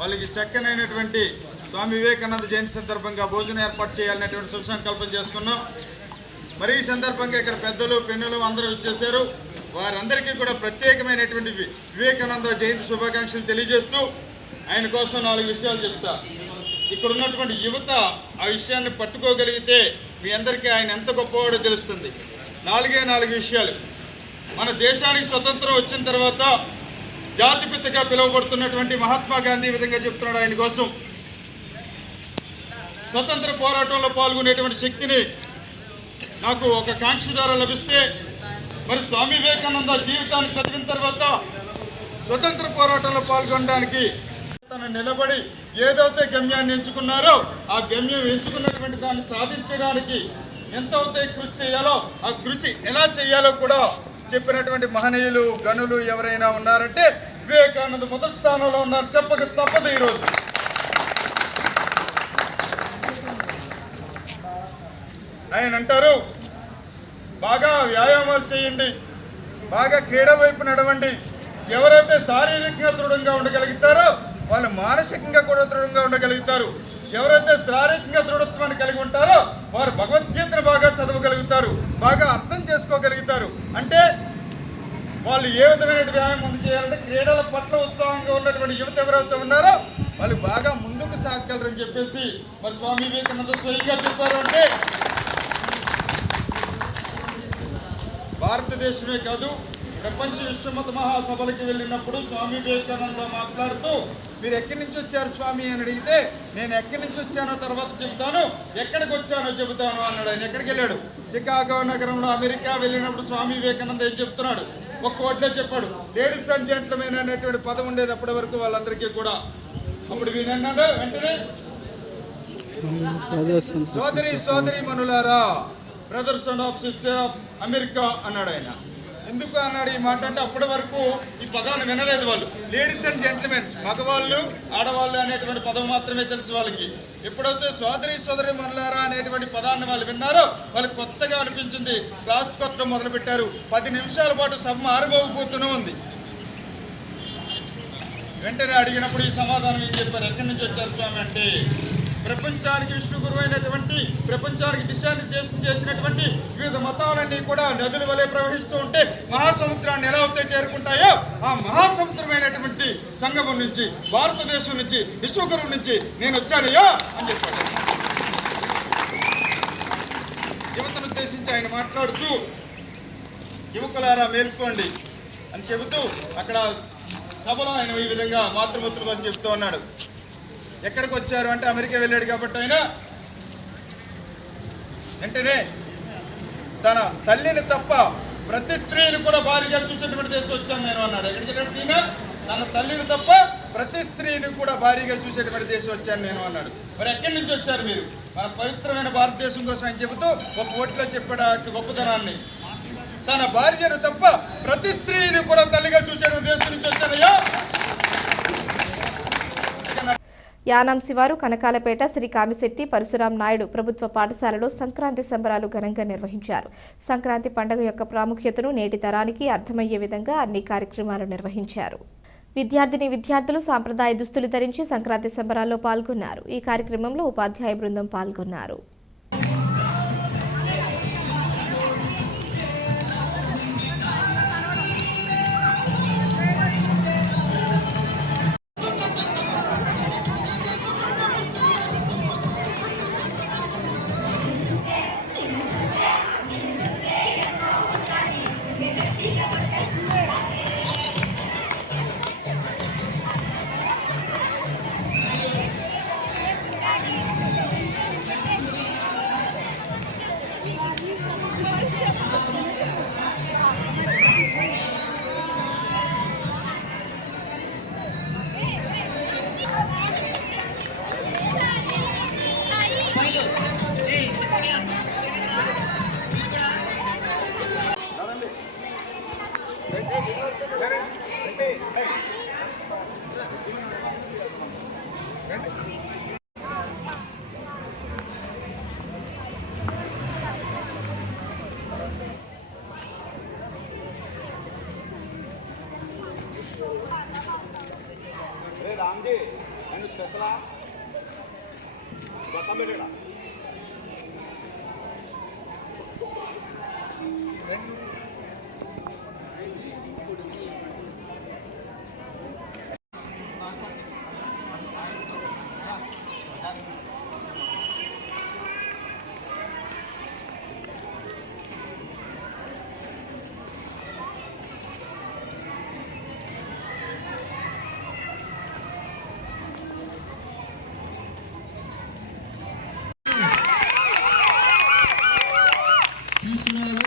వాళ్ళకి చక్కనైనటువంటి స్వామి వివేకానంద జయంతి సందర్భంగా భోజనం ఏర్పాటు చేయాలనేటువంటి శుభ సంకల్పం చేసుకున్నాం. మరి ఈ సందర్భంగా ఇక్కడ పెద్దలు, పెన్నులు అందరూ ఇచ్చేశారు. వారందరికీ కూడా ప్రత్యేకమైనటువంటి వివేకానంద జయంతి శుభాకాంక్షలు తెలియజేస్తూ ఆయన కోసం 4 విషయాలు చెప్తా. ఇక్కడ ఉన్నటువంటి యువత ఆ విషయాన్ని పట్టుకోగలిగితే మీ అందరికీ ఆయన ఎంత గొప్పవాడో తెలుస్తుంది. 4 విషయాలు. మన దేశానికి స్వతంత్రం వచ్చిన తర్వాత జాతిపితగా పిలువబడుతున్నటువంటి మహాత్మా గాంధీ విధంగా చెప్తున్నాడు. ఆయన కోసం స్వతంత్ర పోరాటంలో పాల్గొనేటువంటి శక్తిని నాకు ఒక కాంక్ష ద్వారా లభిస్తే, మరి స్వామి వివేకానంద జీవితాన్ని చదివిన తర్వాత స్వతంత్ర పోరాటంలో పాల్గొనడానికి తను నిలబడి ఏదైతే గమ్యాన్ని ఎంచుకున్నారో ఆ గమ్యం ఎంచుకున్నటువంటి దాన్ని సాధించడానికి ఎంతైతే కృషి చేయాలో ఆ కృషి ఎలా చేయాలో కూడా చెప్పినటువంటి మహనీయులు, గనులు ఎవరైనా ఉన్నారంటే వివేకానంద మొదటి స్థానంలో ఉన్నారు, చెప్పక తప్పదు. ఈరోజు ఆయన అంటారు, బాగా వ్యాయామాలు చేయండి, బాగా క్రీడ వైపు నడవండి. ఎవరైతే శారీరకంగా దృఢంగా ఉండగలుగుతారో వాళ్ళు మానసికంగా కూడా దృఢంగా ఉండగలుగుతారు. ఎవరైతే శారీరకంగా దృఢత్వాన్ని కలిగి ఉంటారో వారు భగవద్గీతను బాగా చదవగలుగుతారు, బాగా అర్థం చేసుకోగలుగుతారు. అంటే వాళ్ళు ఏ విధమైన వ్యాయామం ముందు చేయాలంటే క్రీడల పట్ల ఉత్సాహంగా ఉన్నటువంటి యువత ఎవరైతే ఉన్నారో వాళ్ళు బాగా ముందుకు సాగగలరని చెప్పేసి మరి స్వామి వివేకానంద స్వయంగా చెప్పారు. అంటే భారతదేశమే కాదు ప్రపంచ విశ్వమత మహాసభలకు వెళ్ళినప్పుడు స్వామి వివేకానంద మాట్లాడుతూ మీరు ఎక్కడి నుంచి వచ్చారు స్వామి అని అడిగితే నేను ఎక్కడి నుంచి వచ్చానో తర్వాత చెబుతాను, ఎక్కడికి వచ్చానో చెబుతాను అన్నాడు. ఆయన ఎక్కడికి వెళ్ళాడు? చికాగో నగరంలో అమెరికా వెళ్ళినప్పుడు స్వామి వివేకానంద ఏం చెప్తున్నాడు? ఒక్క వడ్లో చెప్పాడు, లేడీస్ అండ్ జెంట్లమెన్ అనేటువంటి పదం ఉండేది అప్పటి వరకు వాళ్ళందరికీ కూడా. అప్పుడు వీనన్నాడు వెంటనే, సోదరి మనులారా, brothers and of sister of America అన్నాడు ఆయన. ఎందుకు అన్నాడు ఈ మాట అంటే అప్పటి వరకు ఈ పదాన్ని వినలేదు వాళ్ళు. లేడీస్ అండ్ జెంటిల్మెన్స్, మగవాళ్ళు ఆడవాళ్ళు అనేటువంటి పదం మాత్రమే తెలుసు వాళ్ళకి. ఎప్పుడైతే సోదరి మనులారా అనేటువంటి పదాన్ని వాళ్ళు విన్నారో వాళ్ళకి కొత్తగా అనిపించింది. క్లాస్ కొట్టడం మొదలుపెట్టారు. 10 నిమిషాల పాటు సభ ఆరంభమైపోతూనే ఉంది. వెంటనే అడిగినప్పుడు ఈ సమాధానం ఏం చెప్పారు? ఎక్కడి నుంచి వచ్చారు స్వామి అంటే, ప్రపంచానికి విశ్వగురువు అయినటువంటి, ప్రపంచానికి దిశానిర్దేశం చేసినటువంటి వివిధ మతాలన్నీ కూడా నదుల వలె ప్రవహిస్తూ ఉంటే మహాసముద్రాన్ని ఎలా అయితే చేరుకుంటాయో ఆ మహాసముద్రమైనటువంటి సంగమం నుంచి, భారతదేశం నుంచి, విశ్వగురువు నుంచి నేను వచ్చానయ్యా అని చెప్పాడు. యువతను ఉద్దేశించి ఆయన మాట్లాడుతూ యువకులారా మేల్కోండి అని చెబుతూ అక్కడ సభలో ఆయన ఈ విధంగా మాతృమూర్తులు అని చెప్తూ ఉన్నాడు. ఎక్కడికి వచ్చారు అంటే అమెరికా వెళ్ళాడు కాబట్టి ఆయన వెంటనే తన తల్లిని తప్ప ప్రతి స్త్రీని కూడా భారీగా చూసేటువంటి దేశం వచ్చాను నేను అన్నాడు. ఎక్కడికి తన తల్లిని తప్ప ప్రతి స్త్రీని కూడా భారీగా చూసేటువంటి దేశం వచ్చాను నేను అన్నాడు. మరి ఎక్కడి నుంచి వచ్చారు మీరు? మన పవిత్రమైన భారతదేశం కోసం అని చెబుతూ ఒక ఓట్లో చెప్పాడు గొప్పతనాన్ని. తన భార్యను తప్ప ప్రతి స్త్రీని కూడా తల్లిగా చూసేటువంటి దేశం నుంచి వచ్చానయ్యా. యానాం శివారు కనకాలపేట శ్రీ కామిశెట్టి పరశురాం నాయుడు ప్రభుత్వ పాఠశాలలో సంక్రాంతి సంబరాలు ఘనంగా నిర్వహించారు. సంక్రాంతి పండుగ యొక్క ప్రాముఖ్యతను నేటి తరానికి అర్థమయ్యే విధంగా అన్ని కార్యక్రమాలు నిర్వహించారు. విద్యార్థులు సాంప్రదాయ దుస్తులు ధరించి సంక్రాంతి సంబరాల్లో పాల్గొన్నారు. ఈ కార్యక్రమంలో ఉపాధ్యాయ బృందం పాల్గొన్నారు.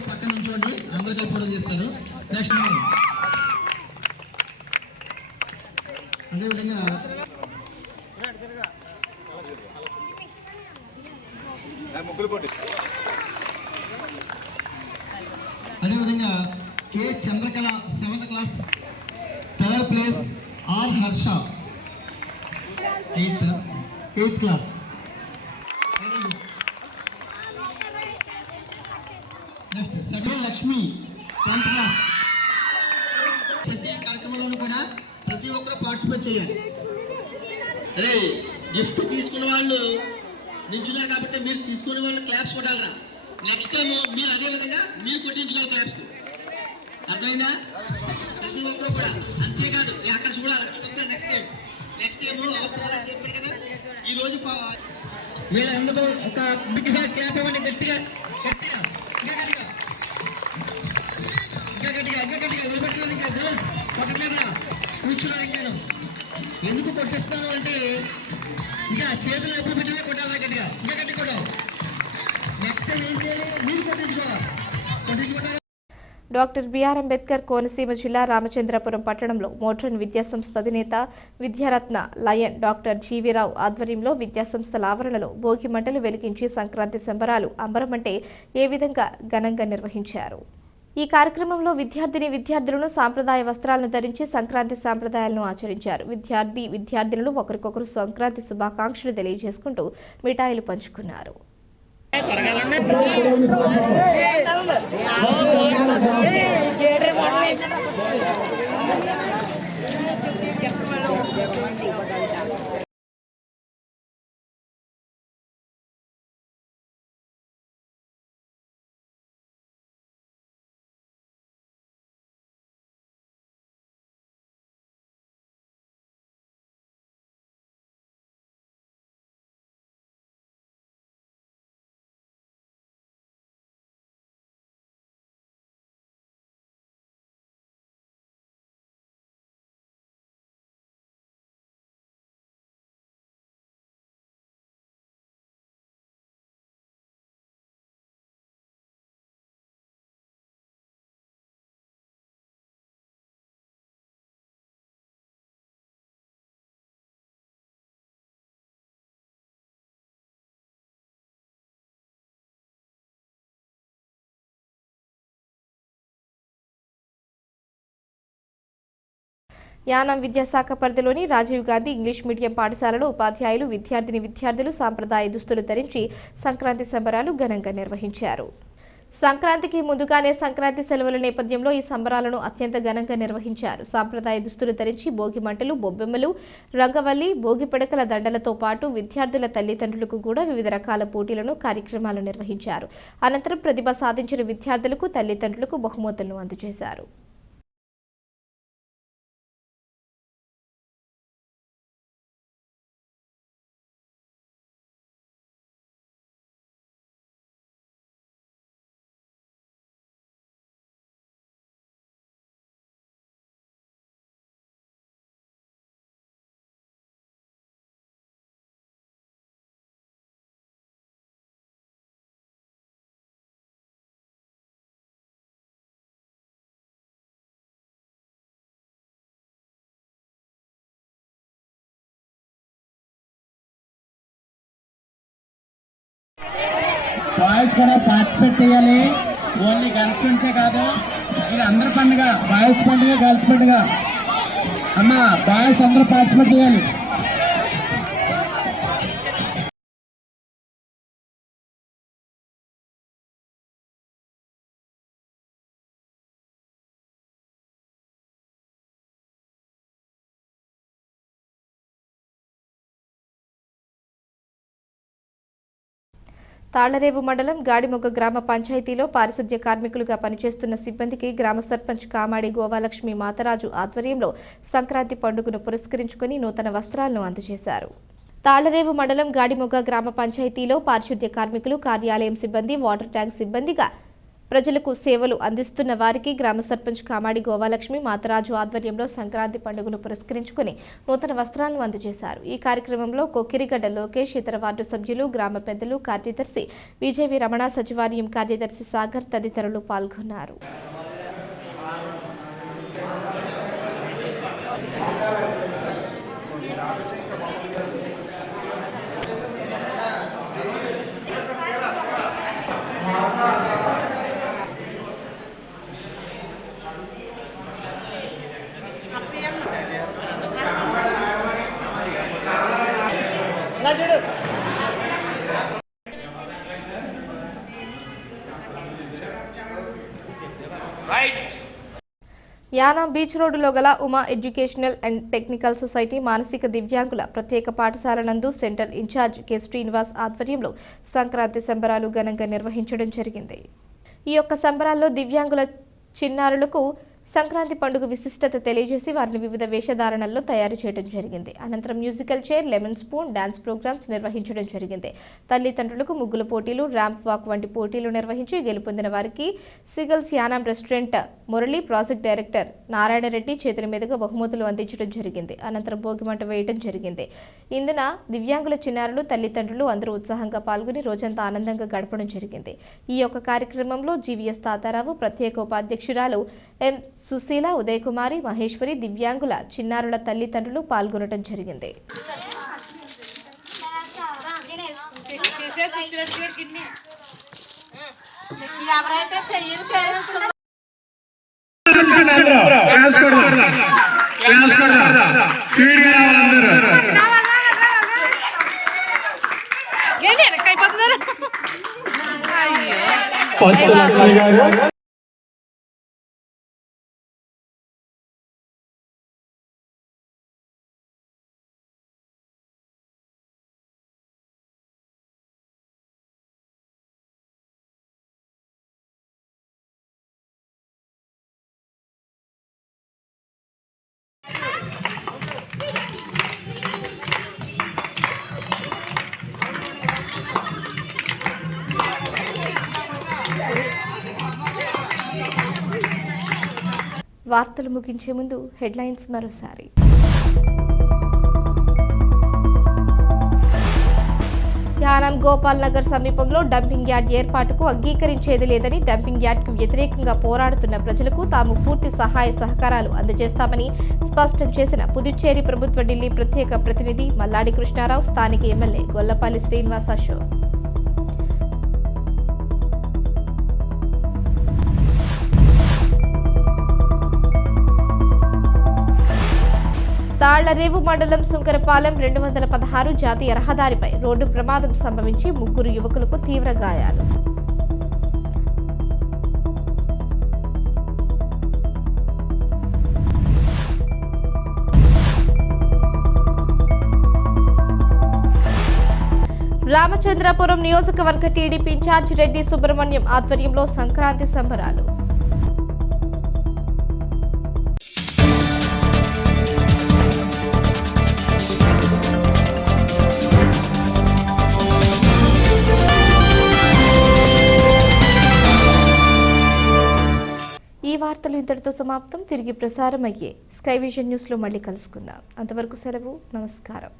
పక్కన నుంచోండి, అందరికీ ఫోటో తీస్తారు. నెక్స్ట్ అదేవిధంగా K Chandrakala 7th class 3rd place, R Harsha 8th class. Next second Lakshmi 10th class. ప్రతి కార్యక్రమంలోనూ కూడా ప్రతి ఒక్కరు పార్టిసిపేట్ చేయాలి. అరే గిఫ్ట్ తీసుకున్న వాళ్ళు నించున్నారు కాబట్టి మీరు తీసుకునే వాళ్ళు క్లాప్స్ కొట్టాలరా. నెక్స్ట్ టైం మీరు అదే విధంగా మీరు కొట్టించుకోవాలి క్లాప్స్. అర్థమైందా? ప్రతి ఒక్కరు కూడా. అంతేకాదు అక్కడ చూడాలి, చూస్తే నెక్స్ట్ టైం అవసరాలు చెప్పారు కదా. ఈరోజు వీళ్ళందరూ ఒక బిగ్ హ్యాండ్ క్లాప్ ఇవ్వండి. గట్టిగా గట్టిగా ఇంకా గట్టిగా ఇంకా గట్టిగా ఇంకా గట్టిగా వదిలిపెట్టలేదు. ఇంకా గర్ల్స్ కొట్టలేదా? కూర్చున్నారు. ఇంకాను ఎందుకు కొట్టిస్తాను అంటే ఇంకా చేతులు ఎప్పుడు పెట్టలే కొట్టాలి. గట్టిగా ఇంకా గట్టి కొట్టాలి. నెక్స్ట్ టైం ఏం చేయాలి? మీరు కొట్టించుకోవాలి. డాక్టర్ బిఆర్ అంబేద్కర్ కోనసీమ జిల్లా రామచంద్రపురం పట్టణంలో మోడ్రన్ విద్యాసంస్థ అధినేత విద్యారత్న లయన్ డాక్టర్ జీవీరావు ఆధ్వర్యంలో విద్యాసంస్థల ఆవరణలో భోగి మంటలు వెలిగించి సంక్రాంతి సంబరాలు అంబరమంటే ఏ విధంగా ఘనంగా నిర్వహించారు. ఈ కార్యక్రమంలో విద్యార్థులను సాంప్రదాయ వస్త్రాలను ధరించి సంక్రాంతి సాంప్రదాయాలను ఆచరించారు. విద్యార్థినులు ఒకరికొకరు సంక్రాంతి శుభాకాంక్షలు తెలియజేసుకుంటూ మిఠాయిలు పంచుకున్నారు. యానం విద్యాశాఖ పరిధిలోని రాజీవ్ గాంధీ ఇంగ్లీష్ మీడియం పాఠశాలలో ఉపాధ్యాయులు విద్యార్థులు సాంప్రదాయ దుస్తులు ధరించి సంక్రాంతి సంబరాలు ఘనంగా నిర్వహించారు. సంక్రాంతికి ముందుగానే సంక్రాంతి సెలవుల నేపథ్యంలో ఈ సంబరాలను అత్యంత ఘనంగా నిర్వహించారు. సాంప్రదాయ దుస్తులు ధరించి భోగి మంటలు, బొబ్బెమ్మలు, రంగవల్లి, భోగి పిడకల దండలతో పాటు విద్యార్థుల తల్లిదండ్రులకు కూడా వివిధ రకాల పోటీలను, కార్యక్రమాలు నిర్వహించారు. అనంతరం ప్రతిభ సాధించిన విద్యార్థులకు తల్లిదండ్రులకు బహుమతులను అందజేశారు. బాయ్స్ కూడా పార్టిసిపేట్ చేయాలి. ఓన్లీ గర్ల్స్ ఫ్రెండ్సే కాదు, ఇది అందరి పండుగ. బాయ్స్ పండుగ, గర్ల్స్ పండుగ. అమ్మ బాయ్స్ అందరూ పార్టిసిపేట్ చేయాలి. తాళ్లరేవు మండలం గాడిమొగ్గ గ్రామ పంచాయతీలో పారిశుద్ధ్య కార్మికులుగా పనిచేస్తున్న సిబ్బందికి గ్రామ సర్పంచ్ కామాడి గోవాలక్ష్మి మాతరాజు ఆధ్వర్యంలో సంక్రాంతి పండుగను పురస్కరించుకుని నూతన వస్త్రాలను అందజేశారు. తాళ్లరేవు మండలం గాడిమొగ్గ గ్రామ పంచాయతీలో పారిశుద్ధ్య కార్మికులు, కార్యాలయం సిబ్బంది, వాటర్ ట్యాంక్ సిబ్బందిగా ప్రజలకు సేవలు అందిస్తున్న వారికి గ్రామ సర్పంచ్ కామాడి గోవాలక్ష్మి మాతరాజు ఆధ్వర్యంలో సంక్రాంతి పండుగను పురస్కరించుకుని నూతన వస్త్రాలను అందజేశారు. ఈ కార్యక్రమంలో కొక్కిరిగడ్డ లోకేష్, ఇతర వార్డు సభ్యులు, గ్రామ పెద్దలు, కార్యదర్శి విజయవి రమణ, సచివాలయం కార్యదర్శి సాగర్ తదితరులు పాల్గొన్నారు. యానాం బీచ్ రోడ్డులో గల Uma educational and technical society మానసిక దివ్యాంగుల ప్రత్యేక పాఠశాల నందు సెంటర్ ఇన్ఛార్జ్ కె శ్రీనివాస్ ఆధ్వర్యంలో సంక్రాంతి సంబరాలు ఘనంగా నిర్వహించడం జరిగింది. ఈ యొక్క సంబరాల్లో దివ్యాంగుల చిన్నారులకు సంక్రాంతి పండుగ విశిష్టత తెలియజేసి వారిని వివిధ వేషధారణల్లో తయారు చేయడం జరిగింది. అనంతరం musical chair, lemon spoon, dance programmes నిర్వహించడం జరిగింది. తల్లిదండ్రులకు ముగ్గుల పోటీలు, ర్యాంప్ వాక్ వంటి పోటీలు నిర్వహించి గెలుపొందిన వారికి seagulls Yanam restaurant Murali project director Narayanareddy చేతుల మీదుగా బహుమతులు అందించడం జరిగింది. అనంతరం భోగిమంట వేయడం జరిగింది. ఇందున దివ్యాంగుల చిన్నారులు, తల్లిదండ్రులు అందరూ ఉత్సాహంగా పాల్గొని రోజంతా ఆనందంగా గడపడం జరిగింది. ఈ యొక్క కార్యక్రమంలో జీవీఎస్ తాతారావు, ప్రత్యేక ఉపాధ్యక్షురాలు ఎం సుశీల, ఉదయకుమారి, మహేశ్వరి, దివ్యాంగుల చిన్నారుల తల్లిదండ్రులు పాల్గొనడం జరిగింది. ఎవరైతే చెయ్యని పేరెంట్స్ క్లాస్ కొడదాం స్పీడ్ గా రావాలి అందరూ. ఫస్ట్ లక్ష్మి గారు వార్తలు ముగించే ముందు హెడ్లైన్స్ మరోసారి. యానం గోపాల్ నగర్ సమీపంలో డంపింగ్ యార్డ్ ఏర్పాటుకు అంగీకరించేది లేదని, డంపింగ్ యార్డ్కు వ్యతిరేకంగా పోరాడుతున్న ప్రజలకు తాము పూర్తి సహాయ సహకారాలు అందజేస్తామని స్పష్టం చేసిన పుదుచ్చేరి ప్రభుత్వ ఢిల్లీ ప్రత్యేక ప్రతినిధి మల్లాడి కృష్ణారావు, స్థానిక ఎమ్మెల్యే గొల్లపల్లి శ్రీనివాస్ అశోక్. తాళ్లరేవు మండలం సుంకరపాలెం 216 జాతీయ రహదారిపై రోడ్డు ప్రమాదం సంభవించి 3 యువకులకు తీవ్ర గాయాలు. రామచంద్రపురం నియోజకవర్గ టీడీపీ ఇన్ఛార్జ్ రెడ్డి సుబ్రహ్మణ్యం ఆధ్వర్యంలో సంక్రాంతి సంబరాలు. ఈ వార్తలు ఇంతటితో సమాప్తం. తిరిగి ప్రసారం అయ్యే స్కై విజన్ న్యూస్లో మళ్ళీ కలుసుకుందాం. అంతవరకు సెలవు. నమస్కారం.